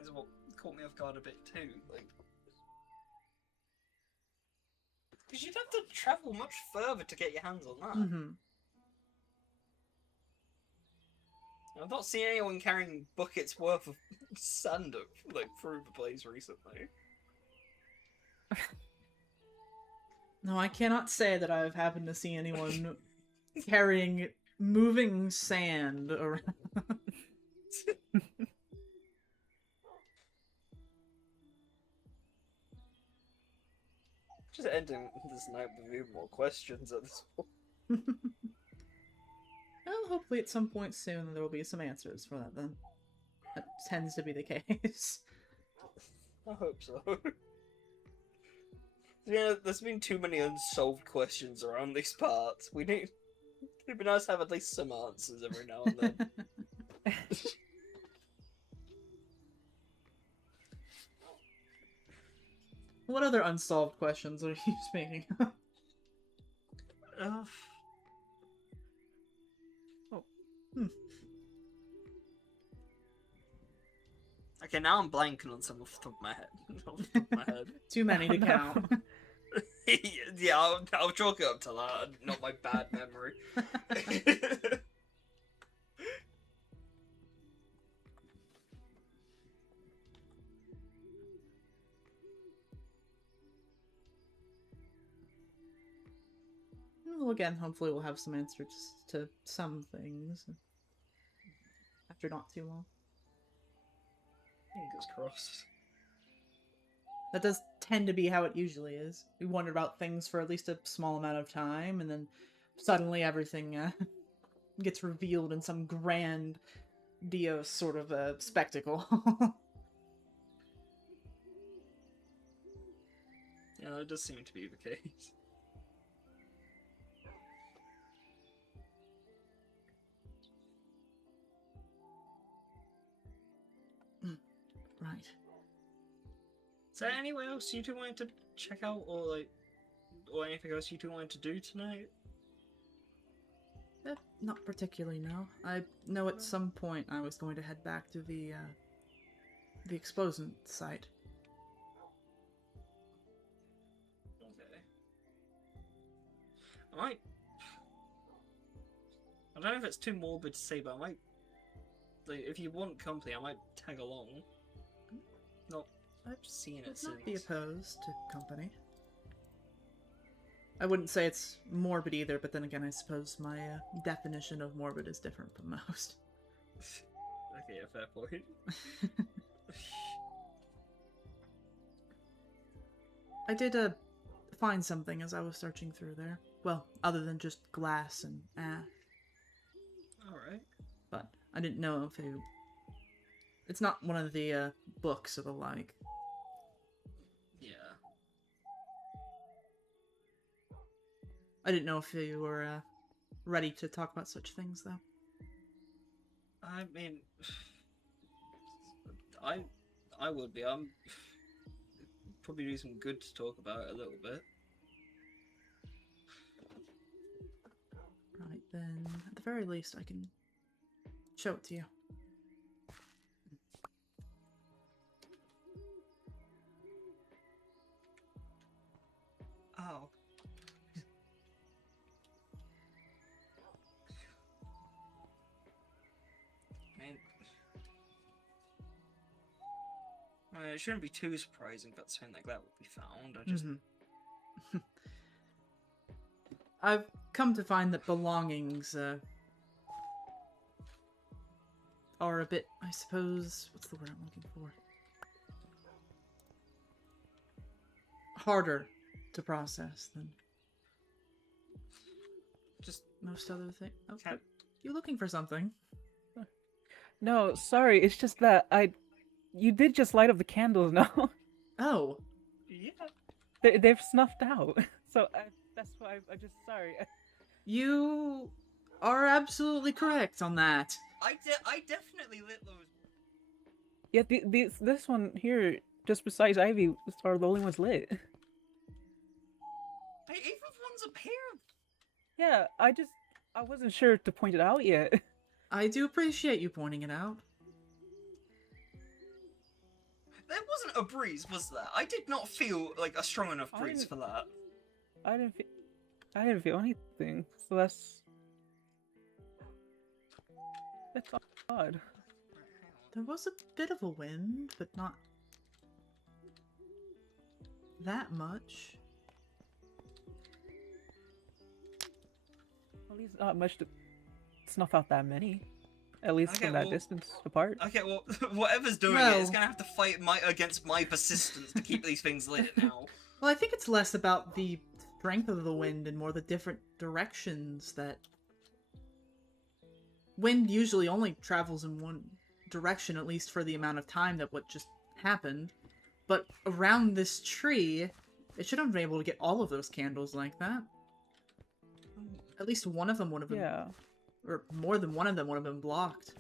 is what caught me off guard a bit too. Like, because you'd have to travel much further to get your hands on that. Mm-hmm. I've not seen anyone carrying buckets worth of sand up, like through the place recently. No, I cannot say that I've happened to see anyone carrying moving sand around. Just ending this night with even more questions at this point. Well, hopefully at some point soon there will be some answers for that then. That tends to be the case. I hope so. Yeah, there's been too many unsolved questions around these parts. It'd be nice to have at least some answers every now and then. What other unsolved questions are you speaking of? Okay, now I'm blanking on some off the top of my head. Off the top of my head. Too many to no. count. Yeah, I'll chalk it up to that, not my bad memory. Well, again, hopefully we'll have some answers to some things. After not too long. Fingers crossed. That does tend to be how it usually is. We wonder about things for at least a small amount of time, and then suddenly everything gets revealed in some grandiose sort of a spectacle. Yeah, it does seem to be the case. Right. Is there anywhere else you two wanted to check out, or anything else you two wanted to do tonight? Not particularly, no. I know at some point I was going to head back to the explosion site. Okay. I don't know if it's too morbid to say, but I might. Like, if you want company, I might tag along. Not I've seen it would since. not be opposed to company. I wouldn't say it's morbid either, but then again, I suppose my definition of morbid is different from most. Okay, a fair point. I did find something as I was searching through there. Well, other than just glass and ash. Alright. But I didn't know if it... It's not one of the books or the like. Yeah. I didn't know if you were ready to talk about such things, though. I mean, I would be. I'm probably do some good to talk about it a little bit. Right, then, at the very least, I can show it to you. Oh. It shouldn't be too surprising that something like that would be found. I just... I've come to find that belongings are a bit, I suppose, what's the word I'm looking for? Harder to process than Just most other things. Okay. Can- You looking for something? No, sorry, it's just that you did just light up the candles now. Oh. yeah. They've snuffed out. So that's why I'm just sorry. You are absolutely correct on that. I definitely lit those. Yeah, this one here, just besides Ivy, are the only ones lit. Hey, even if one's appeared. Yeah, I wasn't sure to point it out yet. I do appreciate you pointing it out. There wasn't a breeze, was there? I did not feel like a strong enough breeze for that. I didn't feel anything, so that's odd. There was a bit of a wind, but not that much. At least not much to snuff out that many. At least Okay, from that well- distance apart. Okay, well, whatever's doing it Well- is gonna have to fight against my persistence to keep these things lit now. Well, I think it's less about the strength of the wind and more the different directions that... Wind usually only travels in one direction, at least for the amount of time that what just happened. But around this tree, it should have been able to get all of those candles like that. At least one of them would have been... Yeah. Or more than one of them would have been blocked.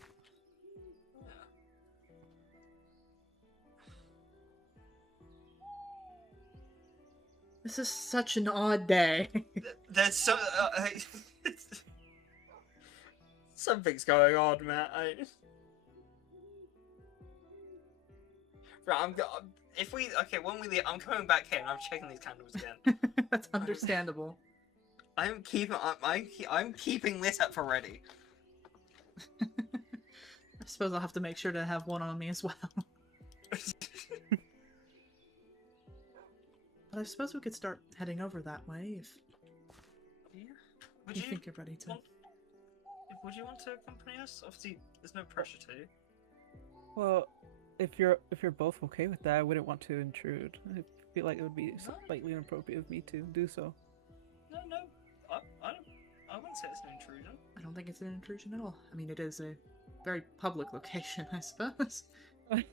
This is such an odd day. There's so something's going on, man. Right, if we when we leave, I'm coming back here and I'm checking these candles again. That's understandable. I'm keeping this up for ready. I suppose I'll have to make sure to have one on me as well. But I suppose we could start heading over that way if Yeah. Would you you think you're ready to. Would you want to accompany us? Obviously, there's no pressure to. Well, if you're both okay with that, I wouldn't want to intrude. I feel like it would be slightly inappropriate of me to do so. No, I wouldn't say it's an intrusion. I don't think it's an intrusion at all. I mean, it is a very public location, I suppose. I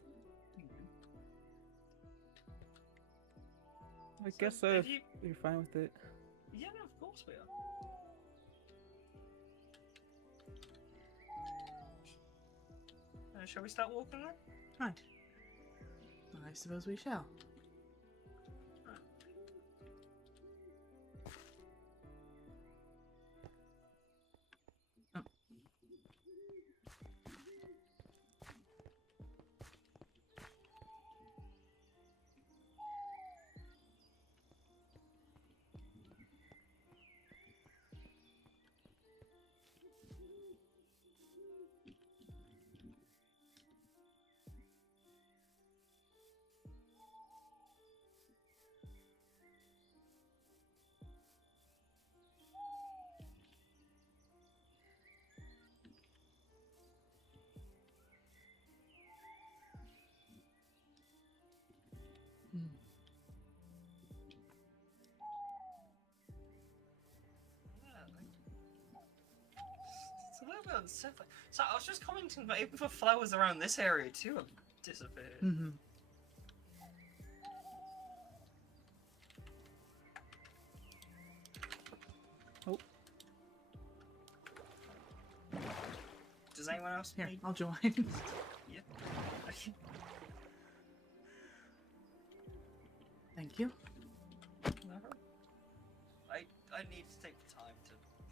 guess so, if you're fine with it. Yeah, no, of course we are. Shall we start walking then? Right. I suppose we shall. It's a little bit unsettling. So I was just commenting that even the flowers around this area too have disappeared. Mm-hmm. Oh. Does anyone else Here, need? I'll join. Yeah. Thank you. I need to take the time to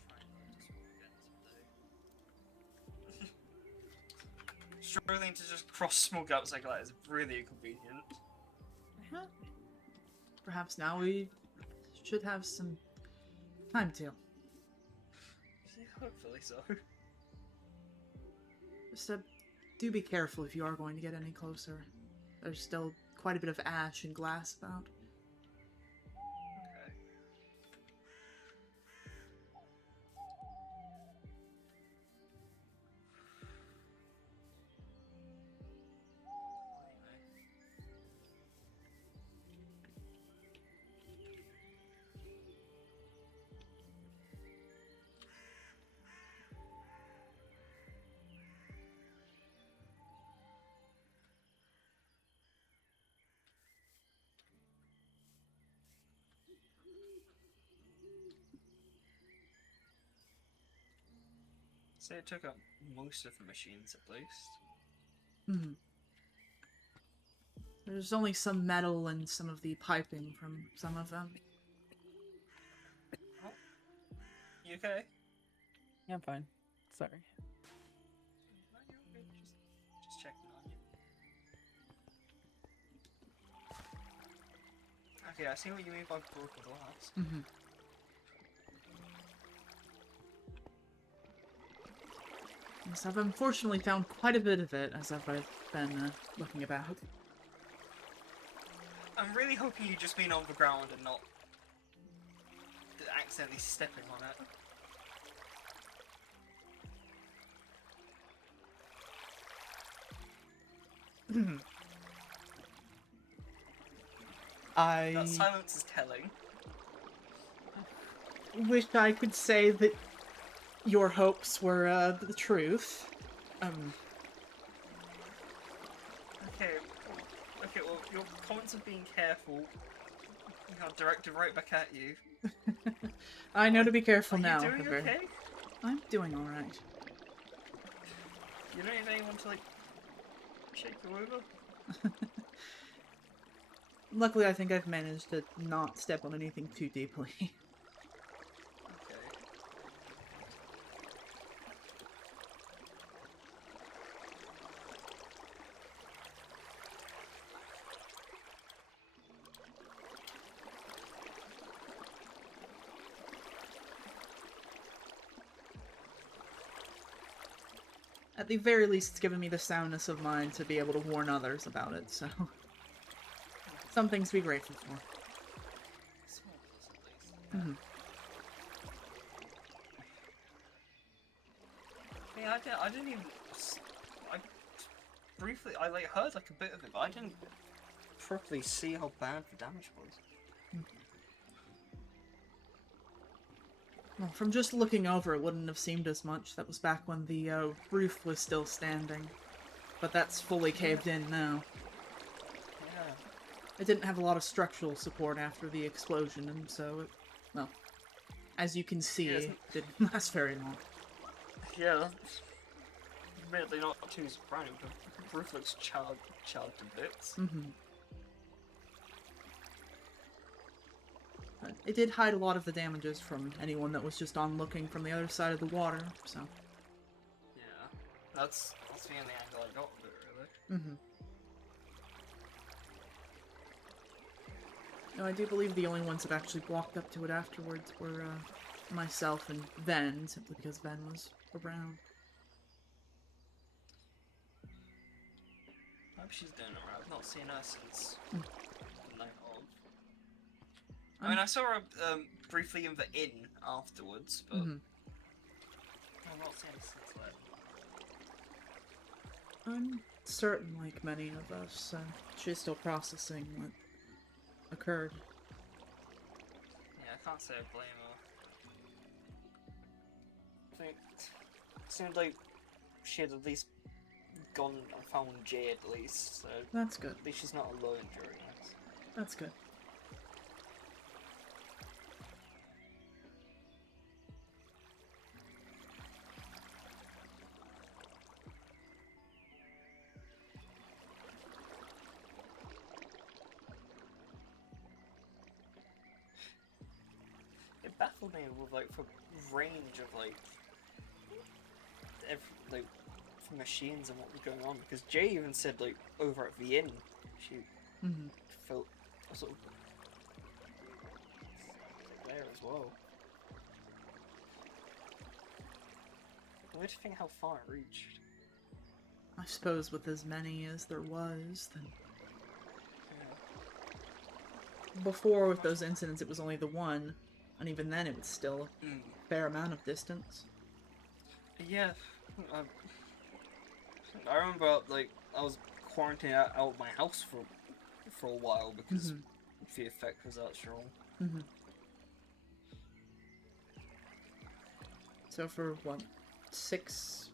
try and learn to swim again someday. Struggling to just cross small gaps like that is really inconvenient. Well, perhaps now we should have some time to. Yeah, hopefully so. Just do be careful if you are going to get any closer. There's still quite a bit of ash and glass about. Okay. So it took up most of the machines at least. Hmm. There's only some metal and some of the piping from some of them. You okay? Yeah, I'm fine. Sorry. No, you're good. Just checking on you. Okay, I see what you mean by broken glass. Mm-hmm. Yes, I've unfortunately found quite a bit of it as I've been looking about. I'm really hoping you just mean on the ground and not accidentally stepping on it. I That silence is telling. wish I could say that your hopes were the truth. Okay, well, your comments of being careful are directed right back at you. I know to be careful Are now. you doing River. okay? I'm doing alright. You don't need anyone to, like, shake you over? Luckily, I think I've managed to not step on anything too deeply. Okay. At the very least, it's given me the soundness of mind to be able to warn others about it, so... Something to be grateful for. Small plus at least. Mm-hmm. Yeah, I didn't even... I briefly, I like heard like a bit of it, but I didn't properly see how bad the damage was. Well, from just looking over, it wouldn't have seemed as much. That was back when the roof was still standing. But that's fully caved in now. Yeah. It didn't have a lot of structural support after the explosion, and so it, well, as you can see, it didn't last very long. Yeah, that's admittedly not too surprising, but the roof looks charred to bits. Mm-hmm. But it did hide a lot of the damages from anyone that was just on looking from the other side of the water, so... Yeah, that's the only angle I got of it, really. Mm-hmm. No, I do believe the only ones that actually walked up to it afterwards were, myself and Ven, simply because Ven was around. I hope she's doing alright. I've not seen her since the night of. I mean, I saw her briefly in the inn afterwards, but Mm-hmm. I've not seen her since then. I'm certain, like many of us, she's still processing what occurred. Yeah, I can't say I blame her. I think it seemed like she had at least gone and found Jay at least, so That's good. at least she's not alone during this. That's good. It baffled me with like the range of like for machines and what was going on, because Jay even said like over at the inn she Mm-hmm. felt a sort of there as well. Weird to think how far it reached. I suppose with as many as there was, then... Yeah. Before, with those incidents, it was only the one, and even then it was still a fair amount of distance. Yeah, I remember like I was quarantined out of my house for a while because the effect was that strong. Mm-hmm. So for what, 6,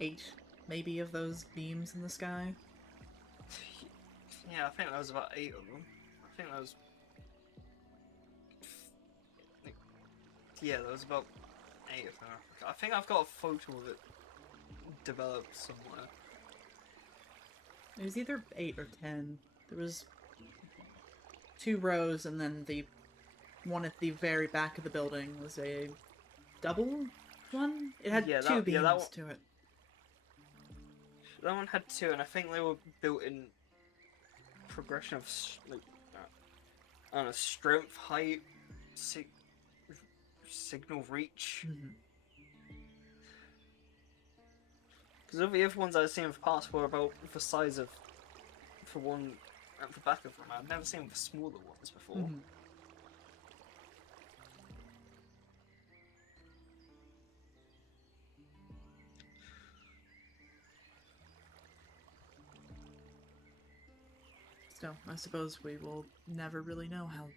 8, maybe, of those beams in the sky? Yeah, I think there was about 8 of them. I think there was... Yeah, there was about 8 of them. I think I've got a photo of it developed somewhere. It was either 8 or 10. There was 2 rows, and then the one at the very back of the building was a double one? It had Yeah, two that- beams yeah, that one- to it. That one had 2, and I think they were built in progression of like, I don't know, strength, height, signal reach. Because of the other ones I've seen in the past were about the size of, for one, at the back of them. I've never seen the smaller ones before. So, I suppose we will never really know how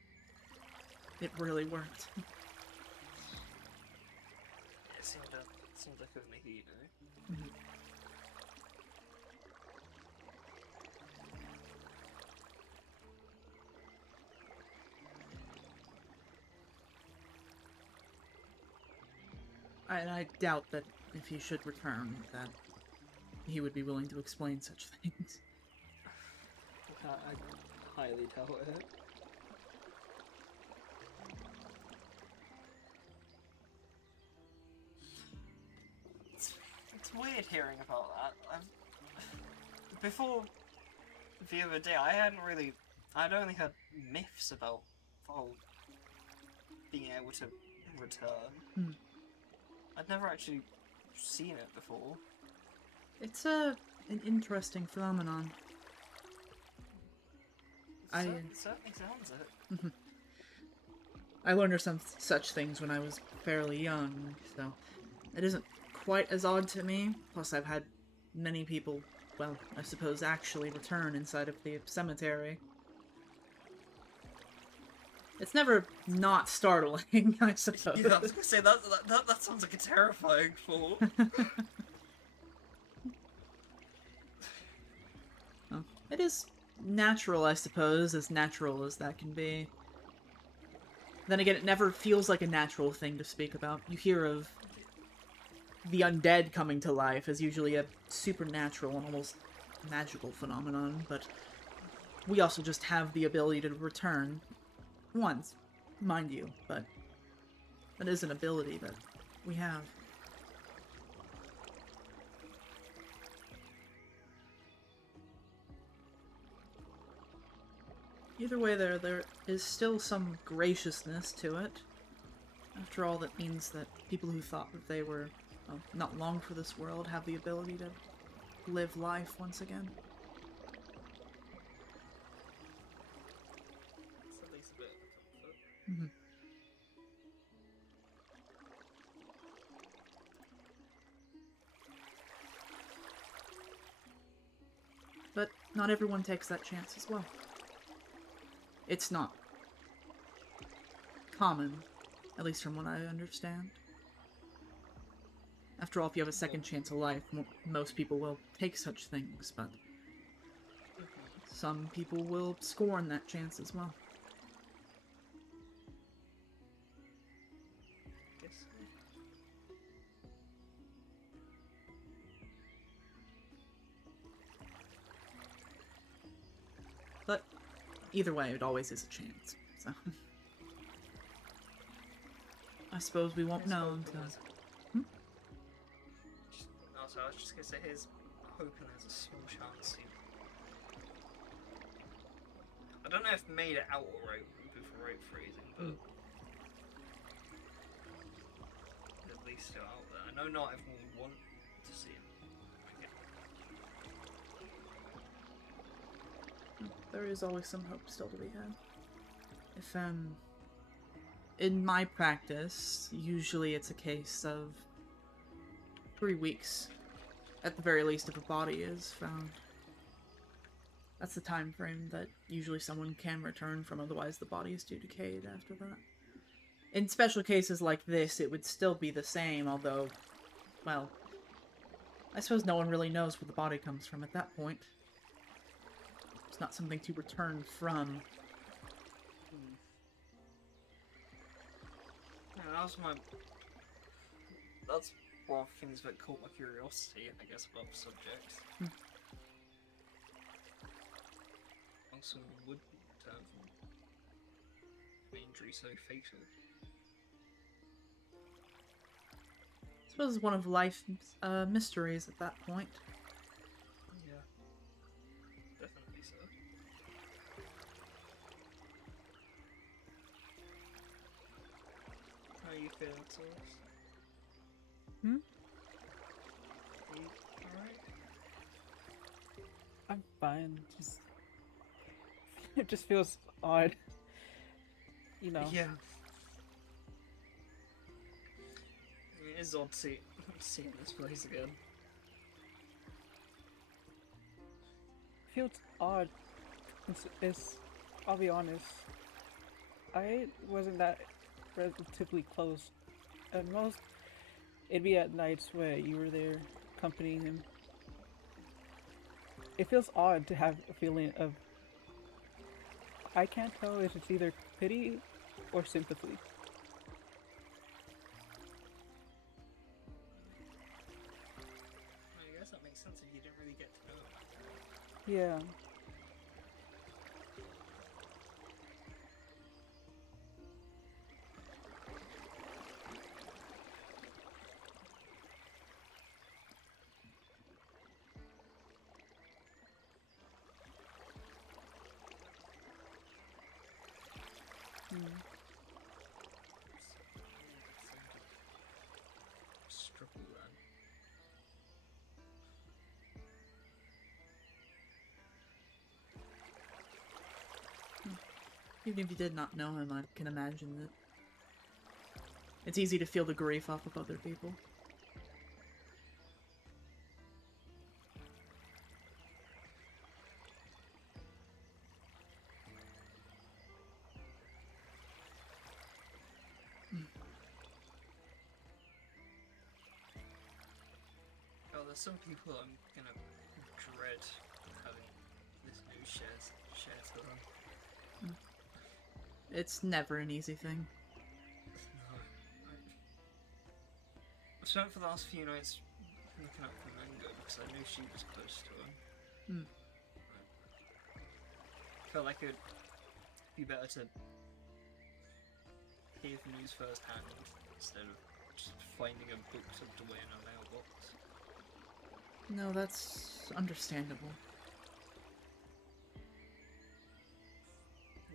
it really worked. It seemed like only he, you know? And I doubt that if he should return, that he would be willing to explain such things. I highly doubt it. It's weird hearing about that. Before the other day, I'd only heard myths about being able to return. I'd never actually seen it before. It's an interesting phenomenon. It certainly sounds it. I learned of some such things when I was fairly young, so it isn't quite as odd to me. Plus, I've had many people, well, I suppose, actually return inside of the cemetery. It's never not startling, I suppose. Yeah, I was gonna say that sounds like a terrifying thought. Well, it is natural, I suppose, as natural as that can be. Then again, it never feels like a natural thing to speak about. You hear of the undead coming to life as usually a supernatural and almost magical phenomenon, but we also just have the ability to return. Once, mind you, but that is an ability that we have. Either way, there is still some graciousness to it. After all, that means that people who thought that they were not long for this world have the ability to live life once again. It's at least a bit of a comfort. But not everyone takes that chance as well. It's not common, at least from what I understand. After all, if you have a second chance of life, most people will take such things, but some people will scorn that chance as well. Guess so. But either way, it always is a chance, so... I suppose we won't know until... Also, I was just gonna say, here's hoping there's a small chance you... I don't know if made it out alright before rate freezing, but... at least still out there. I know not everyone would want to see him. There is always some hope still to be had. If, in my practice, usually it's a case of 3 weeks, at the very least, if a body is found. That's the time frame that usually someone can return from, otherwise the body is too decayed after that. In special cases like this, it would still be the same, although, well, I suppose no one really knows where the body comes from at that point. It's not something to return from. Yeah, that's one of the things that caught my curiosity, I guess, about the subject. Also, would turn from an injury so fatal. suppose it's one of life's mysteries at that point. Yeah. Definitely so. How are you feeling, Taurus? Hmm? Are you alright? I'm fine. Just it just feels odd. You know. Yeah. It is odd seeing this place again. Feels odd. I'll be honest. I wasn't that relatively close. At most, it'd be at nights where you were there accompanying him. It feels odd to have a feeling of. I can't tell if it's either pity or sympathy. I guess that makes sense if you didn't really get to know him. Yeah. Struggle then. Even if you did not know him, I can imagine that it's easy to feel the grief off of other people. Oh, there's some people I'm gonna dread having this news shared to them. It's never an easy thing. No. I spent for the last few nights looking out for Mango because I knew she was close to him. Felt like it would be better to hear the news firsthand instead of just finding a book tucked away in a mailbox. No, that's understandable.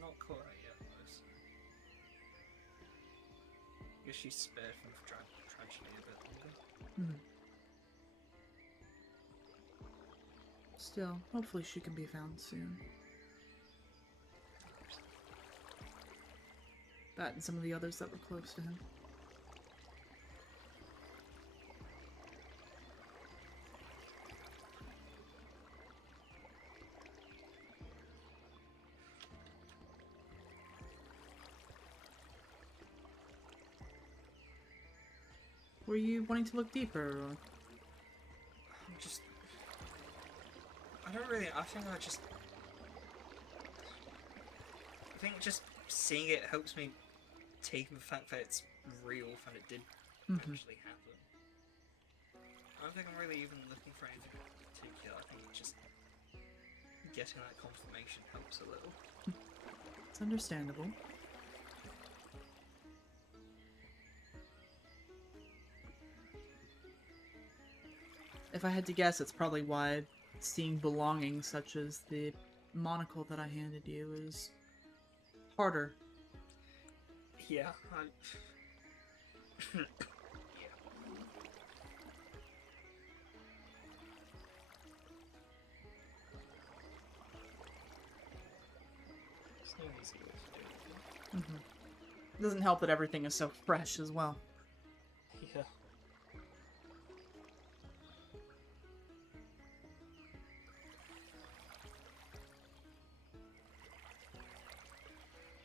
Not quite yet, though. So. I guess she's spared from tragedy a bit longer. Still, hopefully she can be found soon. That and some of the others that were close to him. Were you wanting to look deeper, or? I'm just... I don't really... I think just seeing it helps me take the fact that it's real and it did actually happen. I don't think I'm really even looking for anything particular. I think just getting that confirmation helps a little. It's understandable. If I had to guess, it's probably why seeing belongings such as the monocle that I handed you is harder. Yeah, yeah. It's no easy way to do it. It doesn't help that everything is so fresh as well. Yeah.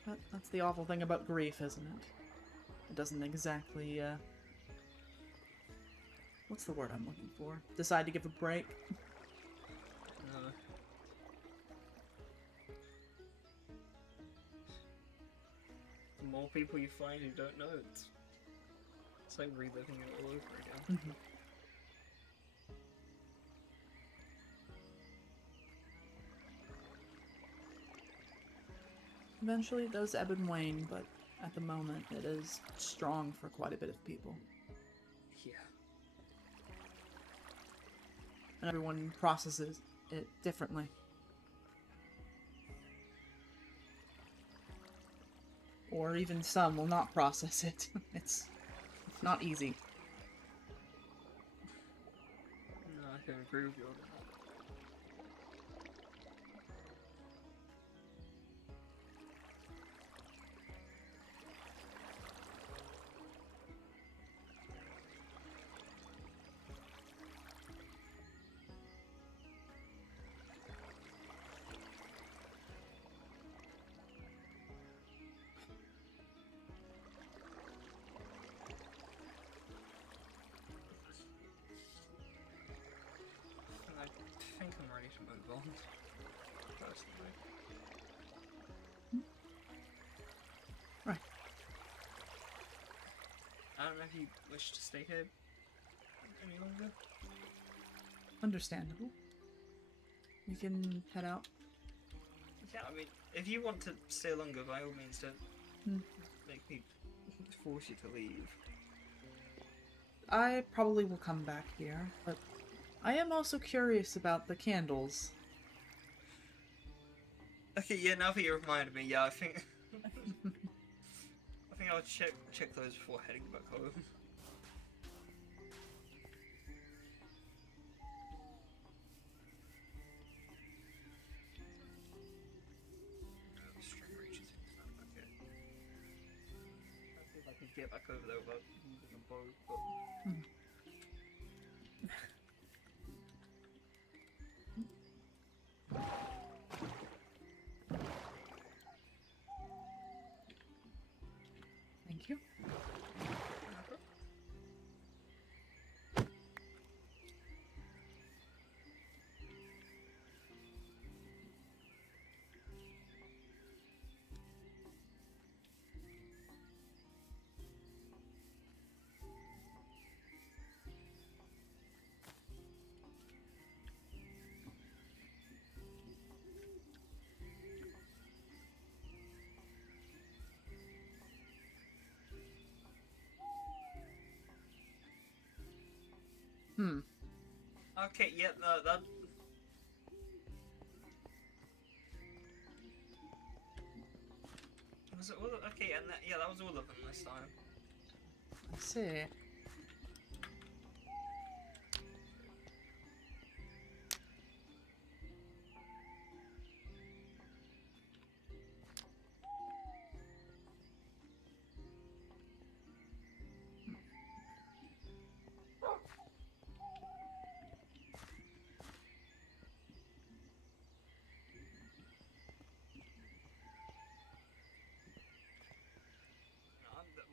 But that's the awful thing about grief, isn't it? It doesn't exactly, what's the word I'm looking for? Decide to give a break? No. The more people you find who don't know, it's like reliving it all over again. Eventually it does ebb and wane, but at the moment it is strong for quite a bit of people. Yeah. and everyone processes it differently. Or even some will not process it. It's not easy. No, I can agree with you on that. I think I'm ready to move on. Personally. Right. I don't know if you wish to stay here any longer. Understandable. We can head out. Yeah, I mean, if you want to stay longer, by all means, don't make me force you to leave. I probably will come back here, but I am also curious about the candles. Okay, yeah, now that you reminded me, yeah, I think I think I'll check those before heading back home. String reaches into that, okay. I think I can get back over there without moving a bow, but Thank you. okay, yeah, no, that. Was it all? Okay, and that, yeah, that was all of them this time. I see.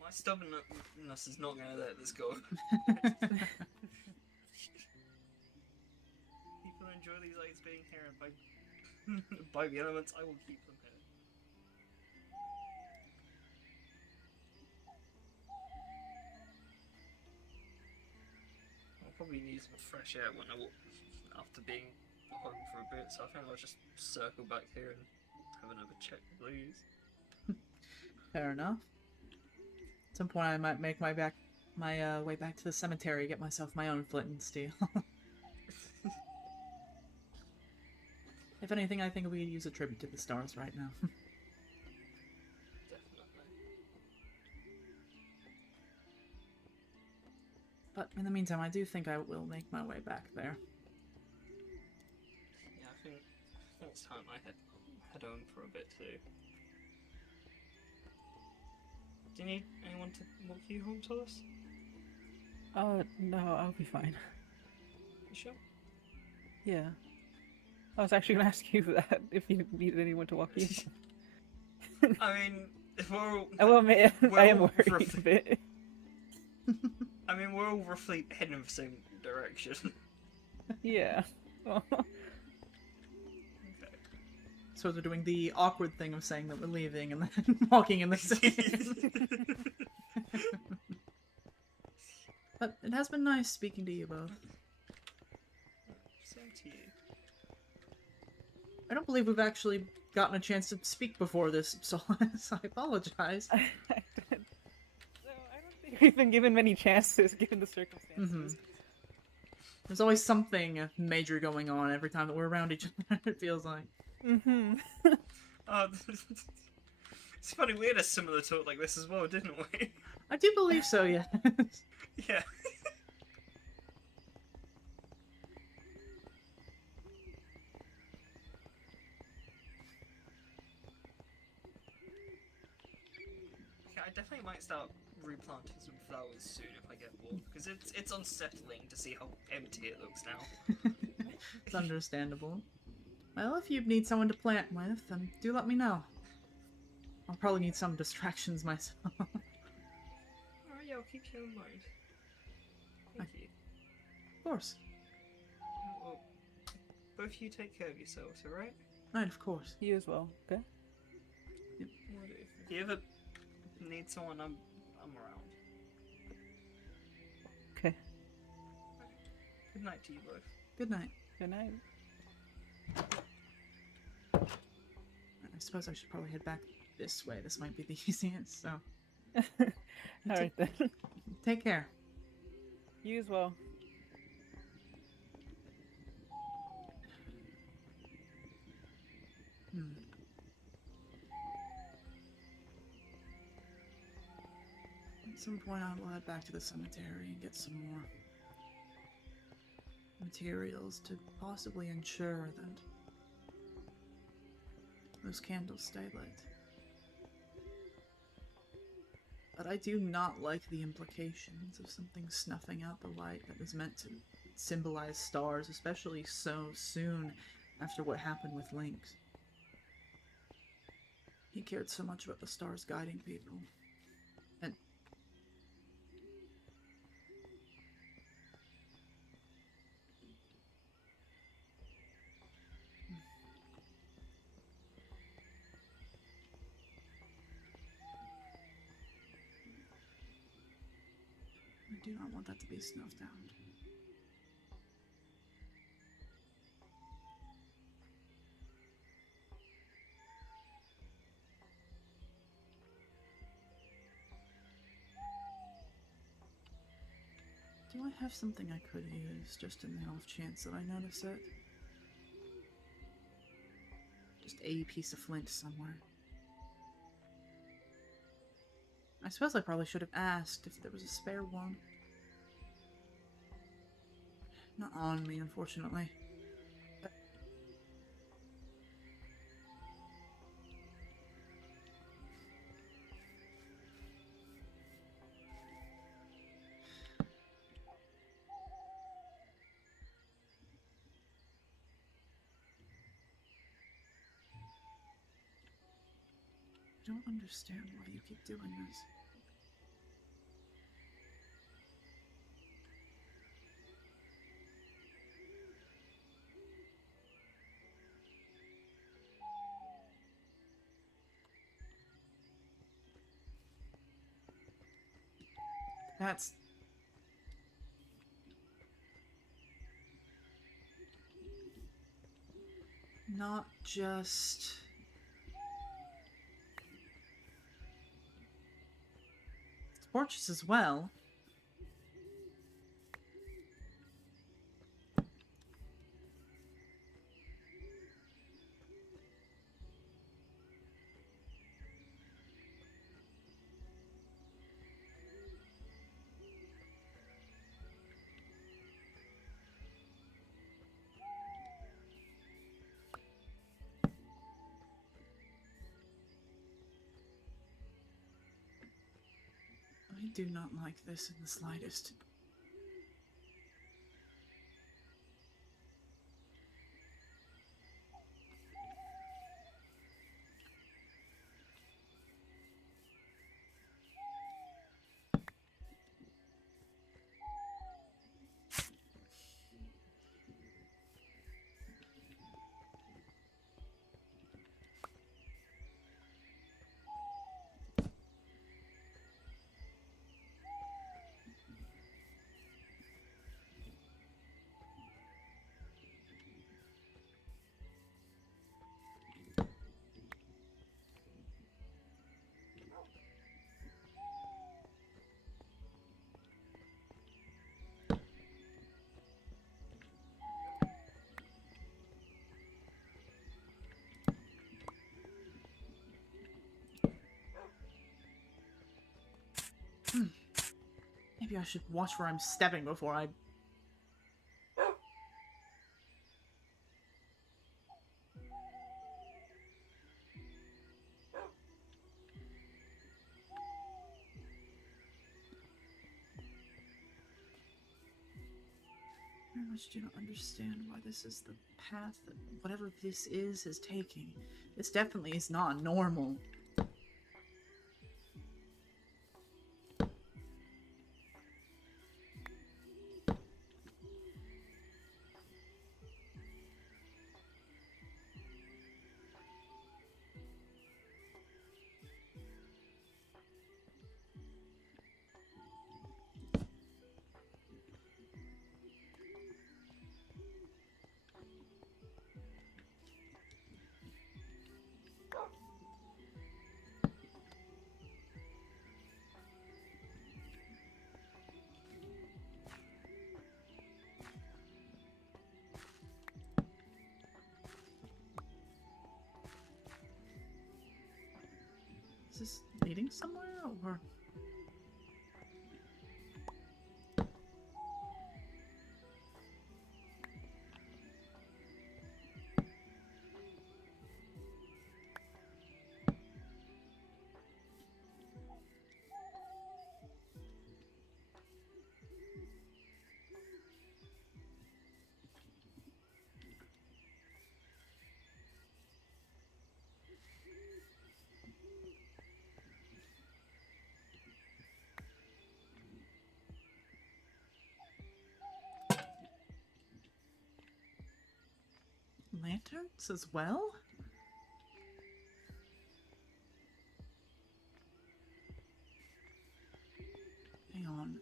My stubbornness is not going to let this go. People enjoy these lights being here, and by the elements, I will keep them here. I'll probably need some fresh air when after being home for a bit, so I think I'll just circle back here and have another check, please. Fair enough. At some point I might make my way back to the cemetery, get myself my own flint and steel. If anything, I think we could use a tribute to the stars right now. Definitely. But in the meantime, I do think I will make my way back there. Yeah, I think it's time I head home for a bit too. Do you need anyone to walk you home, Thomas? No, I'll be fine. You sure? Yeah. I was actually gonna ask you that, if you needed anyone to walk you. I mean, if we're all... I will admit, I am all worried a roughly- bit. I mean, we're all roughly heading in the same direction. Yeah. Well, Okay. So they're doing the awkward thing of saying that we're leaving and then walking in the same. But it has been nice speaking to you both. Same to you. I don't believe we've actually gotten a chance to speak before this, so I apologize. I don't think we've been given many chances, given the circumstances. There's always something major going on every time that we're around each other, it feels like. Mm-hmm. Oh, it's funny, we had a similar talk like this as well, didn't we? I do believe so, yes. Yeah. Okay, I definitely might start replanting some flowers soon if I get bored, because it's unsettling to see how empty it looks now. It's understandable. Well, if you need someone to plant with, then do let me know. I'll probably need some distractions myself. Alright, yeah, I'll keep you in mind. Thank you. Of course. Well, both you take care of yourselves, alright? Right, of course. You as well. Okay. Yep. If you ever need someone, I'm around. Okay. Good night to you both. Good night. Good night. I suppose I should probably head back this way. This might be the easiest, so... All right then. Take care. You as well. At some point I will head back to the cemetery and get some more materials to possibly ensure that those candles stay lit. But I do not like the implications of something snuffing out the light that was meant to symbolize stars, especially so soon after what happened with Lynx. He cared so much about the stars guiding people. And I do not want that to be snuffed out. Do I have something I could use just in the off chance that I notice it? Just a piece of flint somewhere. I suppose I probably should have asked if there was a spare one. Not on me, unfortunately. I don't understand why you keep doing this. That's... not just... torches as well. I do not like this in the slightest. Maybe I should watch where I'm stepping before I... Very much do not understand why this is the path that whatever this is taking. This definitely is not normal. Is this leading somewhere, or...? Lanterns as well? Hang on.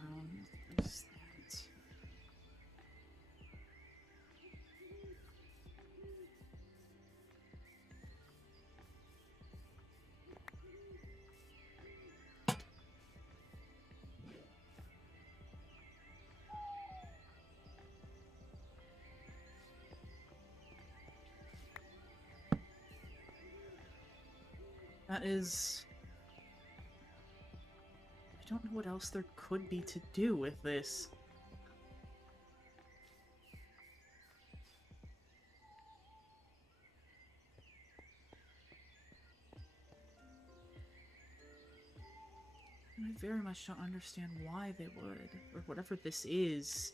No, there's that. That is... I don't know what else there could be to do with this. And I very much don't understand why they would, or whatever this is.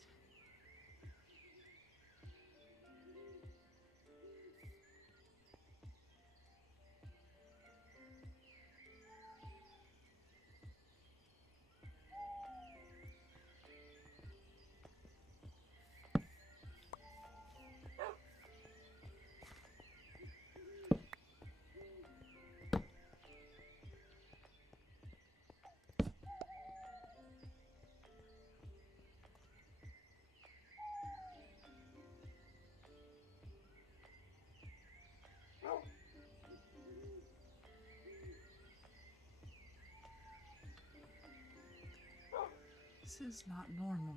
This is not normal.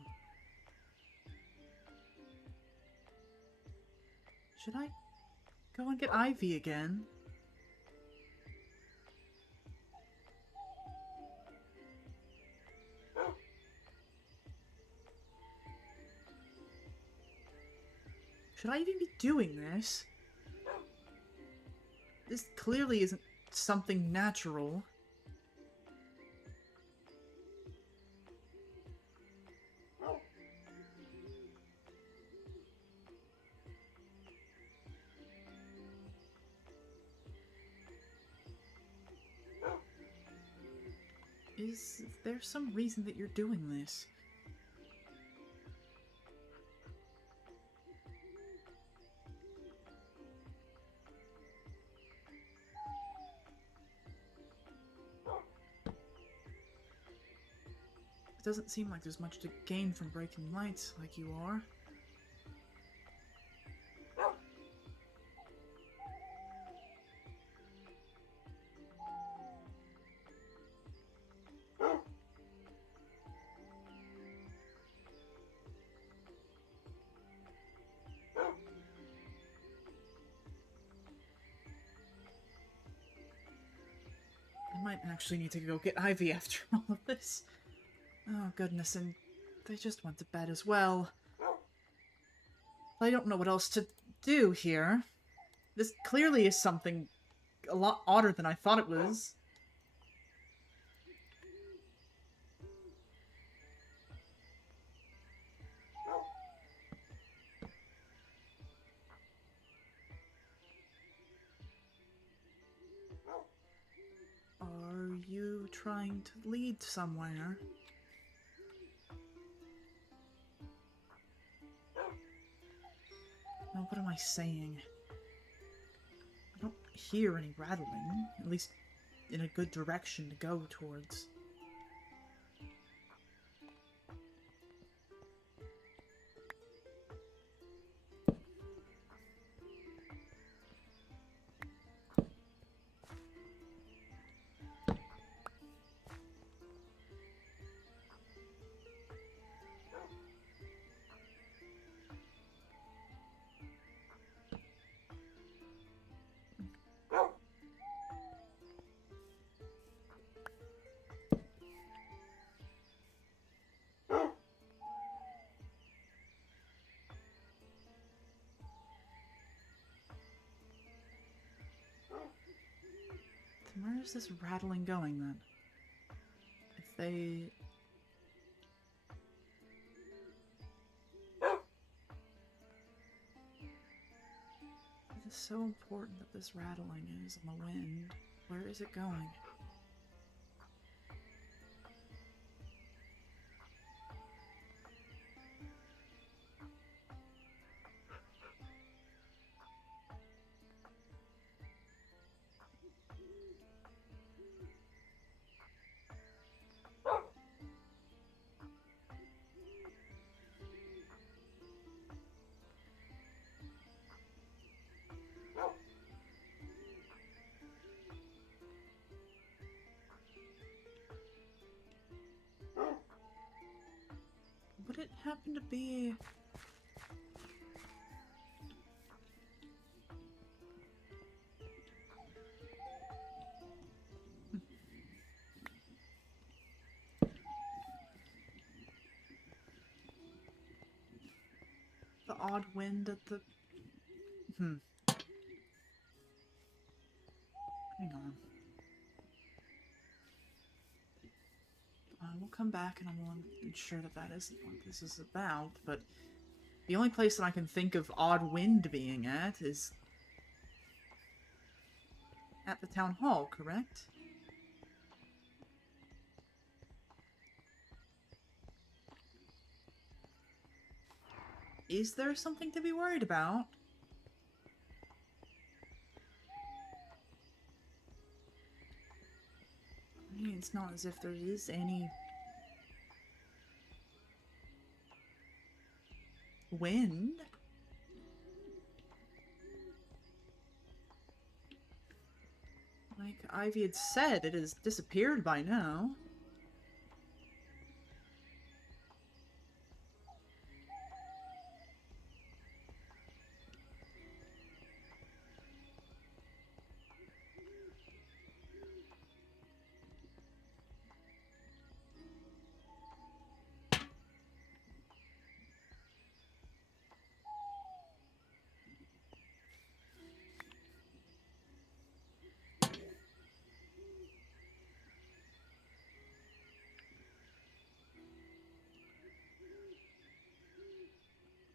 Should I go and get Ivy again? Should I even be doing this? This clearly isn't something natural. Is there some reason that you're doing this? It doesn't seem like there's much to gain from breaking lights like you are. I might actually need to go get Ivy after all of this. Oh goodness, and they just went to bed as well. I don't know what else to do here. This clearly is something a lot odder than I thought it was. Are you trying to lead somewhere? No, what am I saying? I don't hear any rattling, at least in a good direction to go towards. Where is this rattling going, then? If they... It is so important that this rattling is on the wind. Where is it going? Would it happen to be... the odd wind at the... Hang on. We'll come back and I will ensure that that isn't what this is about, but the only place that I can think of odd wind being at is at the town hall, correct? Is there something to be worried about? I mean, it's not as if there is any wind. Like Ivy had said, it has disappeared by now.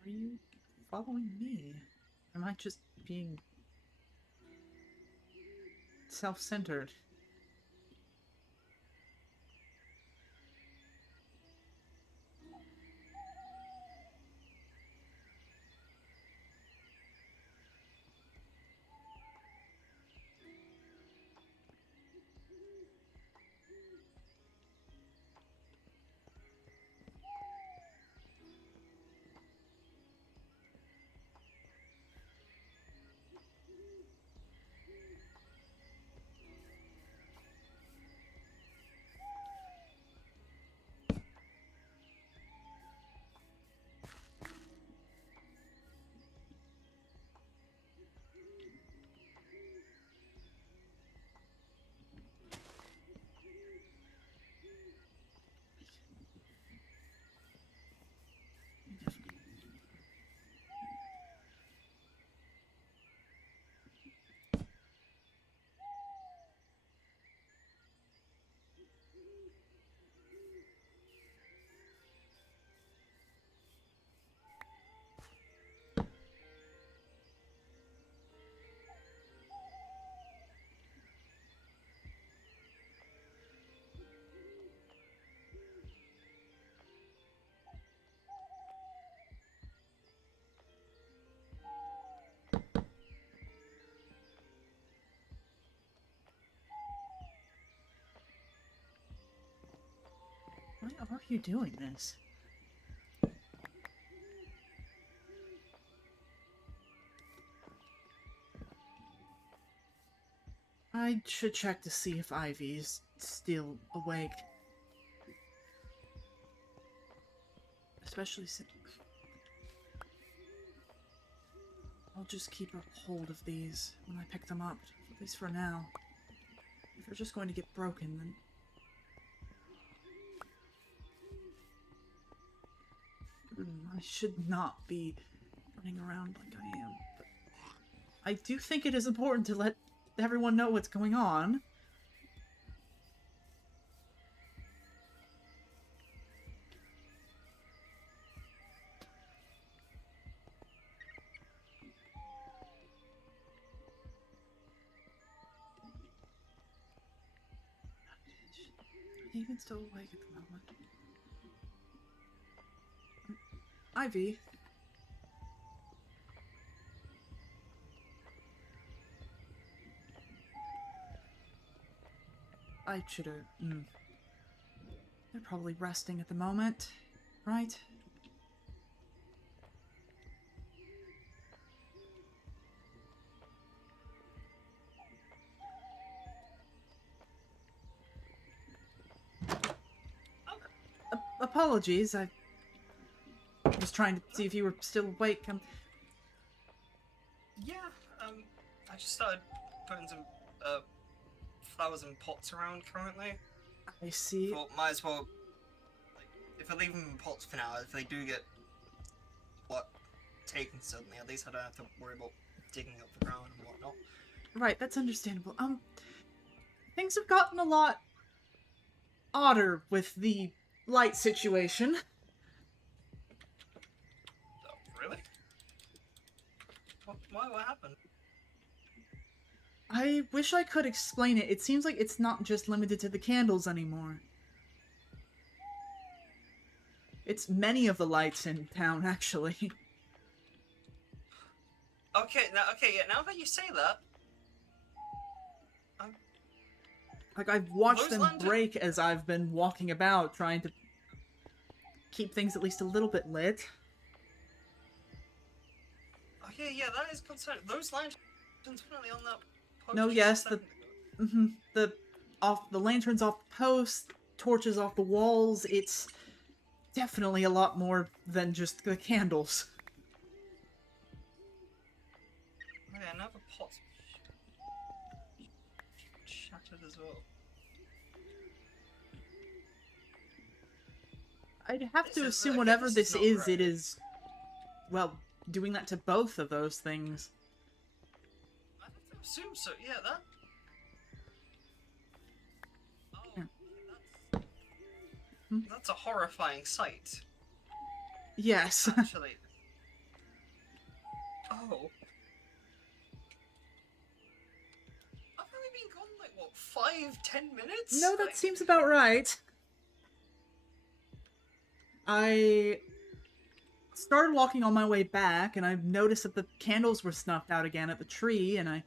Are you following me? Am I just being self-centered? Why are you doing this? I should check to see if Ivy's still awake. Especially since... I'll just keep a hold of these when I pick them up, at least for now. If they're just going to get broken, then... I should not be running around like I am. But I do think it is important to let everyone know what's going on. Are they even still awake at the moment? Ivy? I should have... They're probably resting at the moment, right? Apologies, I was trying to see if you were still awake. Yeah, I just started putting some, flowers in pots around currently. I see. Thought might as well, like, if I leave them in pots for now, if they do get, taken suddenly, at least I don't have to worry about digging up the ground and whatnot. Right, that's understandable. Things have gotten a lot odder with the light situation. Oh, really? What happened? I wish I could explain it. It seems like it's not just limited to the candles anymore. It's many of the lights in town, actually. Okay, now that you say that... Like, I've watched them Lantern- break as I've been walking about, trying to keep things at least a little bit lit. Okay, yeah, that is concerning. Those lanterns definitely on that post. No, yes, the lanterns off the posts, torches off the walls. It's definitely a lot more than just the candles. Okay, another pot's shattered as well. I'd have to This is- assume okay, whatever this this is not is, right. it is, well, doing that to both of those things. I have to assume so. Yeah, that. Oh, Yeah. that's a horrifying sight. Yes. Actually. Oh. I've only been gone like what, 5-10 minutes? No, that Like- seems about right. I started walking on my way back, and I noticed that the candles were snuffed out again at the tree, and I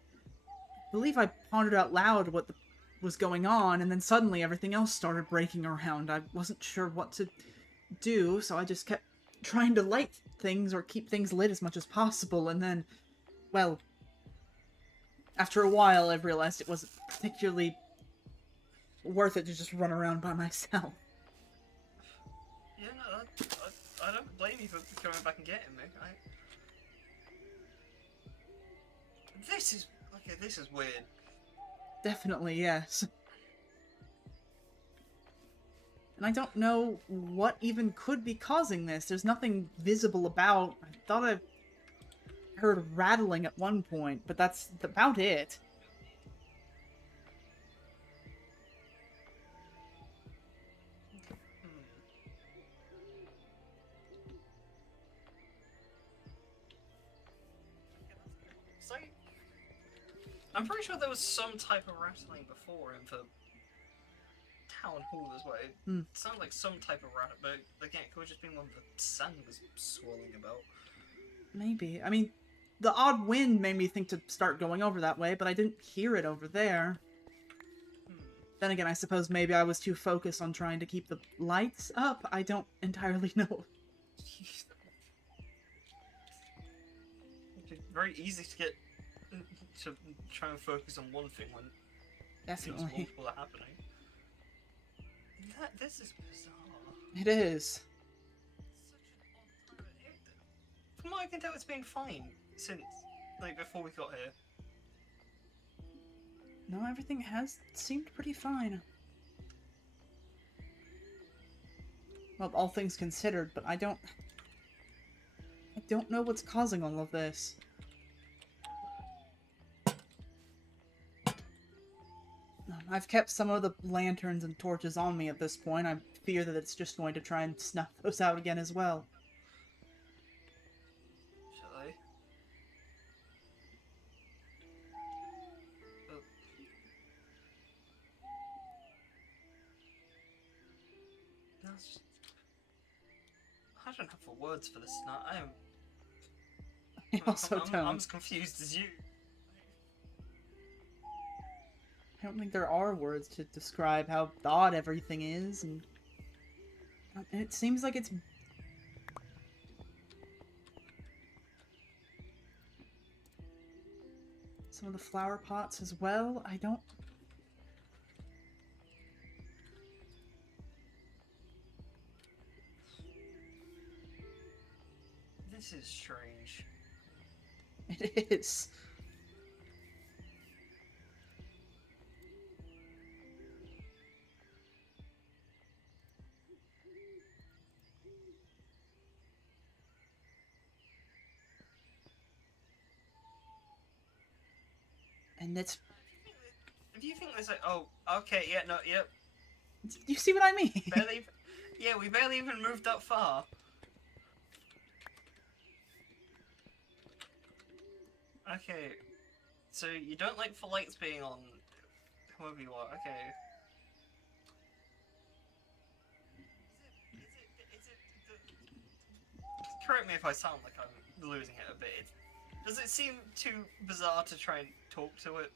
believe I pondered out loud what was going on, and then suddenly everything else started breaking around. I wasn't sure what to do, so I just kept trying to light things or keep things lit as much as possible, and then, well, after a while I realized it wasn't particularly worth it to just run around by myself. Yeah, no, I don't blame you for coming back and getting me. This is weird. Definitely, yes. And I don't know what even could be causing this. There's nothing visible about. I thought I heard rattling at one point, but that's about it. So, I'm pretty sure there was some type of rattling before in the town hall as well. It sounded like some type of rattle, but again, it could have just been when the sand was swirling about. Maybe. I mean, the odd wind made me think to start going over that way, but I didn't hear it over there. Then again, I suppose maybe I was too focused on trying to keep the lights up. I don't entirely know. It's very easy to get to try and focus on one thing when things Definitely. multiple are happening. This is bizarre. It is. Such an odd time. From what I can tell, it's been fine since, like, before we got here. No, everything has seemed pretty fine. Well, all things considered, but I don't know what's causing all of this. I've kept some of the lanterns and torches on me at this point. I fear that it's just going to try and snuff those out again as well. Shall I? Oh. No, it's just... I don't have the words for this now. I also don't. I'm as confused as you. I don't think there are words to describe how odd everything is, and it seems like it's... Some of the flower pots as well, I don't... This is strange. It is. And it's... If you think there's like, oh, okay, yeah, no, yep. You see what I mean? Yeah, we barely even moved that far. Okay, so you don't like the lights being on, however you are, okay. Correct me if I sound like I'm losing it a bit. Does it seem too bizarre to try and talk to it?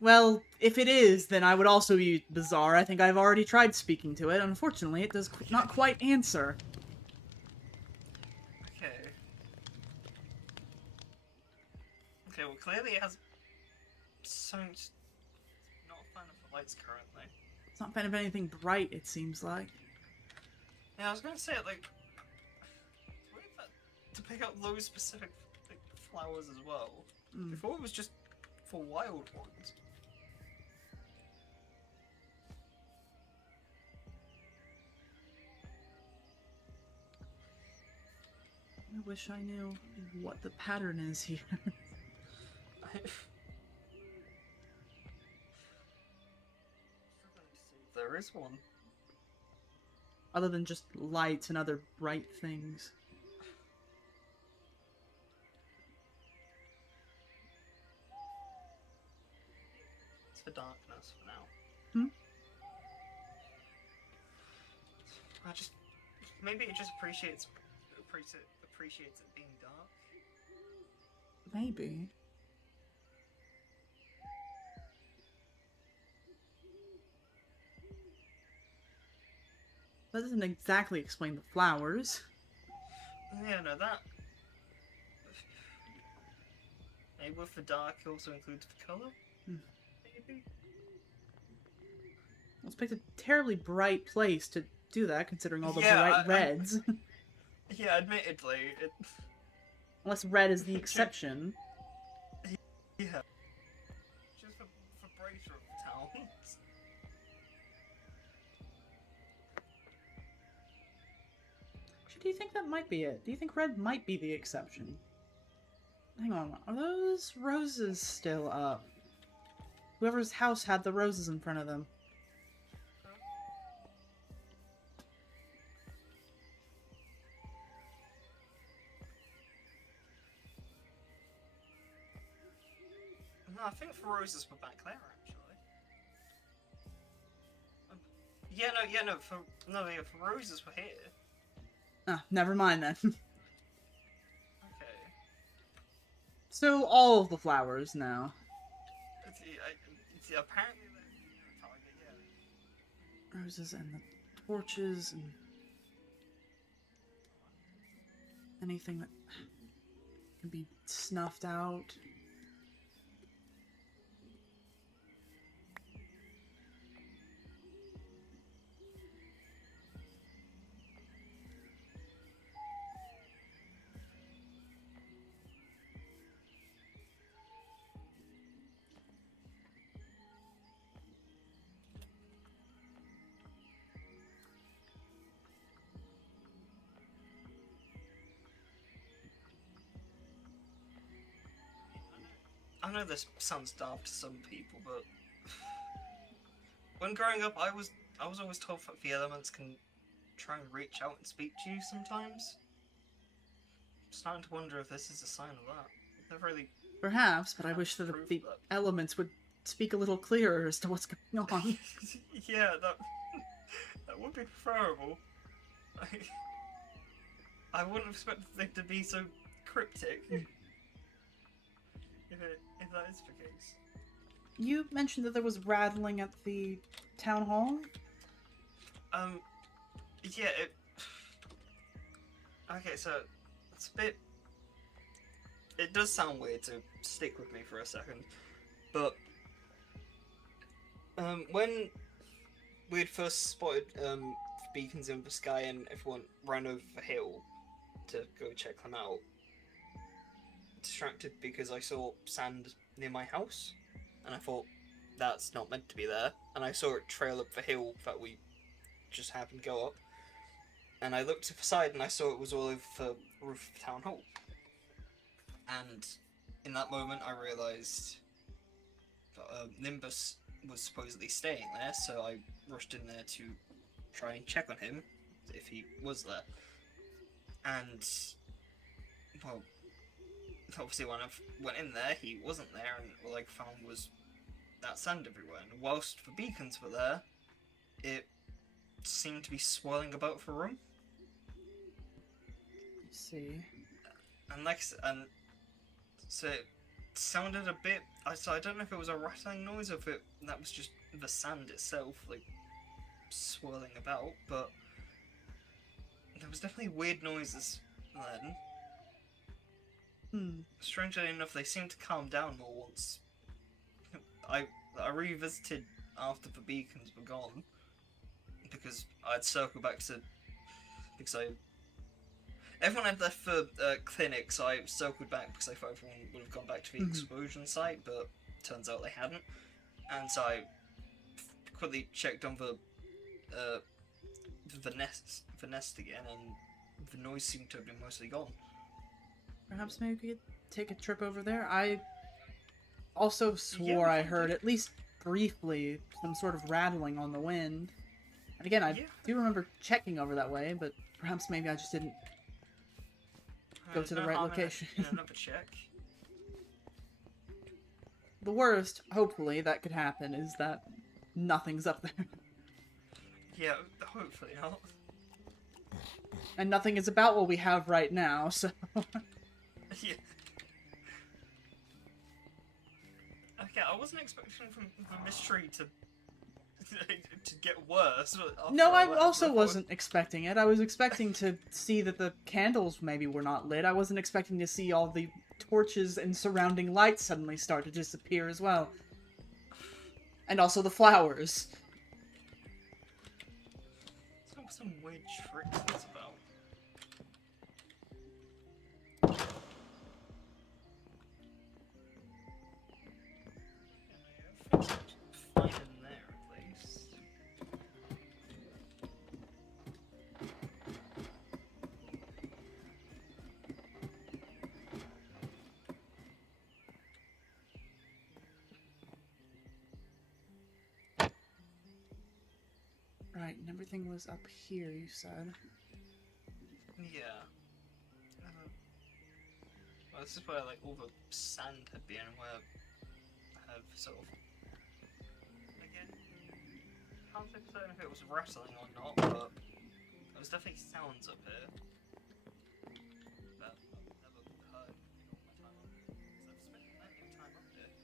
Well, if it is, then I would also be bizarre. I think I've already tried speaking to it. Unfortunately, it does not quite answer. Okay. Okay, well clearly it has something not a fan of the lights currently. It's not a fan of anything bright, it seems like. Yeah, I was gonna say, like, weird that to pick up those specific like, flowers as well. Before it was just for wild ones. I wish I knew what the pattern is here. There is one. Other than just lights and other bright things. It's for darkness for now. I just... Maybe it just appreciates it being dark. Maybe. That doesn't exactly explain the flowers. Yeah, no, that... Maybe with the dark also includes the colour? Maybe? It's picked a terribly bright place to do that, considering all the Yeah, bright reds. Yeah, admittedly, it... Unless red is the exception. Yeah. Just for brighter of the towns. Actually, do you think that might be it? Do you think red might be the exception? Hang on, are those roses still up? Whoever's house had the roses in front of them. No, I think the roses were back there, actually. The roses were here. Ah, never mind then. Okay. So all of the flowers now. Apparently they're target, roses and the torches and anything that can be snuffed out. I know this sounds daft to some people, but when growing up, I was always told that the elements can try and reach out and speak to you sometimes. I'm starting to wonder if this is a sign of that. I've never really. Perhaps, but I wish that proof the that. elements would speak a little clearer as to what's going on. Yeah, that would be preferable. I wouldn't expect them to be so cryptic. If that is the case. You mentioned that there was rattling at the town hall? Yeah, okay, so it's a bit. It does sound weird, so stick with me for a second. But when we had first spotted beacons in the sky and everyone ran over the hill to go check them out, distracted because I saw sand near my house, and I thought that's not meant to be there, and I saw it trail up the hill that we just happened to go up, and I looked to the side and I saw it was all over the roof of the town hall. And in that moment I realised that Nimbus was supposedly staying there, so I rushed in there to try and check on him, if he was there. And, well, obviously when I went in there, he wasn't there, and all I found was that sand everywhere. And whilst the beacons were there, it seemed to be swirling about the room. Let's see. And so it sounded a bit. So I don't know if it was a rattling noise or if that was just the sand itself, like swirling about. But there was definitely weird noises then. Strangely enough, they seemed to calm down more once I revisited after the beacons were gone, because I'd circle back to everyone had left for clinic, so I circled back because I thought everyone would have gone back to the explosion site, but turns out they hadn't. And so I quickly checked on the nest again, and the noise seemed to have been mostly gone. Perhaps maybe we could take a trip over there. I also swore I heard, at least briefly, some sort of rattling on the wind. And again, I do remember checking over that way, but perhaps maybe I just didn't go to the right location. Another check. The worst, hopefully, that could happen is that nothing's up there. Yeah, hopefully not. And nothing is about what we have right now, so... Yeah. Okay, I wasn't expecting from the mystery to get worse. No, I also wasn't expecting it. I was expecting to see that the candles maybe were not lit. I wasn't expecting to see all the torches and surrounding lights suddenly start to disappear as well. And also the flowers. Some weird trick that's about. Fine in there, at least. Right, and everything was up here, you said. Yeah. Well, this is where like all the sand had been, where I have sort of. Again, can't say for certain if it was rattling or not, but there was definitely sounds up here that I've never heard in all my time up here, because I've spent plenty of time up here.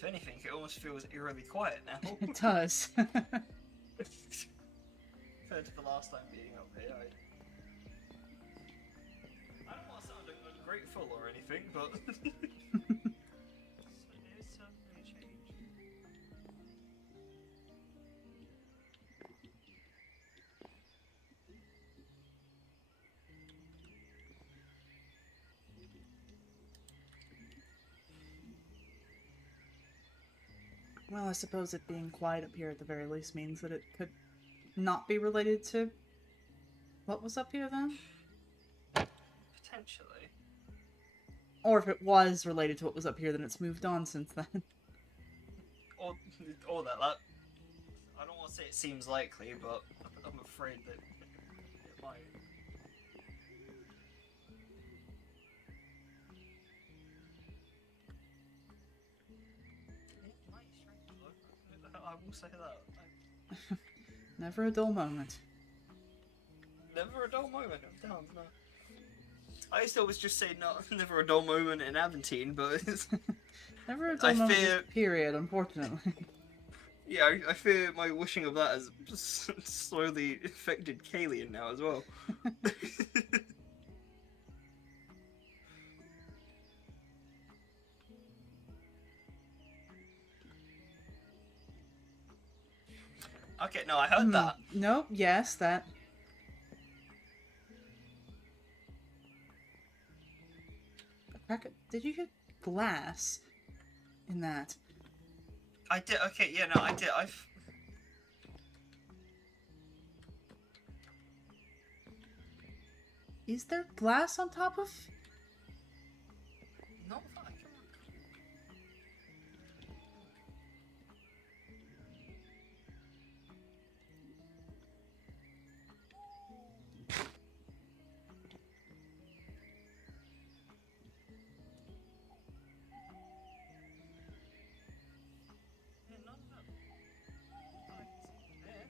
If anything, it almost feels eerily quiet now. It does. Compared to the last time being up here, I don't want to sound ungrateful or anything, but it is certainly a change. Well, I suppose it being quiet up here at the very least means that it could not be related to what was up here then? Potentially. Or if it was related to what was up here, then it's moved on since then. Or that. I don't want to say it seems likely, but I'm afraid that it might. It might strange though. I will say that. Never a dull moment. Never a dull moment of down, no. I used to always just say no, never a dull moment in Aventine, but it's, Never a dull moment, just period, unfortunately. yeah, I fear my wishing of that has slowly affected Kalian now as well. Okay, no, I heard that. No, yes, that. Did you hit glass in that? I did. Okay, yeah, no, I did. Is there glass on top of? Not that I can recall. Yeah, none of that. I can see there.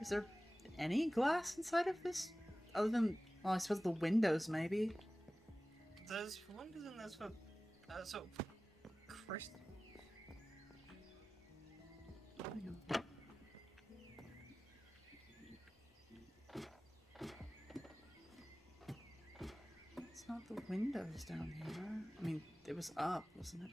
Is there any glass inside of this? Other than, well, I suppose the windows, maybe. There's windows and there's for sort of crystal. Hang on. It's not the windows down here. I mean, it was up, wasn't it?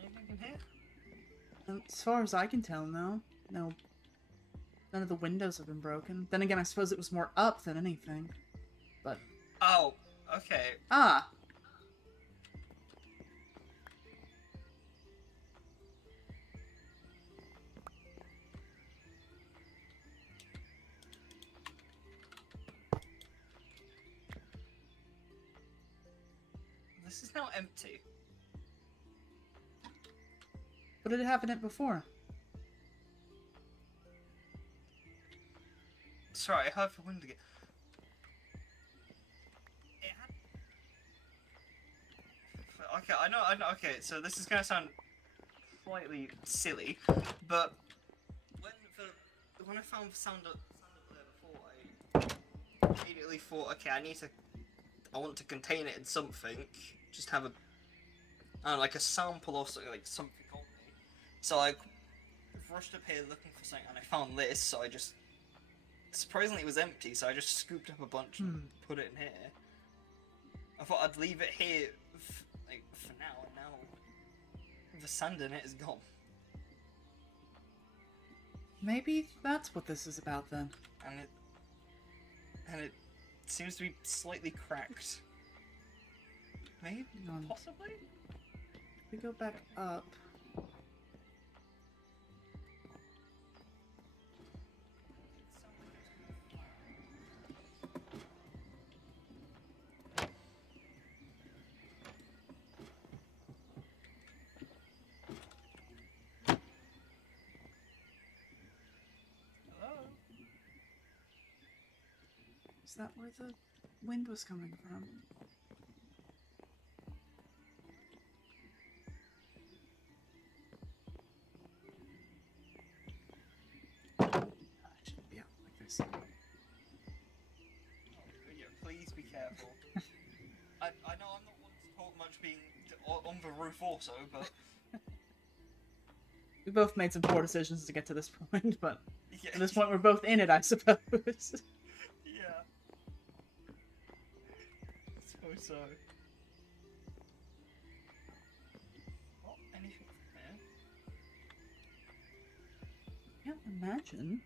Anything in here? As far as I can tell, no. No. None of the windows have been broken. Then again, I suppose it was more up than anything. But... Oh, okay. Ah! This is now empty. What did it have in it before? Sorry, I heard the wind again. It had... Okay, I know, okay, so this is gonna sound slightly silly, but when I found the sound up there before, I immediately thought, okay, I want to contain it in something, just have a, I don't know, like a sample or something, like something on me. So I rushed up here looking for something, and I found this, so I just, surprisingly it was empty, so I just scooped up a bunch and put it in here. I thought I'd leave it here for now, and now the sand in it is gone. Maybe that's what this is about then. And it seems to be slightly cracked. Maybe? Possibly? If we go back up... Is that where the wind was coming from? I shouldn't be out like this. Yeah, please be careful. I know I'm not one to talk much being on the roof also, but... We both made some poor decisions to get to this point, but Yeah. at this point we're both in it, I suppose. Yeah. Suppose so. Not anything from there. Can't imagine.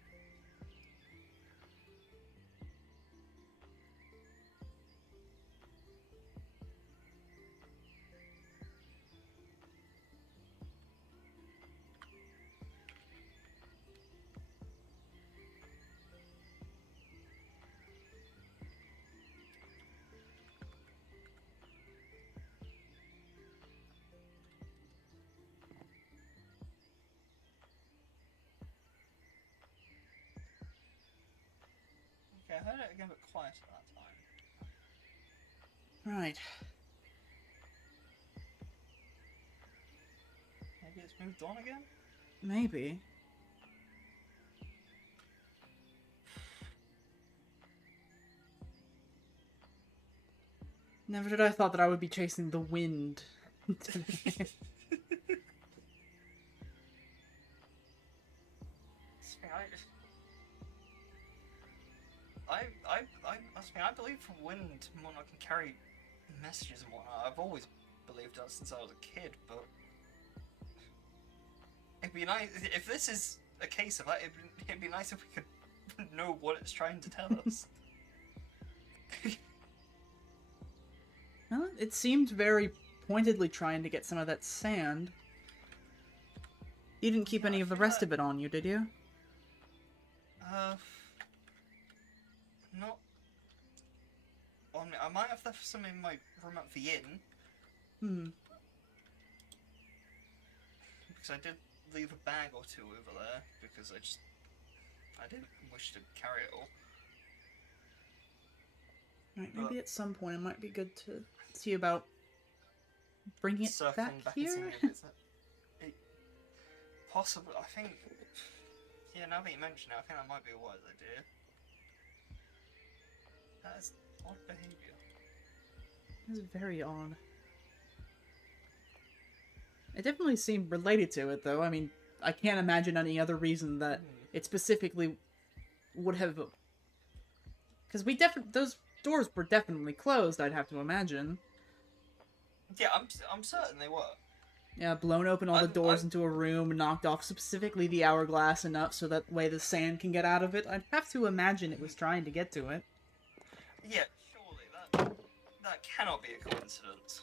Okay, I heard it again, but quieter that time. Right. Maybe it's moved on again? Maybe. Never did I thought that I would be chasing the wind today. I believe for wind Monarch can carry messages and whatnot. I've always believed that since I was a kid, but it'd be nice if this is a case of that. It'd be nice if we could know what it's trying to tell us. Well, it seemed very pointedly trying to get some of that sand. You didn't keep any of the rest of it on you, did you? Not on me. I might have left some in my room at the inn. Because I did leave a bag or two over there, because I didn't wish to carry it all. Right, maybe at some point it might be good to see about bringing it Circling back and here. seeing if it's possible. I think. Yeah, now that you mention it, I think that might be a wise idea. That is odd behaviour. It's very odd. It definitely seemed related to it, though. I mean, I can't imagine any other reason that it specifically would have. Because those doors were definitely closed. I'd have to imagine. Yeah, I'm certain they were. Yeah, blown open all the doors into a room, knocked off specifically the hourglass enough so that way the sand can get out of it. I'd have to imagine it was trying to get to it. Yeah, surely that cannot be a coincidence.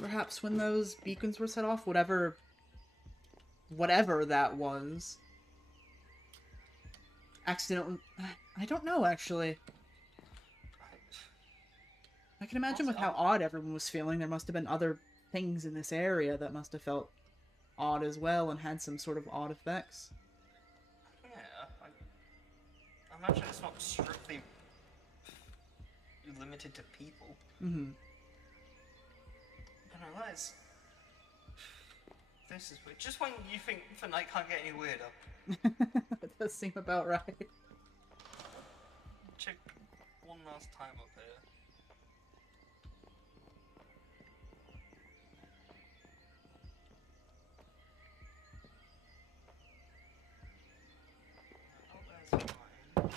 Perhaps when those beacons were set off, whatever that was, accidentally. I don't know, actually. I can imagine with how odd everyone was feeling, there must have been other things in this area that must have felt odd as well and had some sort of odd effects. Yeah, I imagine it's not strictly limited to people. Mm-hmm. I don't know, this is weird. Just when you think the night can't get any weirder. That does seem about right. Check one last time up here. Oh, there's mine.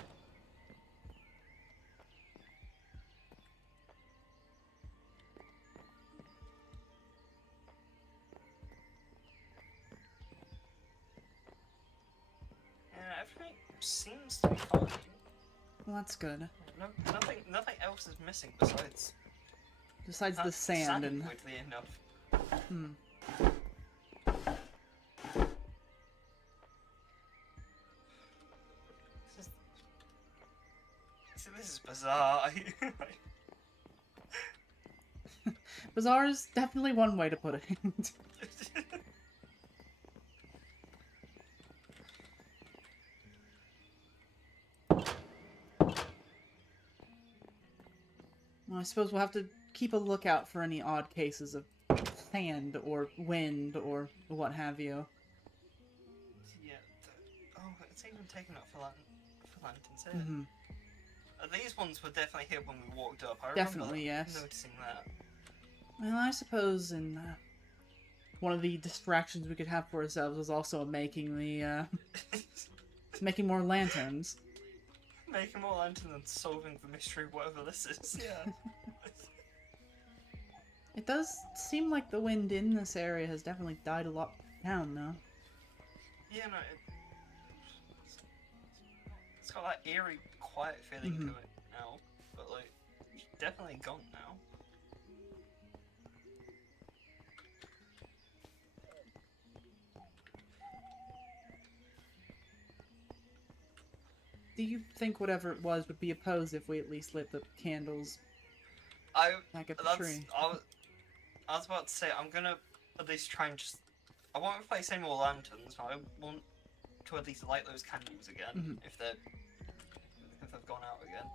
Yeah, everything seems to be fine. Well, that's good. Nothing else is missing besides The sand and... weirdly enough. This is bizarre. Bizarre is definitely one way to put it. I suppose we'll have to keep a lookout for any odd cases of sand or wind or what have you. Yeah. Oh, it's even taken up for lanterns here. Mm-hmm. These ones were definitely here when we walked up. I Definitely, remember yes. noticing that. Well, I suppose in one of the distractions we could have for ourselves was also making making more lanterns. Making more lanterns and solving the mystery of whatever this is. Yeah. It does seem like the wind in this area has definitely died a lot down, though. Yeah, no, it's got that eerie, quiet feeling to it now, but like, it's definitely gone now. Do you think whatever it was would be opposed if we at least lit the candles back at the tree? I was about to say, I'm gonna at least try and just... I won't replace any more lanterns, but I want to at least light those candles again, if they've gone out again.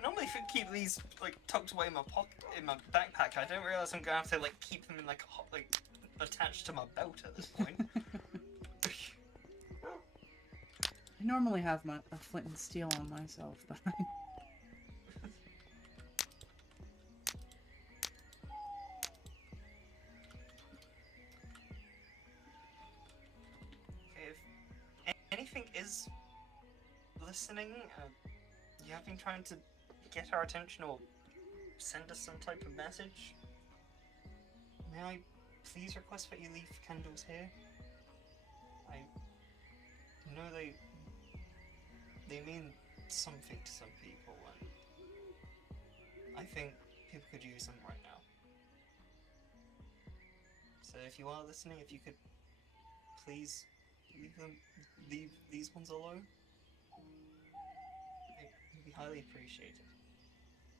Normally, if I keep these like tucked away in my backpack, I don't realize I'm gonna have to like keep them in like attached to my belt at this point. I normally have a flint and steel on myself, but Okay, if anything is listening, you have been trying to get our attention or send us some type of message, may I please request that you leave candles here? I know they mean something to some people, and I think people could use them right now. So if you are listening, if you could please leave these ones alone, it would be highly appreciated.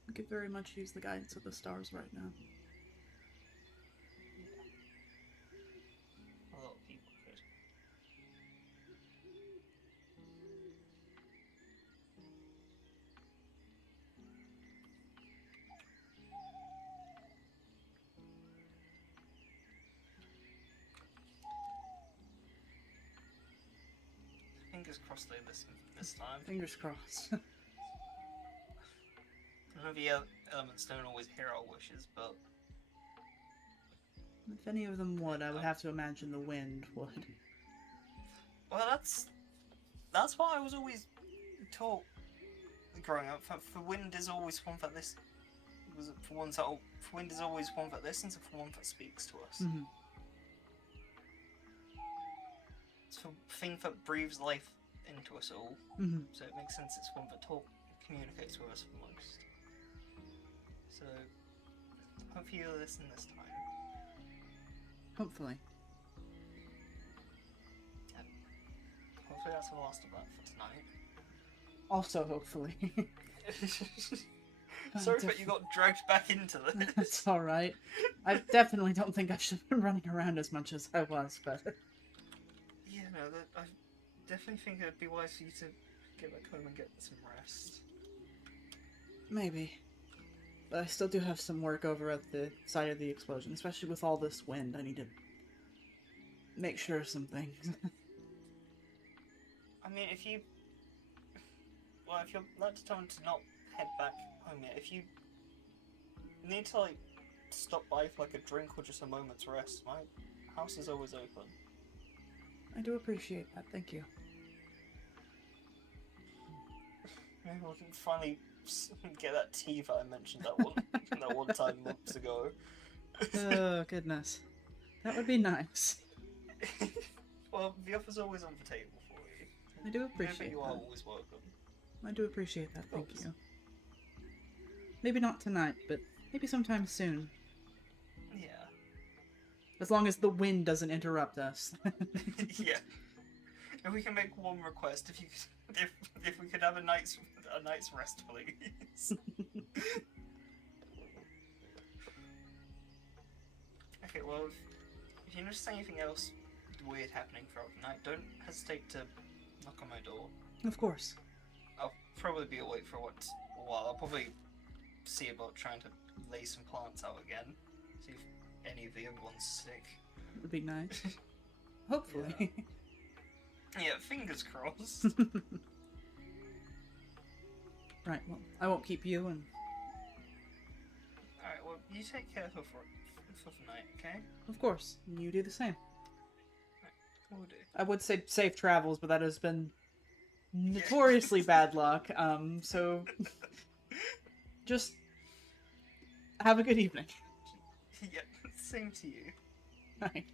we could very much use the guidance of the stars right now. A lot of people could. Fingers crossed they listen this time. Fingers crossed. I know the elements don't always hear our wishes, but If any of them would, I would have to imagine the wind would. well, that's what I was always taught growing up. For wind is always one that wind is always one that listens and for one that speaks to us. Mm-hmm. It's a thing that breathes life into us all. Mm-hmm. So it makes sense it's one that communicates with us the most. So hopefully you'll listen this time. Hopefully. And hopefully that's the last of that for tonight. Also, hopefully. Sorry that you got dragged back into this. That's alright. I definitely don't think I should have been running around as much as I was, but... Yeah, no, I definitely think it'd be wise for you to get back home and get some rest. Maybe. But I still do have some work over at the site of the explosion, especially with all this wind. I need to make sure of some things. I mean, if you're led to tell him to not head back home yet, if you need to, like, stop by for, like, a drink or just a moment's rest, my house is always open. I do appreciate that, thank you. Maybe we can finally get that tea that I mentioned that one time months ago. Oh, goodness. That would be nice. Well, the offer's always on the table for you. I do appreciate You that. are always welcome. I do appreciate that, thank course. you. Maybe not tonight, but maybe sometime soon. Yeah. As long as the wind doesn't interrupt us. Yeah. If we can make one request, if we could have a night's rest, please. Okay, well, if you notice anything else weird happening throughout the night, don't hesitate to knock on my door. Of course. I'll probably be awake for a while. I'll probably see about trying to lay some plants out again. See if any of the other ones stick. Would be nice. Hopefully. Yeah, fingers crossed. Right, well, I won't keep you, and Alright, well, you take care for the night, okay? of course, you do the same. Will do. I would say safe travels, but that has been notoriously bad luck. So just have a good evening. Yeah, same to you. Right. And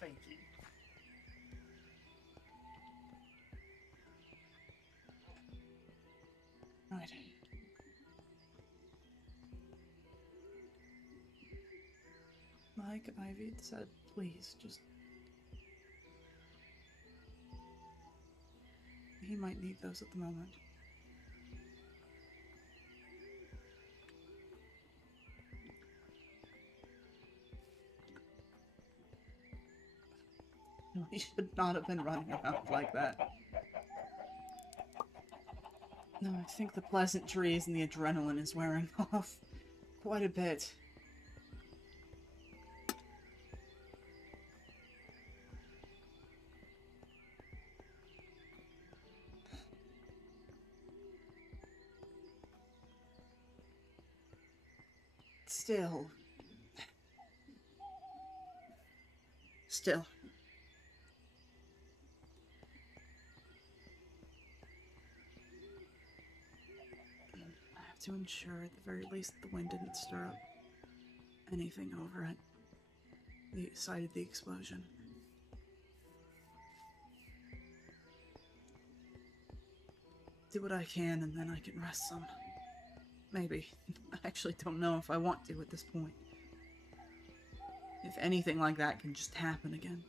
thank you. Right. Like Ivy had said, please just. He might need those at the moment. No, he should not have been running around like that. No, I think the pleasantries and the adrenaline is wearing off quite a bit. Still. I have to ensure at the very least that the wind didn't stir up anything over at the site of the explosion. Do what I can and then I can rest some. Maybe. I actually don't know if I want to at this point. If anything like that can just happen again.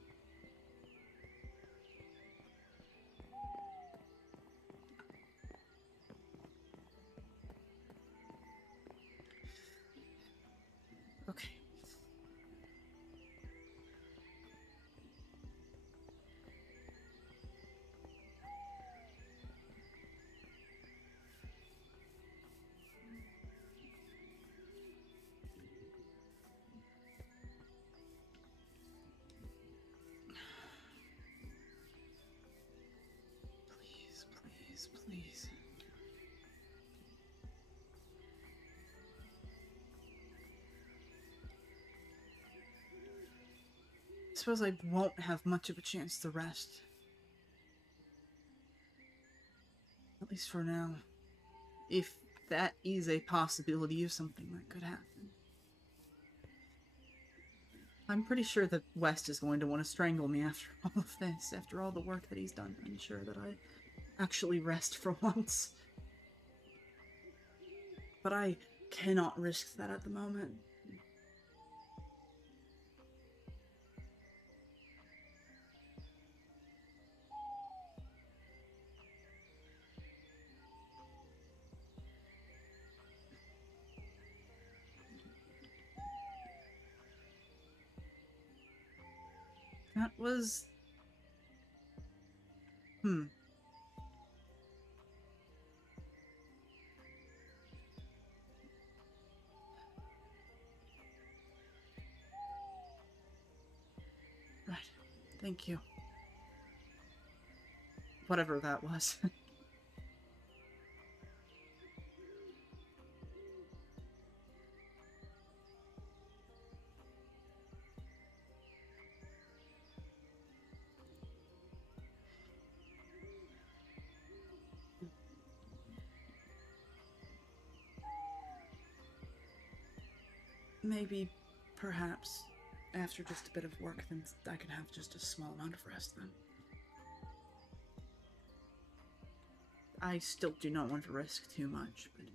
Okay. Please. I suppose I won't have much of a chance to rest. At least for now. If that is a possibility of something that could happen. I'm pretty sure that West is going to want to strangle me after all of this, after all the work that he's done to ensure that I actually rest for once. But I cannot risk that at the moment. That was... Right. Thank you. Whatever that was. Maybe, perhaps, after just a bit of work, then I can have just a small amount of rest then. I still do not want to risk too much, but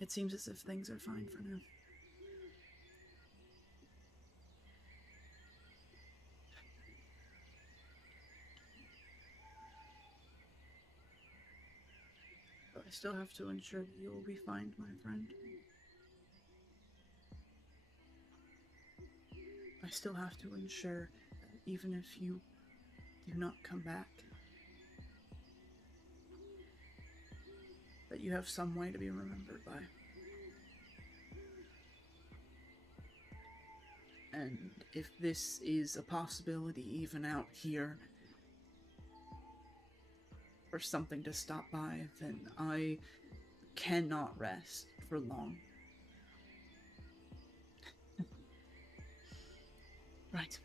it seems as if things are fine for now. But I still have to ensure that you will be fine, my friend. I still have to ensure that even if you do not come back, that you have some way to be remembered by. And if this is a possibility even out here for something to stop by, then I cannot rest for long. Right.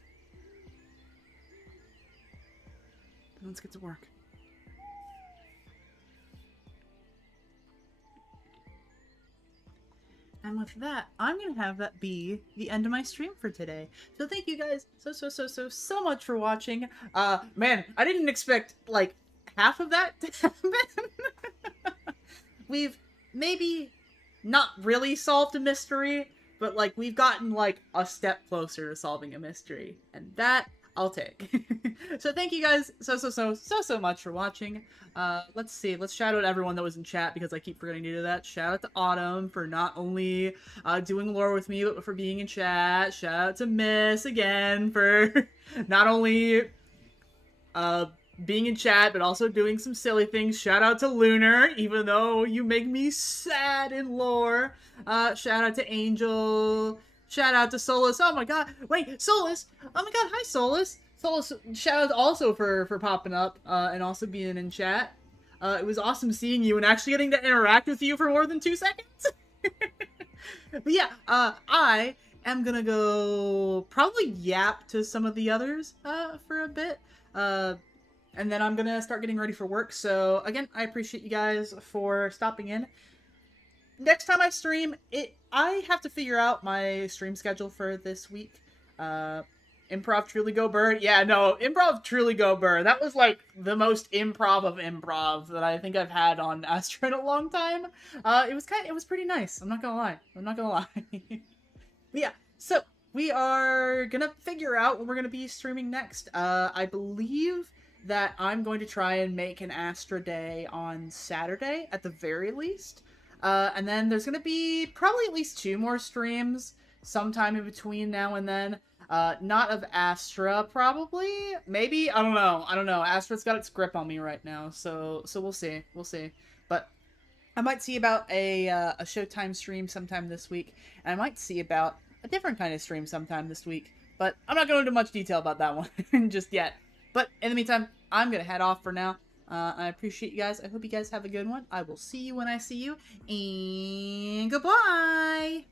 Then let's get to work. And with that, I'm going to have that be the end of my stream for today. So thank you guys so much for watching. Man, I didn't expect, like, half of that to happen. We've maybe not really solved a mystery, but, like, we've gotten, like, a step closer to solving a mystery. And that, I'll take. So thank you guys so much for watching. Let's see. Let's shout out everyone that was in chat because I keep forgetting to do that. Shout out to Autumn for not only doing lore with me, but for being in chat. Shout out to Miss again for not only being in chat, but also doing some silly things. Shout out to Lunar, even though you make me sad in lore. Shout out to Angel. Shout out to Solus. Oh my god. Wait, Solus. Oh my god. Hi, Solus. Solus, shout out also for popping up and also being in chat. It was awesome seeing you and actually getting to interact with you for more than 2 seconds. But yeah, I am gonna go probably yap to some of the others for a bit. And then I'm gonna start getting ready for work. So again, I appreciate you guys for stopping in. Next time I stream, I have to figure out my stream schedule for this week. Improv Truly Go Bird. Yeah, no, Improv Truly Go Bird. That was like the most improv of improv that I think I've had on Astra in a long time. It was pretty nice. I'm not gonna lie. But yeah, so we are gonna figure out when we're gonna be streaming next. I believe that I'm going to try and make an Astra day on Saturday at the very least. And then there's gonna be probably at least 2 more streams sometime in between now and then. Not of Astra, probably. Maybe, I don't know. Astra's got its grip on me right now, so we'll see. But I might see about a Showtime stream sometime this week, and I might see about a different kind of stream sometime this week. But I'm not going into much detail about that one just yet. But in the meantime, I'm gonna head off for now. I appreciate you guys. I hope you guys have a good one. I will see you when I see you, and goodbye!